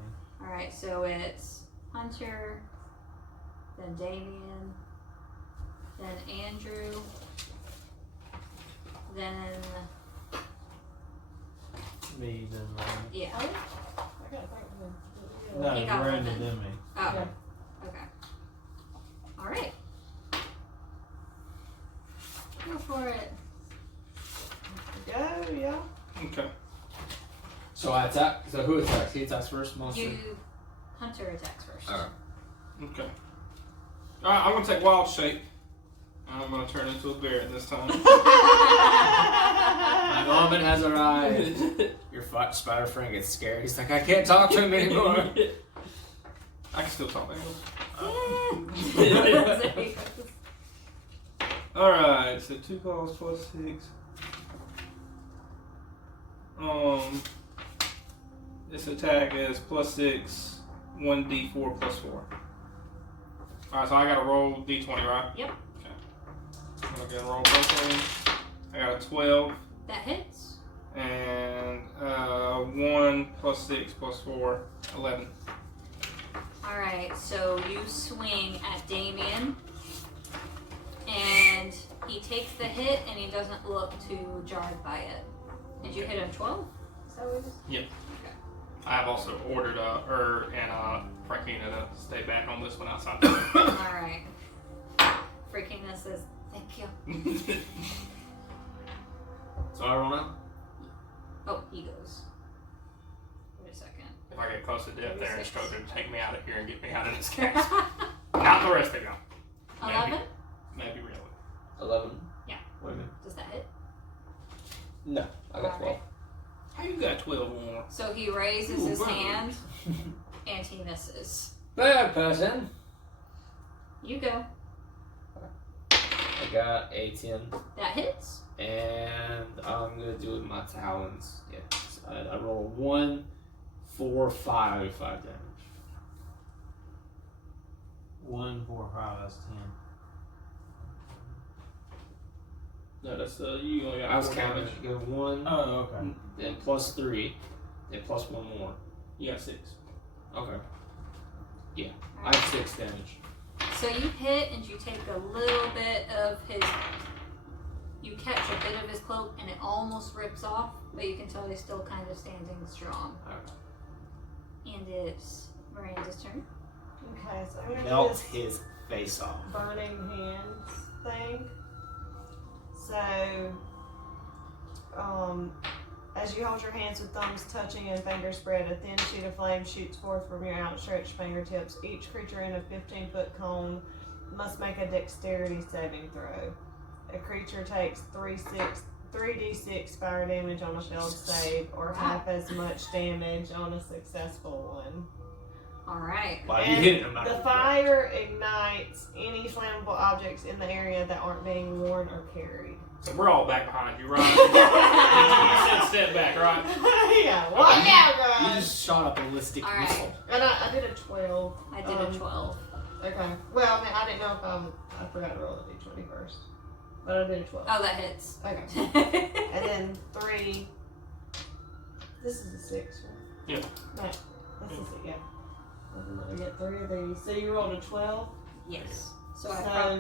Alright, so it's Hunter, then Damien, then Andrew, then, Me, then Miranda. yeah. I got 13. No, He got Miranda, 11. then me. Oh, Yeah. okay. Alright. Go for it. Go, yeah. Okay. So I attack. So who attacks? He attacks first, monster. Hunter attacks first. Alright. Okay. Alright, I'm gonna take wild shape. I'm gonna turn into a bear this time. My moment has arrived. Your spider friend gets scared. He's like, I can't talk to him anymore. I can still talk English. There he goes. Alright, so 2 calls plus 6. This attack is plus 6, 1d4 plus 4. Alright, so I gotta roll d20, right? Yep. Okay. I'm gonna roll both of them. I got a 12, That hits. and 1 plus 6 plus 4, 11. Alright, so you swing at Damien, and he takes the hit, and he doesn't look too jarred by it. Did you hit a 12? Is that what it is? Yep. I have also ordered and Frankina to stay back on this one outside the Alright. Freaking says, thank you. So I roll now? Oh, he goes. Wait a second. If I get close to death, they're instructed to take me out of here and get me out of this case. Not the rest of y'all. 11? Maybe really. 11. Yeah. Wait a minute. Does that hit? No, I got 12. How you got 12 more? So he raises Ooh, his wow. hand, and he misses. Bad person. You go. I got a 10. That hits. And I'm going to do it with my talons. Yeah. So I roll 1, 4, 5, 5 damage. 1, 4, 5, that's 10. No, that's you only got I was 4 counting. damage. You go 1, Oh, okay. then plus 3, then plus 1 more. You got 6. Okay. Yeah. I have 6 damage. So you hit, and you take a little bit of his You catch a bit of his cloak and it almost rips off, but you can tell he's still kind of standing strong. Okay. And it's Miranda's turn. Okay, so I'm gonna do Melt this his face off. burning hands thing. So, as you hold your hands with thumbs touching and fingers spread, a thin sheet of flame shoots forth from your outstretched fingertips. Each creature in a 15-foot cone must make a dexterity saving throw. A creature takes 3d6 fire damage on a failed save, or half as much damage on a successful one. Alright. Wow, you And hit it no matter the what. fire ignites any flammable objects in the area that aren't being worn or carried. So we're all back behind you, right? You said step back, right? Yeah, watch out, You guys! just shot a ballistic All right. missile. And I did a 12. I did a 12. Okay. Well, I mean, I didn't know if I forgot to roll the d20 first. But I did a 12. Oh, that hits. Okay. And then 3. This is a 6, right? Yeah. No, that's a 6, yeah. I get 3 of these. So you rolled a 12 Yes. So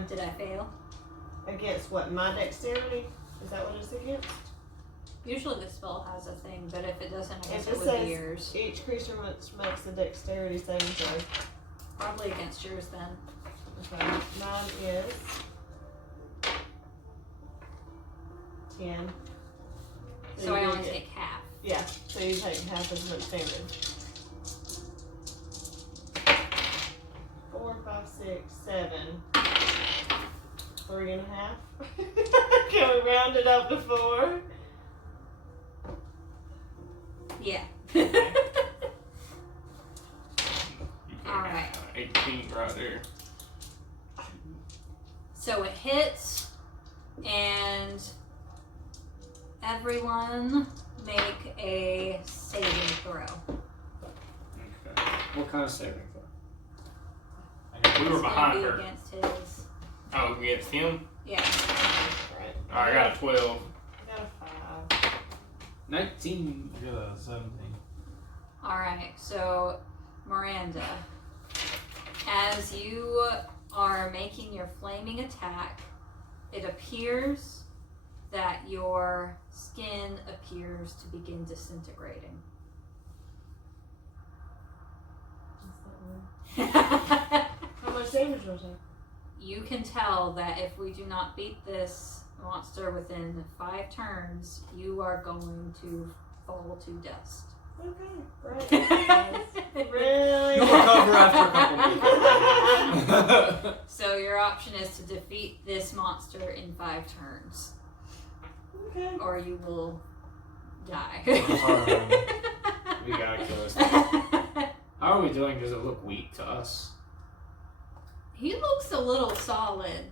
did I fail? against what? My dexterity? Is that what it's against? Usually the spell has a thing, but if it doesn't, I guess If it it would be says yours. each creature makes a dexterity saving throw. Probably against yours then. Okay. Mine is 10. So I you only get- take half. Yeah, so you take half as much damage. 4, 5, 6, 7. 3.5. Can we round it up to 4? Yeah. You Alright. 18 right there. So it hits, and everyone make a saving throw. Okay. What kind of saving throw? We were It's gonna behind be her. against his. Oh, against him? Yeah. Right. Alright, I got a 12. I got a 5. 19. I got a 17. Alright, so Miranda, as you are making your flaming attack, it appears that your skin appears to begin disintegrating. How much damage was it? You can tell that if we do not beat this monster within 5 turns, you are going to fall to dust. Okay, great. Really? You'll recover after a couple weeks. So your option is to defeat this monster in 5 turns, Okay. or you will die. We gotta kill this. How are we doing? Does it look weak to us? He looks a little solid,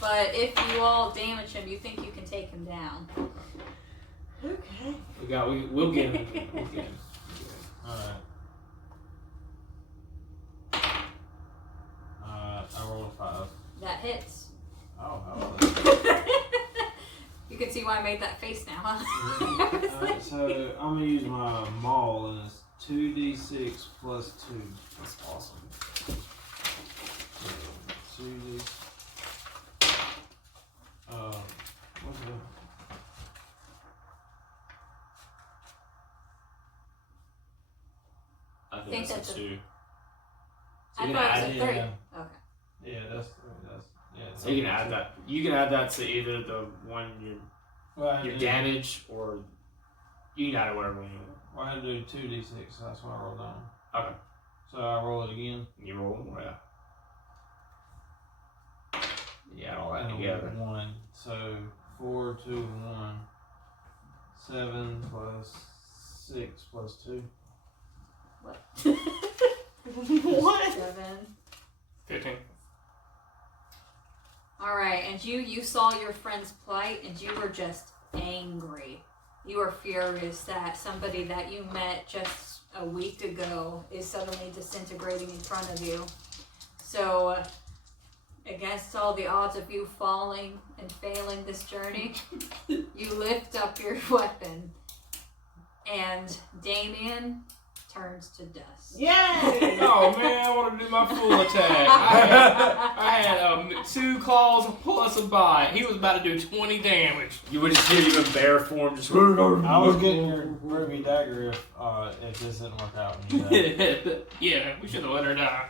but if you all damage him, you think you can take him down. Okay. We'll get him. We'll get him. Alright. I rolled a 5. That hits. Oh, hello. You can see why I made that face now, huh? Alright, so I'm gonna use my maul, and it's 2d6 plus 2. That's awesome. 2d. What's the? I Think think that's that's a- a 2. I you thought it was can a add- 3. yeah. Okay. Yeah, that's yeah. So you can add that. You can add that to either the one Well, your damage, or you can add it whatever you want. Well, I had to do 2d6, so that's what I rolled down. Okay. So I roll it again. You roll more, yeah. Yeah, all that and together. 1. So 4, 2, 1. 7 plus 6 plus 2. What? What? 7. 15. Alright, and you saw your friend's plight and you were just angry. You were furious that somebody that you met just a week ago is suddenly disintegrating in front of you. So, against all the odds of you falling and failing this journey, you lift up your weapon and Damien turns to dust. Yay! Oh man, I want to do my full attack. I had 2 claws plus a bite. He was about to do 20 damage. You would just hear you in bear form, just. I was getting your ruby dagger if this didn't work out. Yeah, we should have let her die.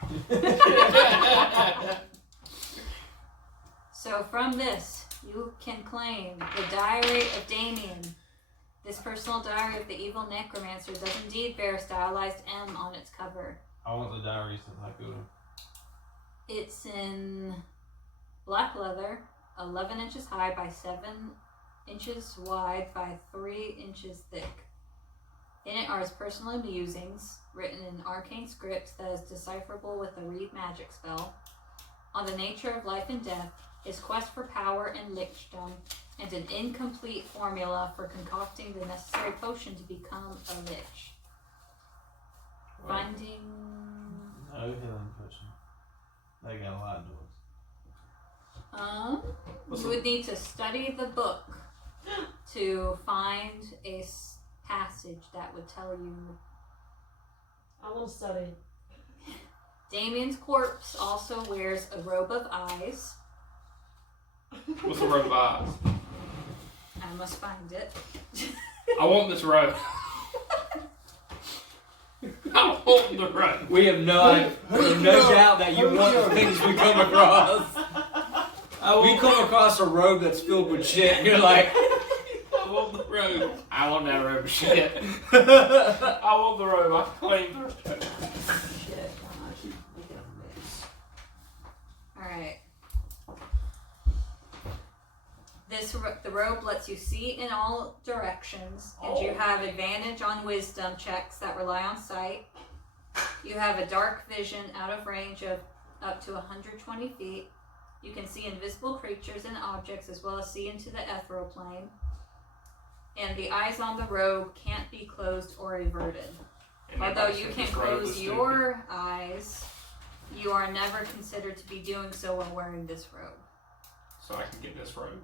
So from this, you can claim the Diary of Damien. This personal diary of the evil necromancer does indeed bear a stylized M on its cover. I want the diary since I could. It's in black leather, 11 inches high by 7 inches wide by 3 inches thick. In it are his personal musings, written in arcane script that is decipherable with a read magic spell, on the nature of life and death, his quest for power and lichdom, and an incomplete formula for concocting the necessary potion to become a lich. Finding... No healing potion. They got a lot of doors. You would need to study the book to find a passage that would tell you. I will study. Damien's corpse also wears a robe of eyes. What's the robe of eyes? I must find it. I want this robe. I want the robe. We have no doubt that you want the things we come across. We come across a robe that's filled with shit, and you're like, I want the robe. I want that robe of shit. I want the robe. I claim the robe. Shit, I keep looking at this. Alright. The robe lets you see in all directions, and you have advantage on wisdom checks that rely on sight. You have a dark vision out of range of up to 120 feet. You can see invisible creatures and objects as well as see into the ethereal plane. And the eyes on the robe can't be closed or averted. Although you can close your eyes, you are never considered to be doing so while wearing this robe. So I can get this robe.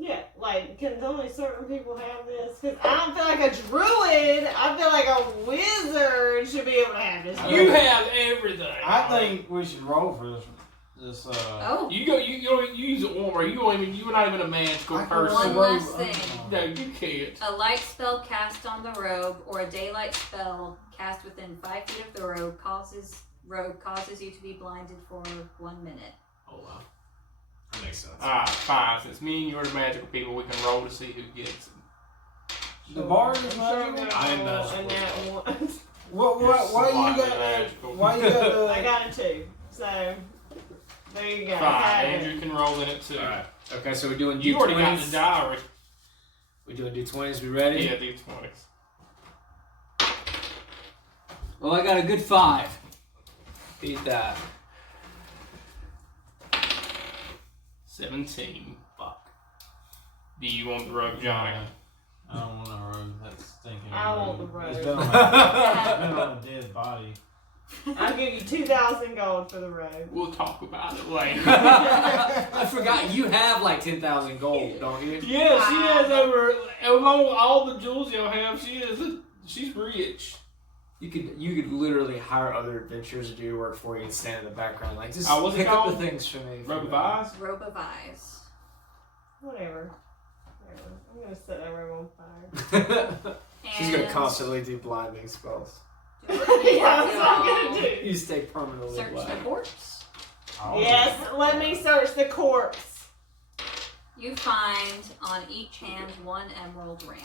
Yeah, like, can only certain people have this? Because I don't feel like a druid. I feel like a wizard should be able to have this. You have everything. I think we should roll for this. Oh. You use an armor. You're not even a magical person. One last thing. No, you can't. A light spell cast on the robe or a daylight spell cast within 5 feet of the robe causes you to be blinded for 1 minute. Oh wow. That makes sense. Alright, fine. Since me and you are the magical people, we can roll to see who gets it. The bard is magical? I am magical. Why you got that? Why you got the... I got it too. So, there you go. Fine, Andrew can roll in it too. Alright. Okay, so we're doing You already got the D20s. diary. We're doing D20s. We ready? Yeah, D20s. Well, I got a good 5. Beat that. 17. Fuck. Do you want the robe, Johnny? I don't want a robe. That's stinking. I want the robe. It's been on a dead body. I'll give you 2,000 gold for the robe. We'll talk about it later. I forgot you have like 10,000 gold, don't you? Yeah, she has over, along with all the jewels y'all have, she's rich. You could literally hire other adventurers to do work for you and stand in the background like just what's it pick up the called? things for me. Robe of eyes? Robe of eyes. Whatever. I'm going to set that robe on fire. She's gonna constantly do blinding spells. Yeah, that's what I'm going to do. You stay permanently Search blind. the corpse. Yes, let me search the corpse. You find on each hand 1 emerald ring.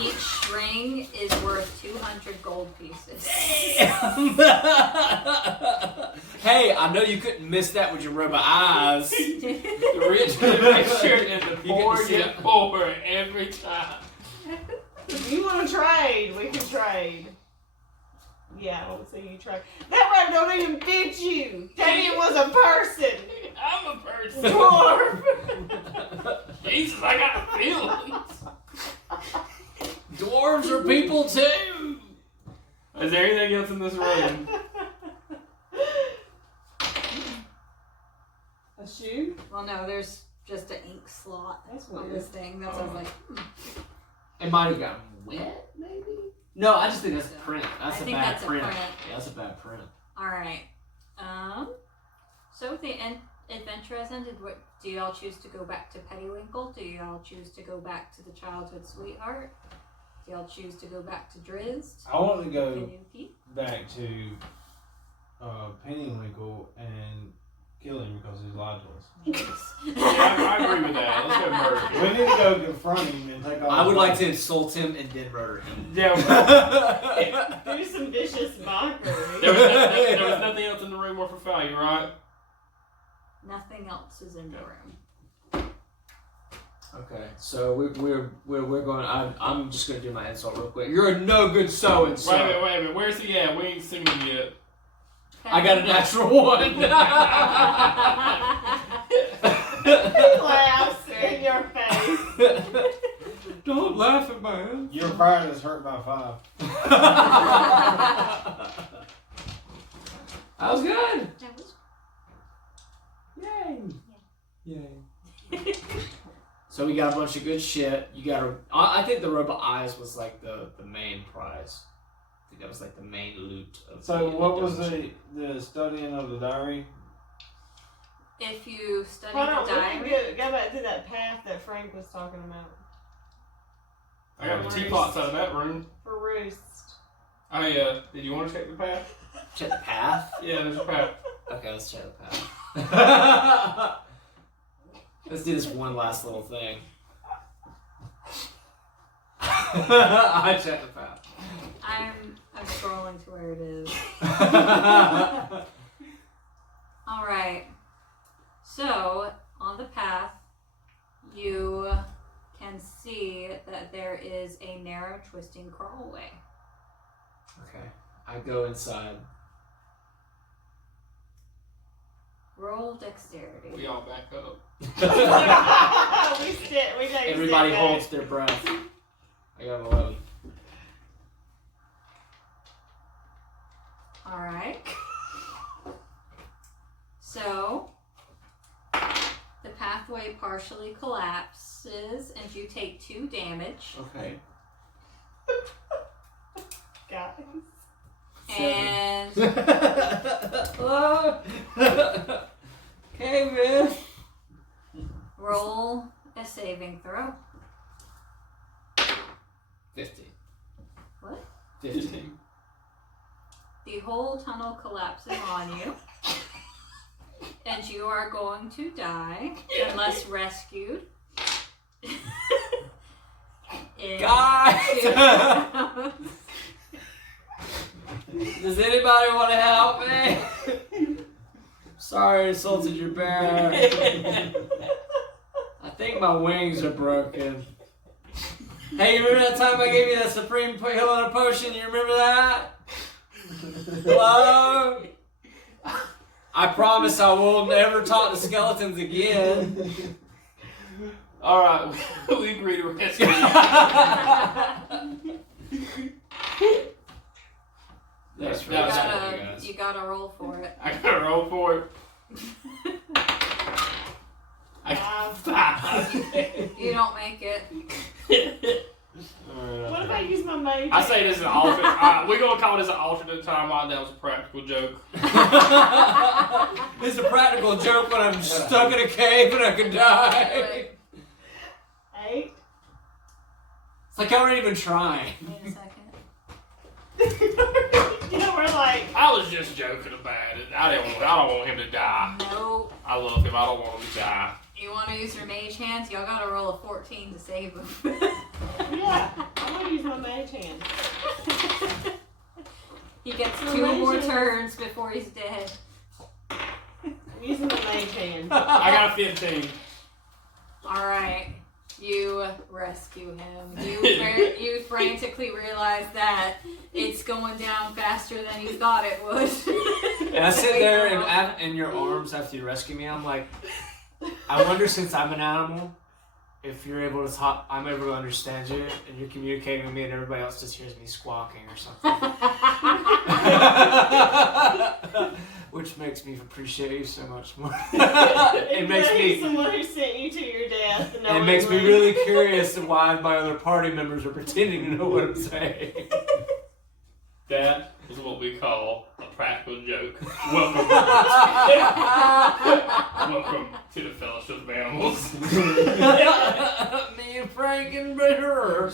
Each ring is worth 200 gold pieces. Hey, I know you couldn't miss that with your robe of eyes. The rich get richer and the poor get poorer every time. If you want to trade, we can trade. Yeah, I don't see you trade. That robe don't even fit you. Damien was a person. I'm a person. Dwarf. Jesus, I got feelings. Dwarves are people too. Is there anything else in this room? A shoe? Well, no, there's just an ink slot That's on weird. this thing. That's I was like, It might have gotten wet, maybe? No, I just think that's a print. That's I a think bad that's a print. print. Yeah, that's a bad print. all right. So the adventure has ended. What do y'all choose to go back to Pettywinkle? Do y'all choose to go back to the childhood sweetheart? Do y'all choose to go back to Drizzt? I want to go Kanuki? back to Pennywinkle and kill him because he's lied to us. Yeah, I agree with that. Let's go murder. We need to go confront him and take all I his would like lies. to insult him and then murder him. Yeah. Do some vicious mockery. There was nothing else in the room worth of value, right? Nothing else is in the room. Okay, so we're going. I'm just gonna do my insult real quick. You're a no good so and so. Wait a minute. Where's he at? We ain't seen him yet. I got a natural one. He laughs in your face. Don't laugh at my ass. Your pride is hurt by 5. That was good. That was Yay. Yay. So we got a bunch of good shit. You got a. I think the robot eyes was like the main prize. I think that was like the main loot. So what was the studying of the diary? if you study Hold on, the we diary. can go back to that path that Frank was talking about. I got the teapots out of that room. For Roost. Did you want to check the path? Check the path? Yeah, there's a path. Okay, let's check the path. Let's do this one last little thing. I check the path. I'm scrolling to where it is. Alright. So, on the path, you can see that there is a narrow, twisting crawlway. Okay, I go inside. Roll dexterity. We all back up. we take Everybody a step holds their breath. I got 11. Alright. So, the pathway partially collapses and you take 2 damage. Okay. back, guys. And Okay, man. roll a saving throw. 50. What? 50. The whole tunnel collapses on you. And you are going to die unless rescued. Guys! Does anybody want to help me? Sorry I insulted your bear. I think my wings are broken. Hey, you remember that time I gave you that supreme healing potion? You remember that? Hello? I promise I will never talk to skeletons again. Alright, we agree to rescue. Thanks for You that, gotta, guys. you gotta roll for it. I gotta roll for it. I got 5. You don't make it. What if I use my mage? I say this is an alternate. We're gonna call this an alternate timeline. That was a practical joke. This is a practical joke when I'm stuck in a cave and I could die. 8. It's like y'all aren't even trying. Wait a second. You know, we're like, I was just joking about it. I don't want him to die. No. I love him. I don't want him to die. You want to use your mage hands? Y'all gotta roll a 14 to save him. yeah, I'm gonna use my mage hand. He gets My 2 mage more hands. turns before he's dead. I'm using the mage hand. I got a 15. Alright. You rescue him. You frantically realize that it's going down faster than you thought it would. And I sit there in your arms after you rescue me. I'm like, I wonder, since I'm an animal, if you're able to talk, I'm able to understand you, and you're communicating with me, and everybody else just hears me squawking or something. Which makes me appreciate you so much more. It makes me. Someone who sent you to your death. And it makes me really curious of why my other party members are pretending to know what I'm saying. That is what we call a practical joke. Welcome. Welcome to the Fellowship of Animals. Me and Frank and her.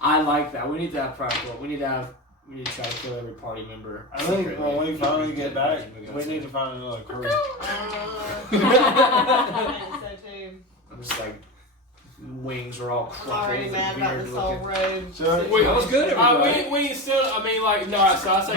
I like that. We need to have practical. We need to try to kill every party member. I think secretly. when we finally get back, we need to find another crew. I think so too. I'm just like, wings are all I'm already crumpled mad and about weird this whole looking. road. So- Wait, That was good, everybody. we still, I mean, like, no, so I say